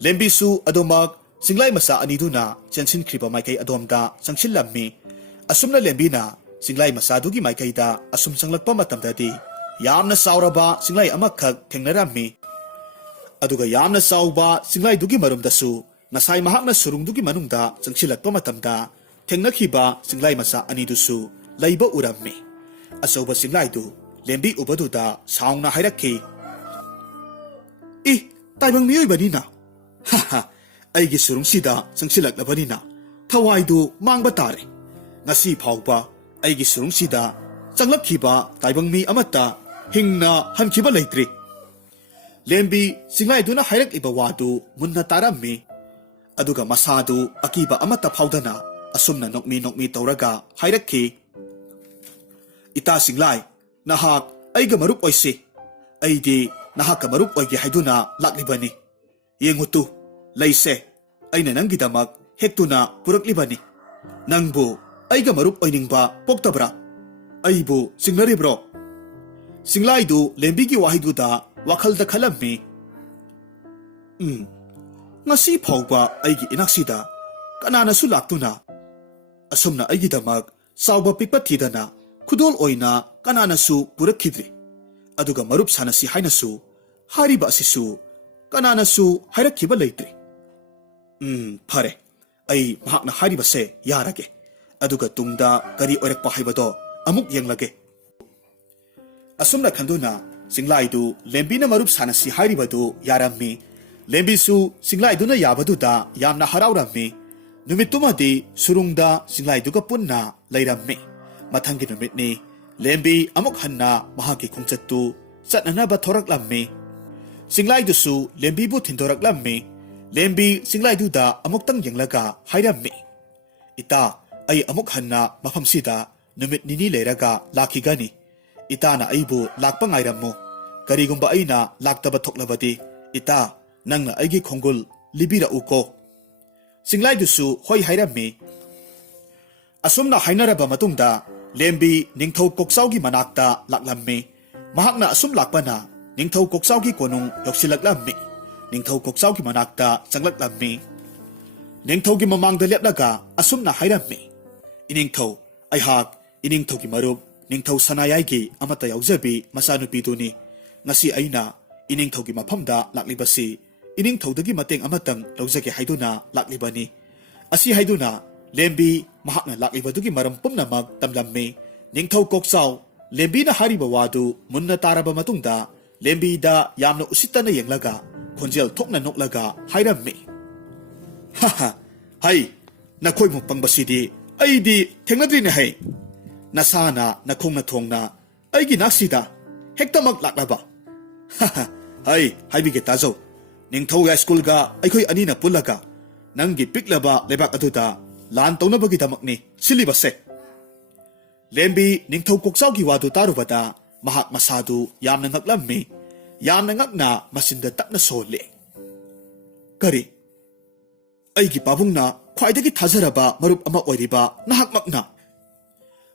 ꯂꯦꯝꯕꯤꯁꯨ ꯑꯗꯨꯃꯛ ꯆꯤꯡꯂꯥꯏ ꯃꯆꯥ ꯑꯅꯤꯗꯨꯅ ꯆꯦꯟꯁꯤꯟꯈ꯭ꯔꯤꯕ ꯃꯥꯏꯀꯩ ꯑꯗꯣꯝꯗ ꯆꯪꯁꯤꯜꯂꯝꯃꯤ. ꯑꯁꯨꯝꯅ ꯂꯦꯝꯕꯤꯅ ꯆꯤꯡꯂꯥꯏ ꯃꯆꯥꯗꯨꯒꯤ ꯃꯥꯏꯀꯩꯗ ꯑꯁꯨꯝ ꯆꯪꯂꯛꯄ ꯃꯇꯝꯗꯗꯤ ꯌꯥꯝꯅ ꯆꯥꯎꯔꯕ ꯆꯤꯡꯂꯥꯏ ꯑꯃꯈꯛ ꯊꯦꯡꯅꯔꯝꯃꯤ. ꯑꯗꯨꯒ ꯌꯥꯝꯅ ꯆꯥꯎꯕ ꯆꯤꯡꯂꯥꯏꯗꯨꯒꯤ ꯃꯔꯨꯝꯗꯁꯨ ꯉꯁꯥꯏ ꯃꯍꯥꯛꯅ ꯁꯨꯔꯨꯡꯗꯨꯒꯤ ꯃꯅꯨꯡꯗ ꯆꯪꯁꯤꯜꯂꯛꯄ ꯃꯇꯝꯗ ꯊꯦꯡꯅꯈꯤꯕ ꯆꯤꯡꯂꯥꯏ ꯃꯆꯥ ꯑꯅꯤꯗꯨꯁꯨ ꯂꯩꯕ ꯎꯔꯝꯃꯤ. ꯑꯆꯧꯕ ꯆꯤꯡꯂꯥꯏꯗꯨ ꯂꯦꯝꯕꯤ ꯎꯕꯗꯨꯗ ꯁꯥꯎꯅ ꯍꯥꯏꯔꯛꯈꯤ, ꯇꯥꯏꯕꯪ ꯃꯤꯑꯣꯏꯕꯅꯤꯅ, ꯑꯩꯒꯤ ꯁꯨꯔꯨꯡꯁꯤꯗ ꯆꯪꯁꯤꯜꯂꯛꯂꯕꯅꯤ나 ꯊꯋꯥꯏꯗꯨ ꯃꯥꯡꯕ ꯇꯥꯔꯦ. ꯉꯁꯤ ꯐꯥꯎꯕ ꯑꯩꯒꯤ ꯁꯨꯔꯨꯡꯁꯤꯗ ꯆꯪꯂꯛꯈꯤꯕ ꯇꯥꯏꯕꯪ ꯃꯤ ꯑꯃꯠꯇ ꯍꯤꯡꯅ ꯍꯟꯈꯤꯕ ꯂꯩꯇ꯭ꯔꯤ. ꯂꯦꯝꯕꯤ ꯆꯤꯡꯂꯥꯏꯗꯨꯅ ꯍꯥꯏꯔꯛꯂꯤꯕ ꯋꯥꯗꯨ ꯃꯨꯟꯅ ꯇꯥꯔꯝꯃꯤ. ꯑꯗꯨꯒ ꯃꯁꯥꯗꯨ ꯑꯀꯤꯕ ꯑꯃꯠꯇ ꯐꯥꯎꯗꯅ ꯑꯁꯨꯝꯅ ꯅꯣꯛꯃꯤ ꯇꯧꯔꯒ ꯍꯥꯏꯔꯛꯈꯤ, ꯏꯇꯥ ꯆꯤꯡꯂꯥꯏ, ꯅꯍꯥꯛ ꯑꯩꯒ ꯃꯔꯨꯞ ꯑꯣꯏꯁꯤ. ꯑꯩꯗꯤ ꯅꯍꯥꯛꯀ ꯃꯔꯨꯞ ꯑꯣꯏꯒꯦ ꯍꯥꯏꯗꯨꯅ ꯂꯥꯛꯂꯤꯕꯅꯤ. ꯌꯦꯡꯉꯨꯇꯨ, ꯂꯩꯁꯦ ꯑꯩꯅ ꯅꯪꯒꯤꯗꯃꯛ ꯍꯦꯛꯇꯨꯅ ꯄꯨꯔꯛꯂꯤꯕꯅꯤ. ꯅꯪꯕꯨ ꯑꯩꯒ ꯃꯔꯨꯞ ꯑꯣꯏꯅꯤꯡꯕ ꯄꯣꯛꯇꯕ꯭ꯔꯥ? ꯑꯩꯕꯨ ꯆꯤꯡꯅꯔꯤꯕ꯭ꯔꯣ? ꯆꯤꯡꯂꯥꯏꯗꯨ ꯂꯦꯝꯕꯤꯒꯤ ꯋꯥꯍꯩꯗꯨꯗ ꯋꯥꯈꯜꯗ ꯈꯜꯂꯝꯃꯤ. ꯉꯁꯤ ꯐꯥꯎꯕ ꯑꯩꯒꯤ ꯏꯅꯥꯛꯁꯤꯗ ꯀꯅꯥꯅꯁꯨ ꯂꯥꯛꯇꯨꯅ ꯑꯁꯨꯝꯅ ꯑꯩꯒꯤꯗꯃꯛ ꯆꯥꯎꯕ ꯄꯤꯛꯄ ꯊꯤꯗꯅ ꯈꯨꯗꯣꯜ ꯑꯣꯏꯅ ꯀꯅꯥꯅꯁꯨ ꯄꯨꯔꯛꯈꯤꯗ꯭ꯔꯤ. ꯑꯗꯨꯒ ꯃꯔꯨꯞ ꯁꯥꯟꯅꯁꯤ ꯍꯥꯏꯅꯁꯨ ꯍꯥꯏꯔꯤꯕ ꯑꯁꯤꯁꯨ ꯀꯅꯥꯅꯁꯨ ꯍꯥꯏꯔꯛꯈꯤꯕ ꯂꯩꯇ꯭ꯔꯤ. ꯐꯔꯦ ꯑꯩ ꯃꯍꯥꯛꯅ ꯍꯥꯏꯔꯤꯕꯁꯦ ꯌꯥꯔꯒꯦ ꯑꯗꯨꯒ ꯇꯨꯡꯗ ꯀꯔꯤ ꯑꯣꯏꯔꯛꯄ ꯍꯥꯏꯕꯗꯣ ꯑꯃꯨꯛ ꯌꯦꯡꯂꯒꯦ ꯑꯁꯨꯝꯅ ꯈꯟꯗꯨꯅ ꯆꯤꯡꯂꯥꯏꯗꯨ ꯂꯦꯝꯕꯤꯅ ꯃꯔꯨꯞ ꯁꯥꯟꯅꯁꯤ ꯍꯥꯏꯔꯤꯕꯗꯨ ꯌꯥꯔꯝꯃꯤ ꯂꯦꯝꯕꯤꯁꯨ ꯆꯤꯡꯂꯥꯏꯗꯨꯅ ꯌꯥꯕꯗꯨꯗ ꯌꯥꯝꯅ ꯍꯔꯥꯎꯔꯝꯃꯤ ꯅꯨꯃꯤꯠꯇꯨꯃꯗꯤ ꯁꯨꯔꯨꯡꯗ ꯆꯤꯡꯂꯥꯏꯗꯨꯒ ꯄꯨꯟꯅ ꯂꯩꯔꯝꯃꯤ ꯃꯊꯪꯒꯤ ꯅꯨꯃꯤꯠꯅꯤ ꯂꯦꯝꯕꯤ ꯑꯃꯨꯛ ꯍꯟꯅ ꯃꯍꯥꯛꯀꯤ ꯈꯣꯡꯆꯠꯇꯨ ꯆꯠꯅꯅꯕ ꯊꯣꯔꯛꯂꯝꯃꯤ ꯆꯤꯡꯂꯥꯏꯗꯨꯁꯨ ꯂꯦꯝꯕꯤꯕꯨ ꯊꯤꯟꯗꯣꯔꯛꯂꯝꯃꯤ ꯂꯦꯝꯕꯤ ꯆꯤꯡꯂꯥꯏꯗꯨꯗ ꯑꯃꯨꯛꯇꯪ ꯌꯦꯡꯂꯒ ꯍꯥꯏꯔꯝꯃꯤ ꯏꯇꯥ ꯑꯩ ꯑꯃꯨꯛ ꯍꯟꯅ ꯃꯐꯝꯁꯤꯗ ꯅꯨꯃꯤꯠ ꯅꯤꯅꯤ ꯂꯩꯔꯒ ꯂꯥꯛꯈꯤꯒꯅꯤ ꯏꯇꯥꯅ ꯑꯩꯕꯨ ꯂꯥꯛꯄ ꯉꯥꯏꯔꯝꯃꯨ ꯀꯔꯤꯒꯨꯝꯕ ꯑꯩꯅ ꯂꯥꯛꯇꯕ ꯊꯣꯛꯂꯕꯗꯤ ꯏꯇꯥ ꯅꯪꯅ ꯑꯩꯒꯤ ꯈꯣꯡꯒꯨꯜ ꯂꯤꯕꯤꯔꯛꯎꯀꯣ ꯆꯤꯡꯂꯥꯏꯗꯨꯁꯨ ꯍꯣꯏ ꯍꯥꯏꯔꯝꯃꯤ ꯑꯁꯨꯝꯅ ꯍꯥꯏꯅꯔꯕ ꯃꯇꯨꯡꯗ ꯂꯦꯝꯕꯤ ꯅꯤꯡꯊꯧ ꯀꯣꯛꯆꯥꯎꯒꯤ ꯃꯅꯥꯛꯇ ꯂꯥꯛꯂꯝꯃꯤ ꯃꯍꯥꯛꯅ ꯑꯁꯨꯝ ꯂꯥꯛꯄꯅ ꯅꯤꯡꯊꯧ ꯀꯣꯛꯆꯥꯎꯒꯤ ꯀꯣꯅꯨꯡ ꯌꯧꯁꯤꯜꯂꯛꯂꯝꯃꯤ ꯅꯤꯡꯊꯧ ꯀꯣꯛꯆꯥꯎꯒꯤ ꯃꯅꯥꯛꯇ ꯆꯪꯂꯛꯂꯝꯃꯤ ꯅꯤꯡꯊꯧꯒꯤ ꯃꯃꯥꯡꯗ ꯂꯦꯞꯂꯒ ꯑꯁꯨꯝꯅ ꯍꯥꯏꯔꯝꯃꯤ ꯏꯅꯤꯡꯊꯧ ꯑꯩꯍꯥꯛ ꯏꯅꯤꯡꯊꯧꯒꯤ ꯃꯔꯨꯞ ꯅꯤꯡꯊꯧ ꯁꯅꯥꯌꯥꯏꯒꯤ ꯑꯃꯠꯇ ꯌꯥꯎꯖꯕꯤ ꯃꯆꯥꯅꯨꯄꯤꯗꯨꯅꯤ ꯉꯁꯤ ꯑꯩꯅ ꯏꯅꯤꯡꯊꯧꯒꯤ ꯃꯐꯝꯗ ꯂꯥꯛꯂꯤꯕꯁꯤ ꯏꯅꯤꯡꯊꯧꯗꯒꯤ ꯃꯇꯦꯡ ꯑꯃꯇꯪ ꯂꯧꯖꯒꯦ ꯍꯥꯏꯗꯨꯅ ꯂꯥꯛꯂꯤꯕꯅꯤ ꯑꯁꯤ ꯍꯥꯏꯗꯨꯅ ꯂꯦꯝꯕꯤ ꯃꯍꯥꯛꯅ ꯂꯥꯛꯂꯤꯕꯗꯨꯒꯤ ꯃꯔꯝ ꯄꯨꯝꯅꯃꯛ ꯇꯝꯂꯝꯃꯤ ꯅꯤꯡꯊꯧ ꯀꯣꯛꯆꯥꯎ ꯂꯦꯝꯕꯤꯅ ꯍꯥꯏꯔꯤꯕ ꯋꯥꯗꯨ ꯃꯨꯟꯅ ꯇꯥꯔꯕ ꯃꯇꯨꯡꯗ ꯂꯦꯝꯕꯤꯗ ꯌꯥꯝꯅ ꯎꯁꯤꯠꯇꯅ ꯌꯦꯡꯂꯒ ꯈꯣꯟꯖꯦꯜ ꯊꯣꯛꯅ ꯅꯣꯛꯂꯒ ꯍꯥꯏꯔꯝꯃꯤ ꯍꯥ ꯍꯩ ꯅꯈꯣꯏꯃꯨꯛ ꯄꯪꯕꯁꯤꯗꯤ ꯑꯩꯗꯤ ꯊꯦꯡꯅꯗ꯭ꯔꯤꯅꯦ ꯍꯩ ꯅꯁꯥꯅ ꯅꯈꯣꯡꯅ ꯊꯣꯡꯅ ꯑꯩꯒꯤ ꯅꯥꯛꯁꯤꯗ ꯍꯦꯛꯇꯃꯛ ꯂꯥꯛꯂꯕ ꯍꯩ ꯍꯥꯏꯕꯤꯒꯦ ꯇꯥꯖꯧ ꯅꯤꯡꯊꯧ ꯌꯥꯏꯁ꯭ꯀꯨꯜꯒ ꯑꯩꯈꯣꯏ ꯑꯅꯤꯅ ꯄꯨꯜꯂꯒ ꯅꯪꯒꯤ ꯄꯤꯛꯂꯕ ꯂꯩꯕꯥꯛ ꯑꯗꯨꯗ ꯂꯥꯟ ꯇꯧꯅꯕꯒꯤꯗꯃꯛꯅꯤ ꯁꯤꯜꯂꯤꯕꯁꯦ ꯂꯦꯝꯕꯤ ꯅꯤꯡꯊꯧ ꯀꯣꯛꯆꯥꯎꯒꯤ ꯋꯥꯗꯨ ꯇꯥꯔꯨꯕꯗ ꯃꯍꯥꯛ ꯃꯁꯥꯗꯨ ꯌꯥꯝꯅ ꯉꯛꯂꯝꯃꯤ ꯌꯥꯝꯅ ꯉꯛꯅ ꯃꯆꯤꯟꯗ ꯇꯞꯅ ꯁꯣꯜꯂꯤ ꯀꯔꯤ ꯑꯩꯒꯤ ꯄꯥꯕꯨꯡꯅ ꯈ꯭ꯋꯥꯏꯗꯒꯤ ꯊꯥꯖꯔꯕ ꯃꯔꯨꯞ ꯑꯃ ꯑꯣꯏꯔꯤꯕ ꯅꯍꯥꯛꯃꯛꯅ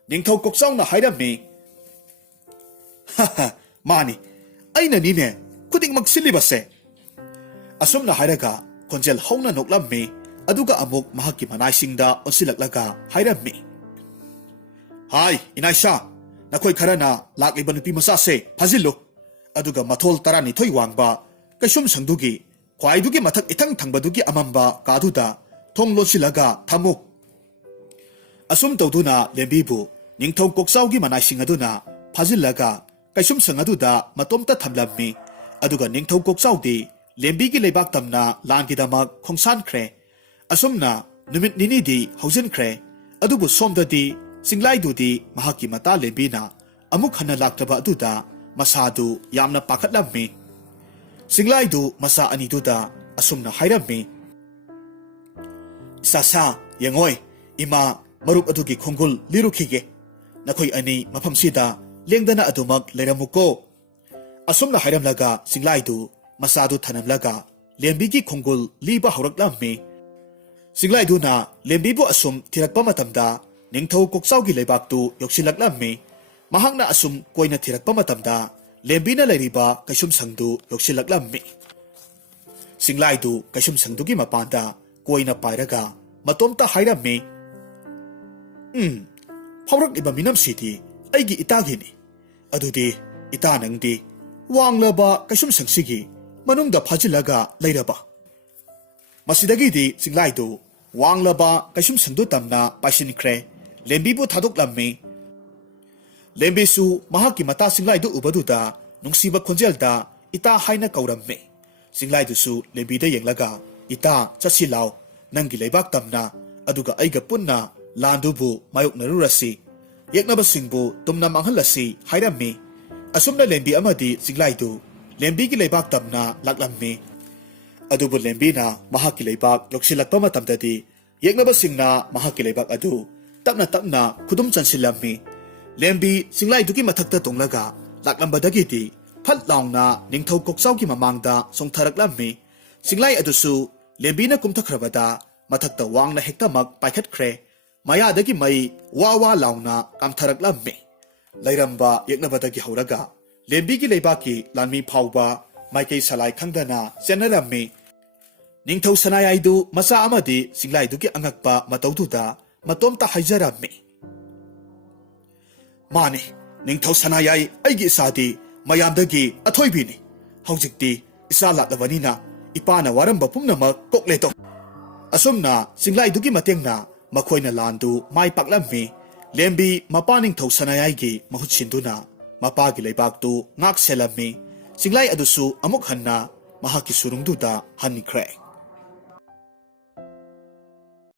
ꯅꯤꯡꯊꯧ ꯀꯣꯛꯆꯥꯎꯅ ꯍꯥꯏꯔꯝꯃꯤ ꯃꯥꯅꯤ ꯑꯩꯅꯅꯤꯅꯦ ꯈꯨꯗꯤꯡꯃꯛ ꯁꯤꯜꯂꯤꯕꯁꯦ ꯑꯁꯨꯝꯅ ꯍꯥꯏꯔꯒ ꯈꯣꯟꯖꯦꯜ ꯍꯧꯅ ꯅꯣꯛꯂꯝꯃꯤ ꯑꯗꯨꯒ ꯑꯃꯨꯛ ꯃꯍꯥꯛꯀꯤ ꯃꯅꯥꯏꯁꯤꯡꯗ ꯑꯣꯟꯁꯤꯜꯂꯛꯂꯒ ꯍꯥꯏꯔꯝꯃꯤ ꯍꯥꯏ ꯏꯅꯥꯏꯁꯥ ꯅꯈꯣꯏ ꯈꯔꯅ ꯂꯥꯛꯂꯤꯕ ꯅꯨꯄꯤ ꯃꯆꯥꯁꯦ ꯐꯥꯖꯤꯜꯂꯨ ꯑꯗꯨꯒ ꯃꯊꯣꯜ 12 ꯋꯥꯡꯕ ꯀꯩꯁꯨꯝ ꯁꯪꯗꯨꯒꯤ ꯈ꯭ꯋꯥꯏꯗꯨꯒꯤ ꯃꯊꯛ ꯏꯊꯪ ꯊꯪꯕꯗꯨꯒꯤ ꯑꯃꯝꯕ ꯀꯥꯗꯨꯗ ꯊꯣꯡ ꯂꯣꯟꯁꯤꯜꯂꯒ ꯊꯝꯃꯨ ꯑꯁꯨꯝ ꯇꯧꯗꯨꯅ ꯂꯦꯝꯕꯤꯕꯨ ꯅꯤꯡꯊꯧ ꯀꯣꯛꯆꯥꯎꯒꯤ ꯃꯅꯥꯏꯁꯤꯡ ꯑꯗꯨꯅ ꯐꯥꯖꯤꯜꯂꯒ ꯀꯩꯁꯨꯝ ꯁꯪ ꯑꯗꯨꯗ ꯃꯇꯣꯝꯇ ꯊꯝꯂꯝꯃꯤ ꯑꯗꯨꯒ ꯅꯤꯡꯊꯧ ꯀꯣꯛꯆꯥꯎꯗꯤ ꯂꯦꯝꯕꯤꯒꯤ ꯂꯩꯕꯥꯛ ꯇꯝꯅ ꯂꯥꯟꯒꯤꯗꯃꯛ ꯈꯣꯡꯁꯥꯟꯈ꯭ꯔꯦ ꯑꯁꯨꯝꯅ ꯅꯨꯃꯤꯠ ꯅꯤꯅꯤꯗꯤ ꯍꯧꯖꯤꯟꯈ꯭ꯔꯦ ꯑꯗꯨꯕꯨ ꯁꯣꯝꯗꯗꯤ ꯆꯤꯡꯂꯥꯏꯗꯨꯗꯤ ꯃꯍꯥꯛꯀꯤ ꯃꯇꯥ ꯂꯦꯝꯕꯤꯅ ꯑꯃꯨꯛ ꯍꯟꯅ ꯂꯥꯛꯇꯕ ꯑꯗꯨꯗ ꯃꯁꯥꯗꯨ ꯌꯥꯝꯅ ꯄꯥꯈꯠꯂꯝꯃꯤ ꯆꯤꯡꯂꯥꯏꯗꯨ ꯃꯆꯥ ꯑꯅꯤꯗꯨꯗ ꯑꯁꯨꯝꯅ ꯍꯥꯏꯔꯝꯃꯤ ꯆꯥꯁꯥ ꯌꯦꯡꯉꯣꯏ ꯏꯃꯥ ꯃꯔꯨꯞ ꯑꯗꯨꯒꯤ ꯈꯣꯡꯒꯨꯜ ꯂꯤꯔꯨꯈꯤꯒꯦ ꯅꯈꯣꯏ ꯑꯅꯤ ꯃꯐꯝꯁꯤꯗ ꯂꯦꯡꯗꯅ ꯑꯗꯨꯃꯛ ꯂꯩꯔꯝꯃꯨꯀꯣ ꯑꯁꯨꯝꯅ ꯍꯥꯏꯔꯝꯂꯒ ꯆꯤꯡꯂꯥꯏꯗꯨ ꯃꯆꯥꯗꯨ ꯊꯅꯝꯂꯒ ꯂꯦꯝꯕꯤꯒꯤ ꯈꯣꯡꯒꯨꯜ ꯂꯤꯕ ꯍꯧꯔꯛꯂꯝꯃꯤ ꯆꯤꯡꯂꯥꯏꯗꯨꯅ ꯂꯦꯝꯕꯤꯕꯨ ꯑꯁꯨꯝ ꯊꯤꯔꯛꯄ ꯃꯇꯝꯗ ꯅꯤꯡꯊꯧ ꯀꯣꯛꯆꯥꯎꯒꯤ ꯂꯩꯕꯥꯛꯇꯨ ꯌꯧꯁꯤꯜꯂꯛꯂꯝꯃꯤ ꯃꯍꯥꯛꯅ ꯑꯁꯨꯝ ꯀꯣꯏꯅ ꯊꯤꯔꯛꯄ ꯃꯇꯝꯗ ꯂꯦꯝꯕꯤꯅ ꯂꯩꯔꯤꯕ ꯀꯩꯁꯨꯝ ꯁꯪꯗꯨ ꯌꯧꯁꯤꯜꯂꯛꯂꯝꯃꯤ ꯆꯤꯡꯂꯥꯏꯗꯨ ꯀꯩꯁꯨꯝ ꯁꯪꯗꯨꯒꯤ ꯃꯄꯥꯟꯗ ꯀꯣꯏꯅ ꯄꯥꯏꯔꯒ ꯃꯇꯣꯝꯇ ꯍꯥꯏꯔꯝꯃꯤ ꯐꯥꯎꯔꯛꯂꯤꯕ ꯃꯤꯅꯝꯁꯤꯗꯤ ꯑꯩꯒꯤ ꯏꯇꯥꯒꯤꯅꯤ ꯑꯗꯨꯗꯤ ꯏꯇꯥ ꯅꯪꯗꯤ ꯋꯥꯡꯂꯕ ꯀꯩꯁꯨꯝ ꯁꯪꯁꯤꯒꯤ ꯃꯅꯨꯡꯗ ꯐꯥꯖꯤꯜꯂꯒ ꯂꯩꯔꯕ ꯃꯁꯤꯗꯒꯤꯗꯤ ꯆꯤꯡꯂꯥꯏꯗꯨ ꯋꯥꯡꯂꯕ ꯀꯩꯁꯨꯝ ꯁꯪꯗꯨ ꯇꯝꯅ ꯄꯥꯏꯁꯤꯟꯈ꯭ꯔꯦ ꯂꯦꯝꯕꯤꯕꯨ ꯊꯥꯗꯣꯛꯂꯝꯃꯤ ꯂꯦꯝꯕꯤꯁꯨ ꯃꯍꯥꯛꯀꯤ ꯃꯇꯥ ꯆꯤꯡꯂꯥꯏꯗꯨ ꯎꯕꯗꯨꯗ ꯅꯨꯡꯁꯤꯕ ꯈꯣꯟꯖꯦꯜꯗ ꯏꯇꯥ ꯍꯥꯏꯅ ꯀꯧꯔꯝꯃꯤ ꯆꯤꯡꯂꯥꯏꯗꯨꯁꯨ ꯂꯦꯝꯕꯤꯗ ꯌꯦꯡꯂꯒ ꯏꯇꯥ ꯆꯠꯁꯤ ꯂꯥꯎ ꯅꯪꯒꯤ ꯂꯩꯕꯥꯛ ꯇꯝꯅ ꯑꯗꯨꯒ ꯑꯩꯒ ꯄꯨꯟꯅ ꯂꯥꯟꯗꯨꯕꯨ ꯃꯥꯌꯣꯛꯅꯔꯨꯔꯁꯤ ꯌꯦꯛꯅꯕꯁꯤꯡꯕꯨ ꯇꯨꯝꯅ ꯃꯥꯡꯍꯜꯂꯁꯤ ꯍꯥꯏꯔꯝꯃꯤ ꯑꯁꯨꯝꯅ ꯂꯦꯝꯕꯤ ꯑꯃꯗꯤ ꯆꯤꯡꯂꯥꯏꯗꯨ ꯂꯦꯝꯕꯤꯒꯤ ꯂꯩꯕꯥꯛ ꯇꯝꯅ ꯂꯥꯛꯂꯝꯃꯤ ꯑꯗꯨꯕꯨ ꯂꯦꯝꯕꯤꯅ ꯃꯍꯥꯛꯀꯤ ꯂꯩꯕꯥꯛ ꯌꯧꯁꯤꯜꯂꯛꯄ ꯃꯇꯝꯗꯗꯤ ꯌꯦꯛꯅꯕꯁꯤꯡꯅ ꯃꯍꯥꯛꯀꯤ ꯂꯩꯕꯥꯛ ꯑꯗꯨ ꯇꯞꯅ ꯇꯞꯅ ꯈꯨꯗꯨꯝ ꯆꯟꯁꯤꯜꯂꯝꯃꯤ ꯂꯦꯝꯕꯤ ꯆꯤꯡꯂꯥꯏꯗꯨꯒꯤ ꯃꯊꯛꯇ ꯇꯣꯡꯂꯒ ꯂꯥꯛꯂꯝꯕꯗꯒꯤꯗꯤ ꯐꯠ ꯂꯥꯎꯅ ꯅꯤꯡꯊꯧ ꯀꯣꯛꯆꯥꯎꯒꯤ ꯃꯃꯥꯡꯗ ꯆꯣꯡꯊꯔꯛꯂꯝꯃꯤ ꯆꯤꯡꯂꯥꯏ ꯑꯗꯨꯁꯨ ꯂꯦꯝꯕꯤꯅ ꯀꯨꯝꯊꯈ꯭ꯔꯕꯗ ꯃꯊꯛꯇ ꯋꯥꯡꯅ ꯍꯦꯛꯇꯃꯛ ꯄꯥꯏꯈꯠꯈ꯭ꯔꯦ ꯃꯌꯥꯗꯒꯤ ꯃꯩ ꯋꯥ ꯋꯥ ꯂꯥꯎꯅ ꯀꯥꯝꯊꯔꯛꯂꯝꯃꯤ ꯂꯩꯔꯝꯕ ꯌꯦꯛꯅꯕꯗꯒꯤ ꯍꯧꯔꯒ ꯂꯦꯝꯕꯤꯒꯤ ꯂꯩꯕꯥꯛꯀꯤ ꯂꯥꯟꯃꯤ ꯐꯥꯎꯕ ꯃꯥꯏꯀꯩ ꯁꯂꯥꯏ ꯈꯪꯗꯅ ꯆꯦꯟꯅꯔꯝꯃꯤ ꯅꯤꯡꯊꯧ ꯁꯅꯥꯌꯥꯏꯗꯨ ꯃꯆꯥ ꯑꯃꯗꯤ ꯆꯤꯡꯂꯥꯏꯗꯨꯒꯤ ꯑꯉꯛꯄ ꯃꯇꯧꯗꯨꯗ ꯃꯇꯣꯝꯇ ꯍꯥꯏꯖꯔꯝꯃꯤ ꯃꯥꯅꯤ ꯅꯤꯡꯊꯧ ꯁꯅꯥꯌꯥꯏ ꯑꯩꯒꯤ ꯏꯆꯥꯗꯤ ꯃꯌꯥꯝꯗꯒꯤ ꯑꯊꯣꯏꯕꯤꯅꯤ ꯍꯧꯖꯤꯛꯇꯤ ꯏꯆꯥ ꯂꯥꯛꯂꯕꯅꯤꯅ ꯏꯄꯥꯅ ꯋꯥꯔꯝꯕ ꯄꯨꯝꯅꯃꯛ ꯀꯣꯛꯂꯦ ꯇꯧ ꯑꯁꯨꯝꯅ ꯆꯤꯡꯂꯥꯏꯗꯨꯒꯤ ꯃꯇꯦꯡꯅ ꯃꯈꯣꯏꯅ ꯂꯥꯟꯗꯨ ꯃꯥꯏ ꯄꯥꯛꯂꯝꯃꯤ ꯂꯦꯝꯕꯤ ꯃꯄꯥ ꯅꯤꯡꯊꯧ ꯁꯅꯥꯌꯥꯏꯒꯤ ꯃꯍꯨꯠ ꯁꯤꯟꯗꯨꯅ ꯃꯄꯥꯒꯤ ꯂꯩꯕꯥꯛꯇꯨ ꯉꯥꯛ ꯁꯦꯜꯂꯝꯃꯤ ꯆꯤꯡꯂꯥꯏ ꯑꯗꯨꯁꯨ ꯑꯃꯨꯛ ꯍꯟꯅ ꯃꯍꯥꯛꯀꯤ ꯁꯨꯔꯨꯡꯗꯨꯗ ꯍꯟꯈ꯭ꯔꯦ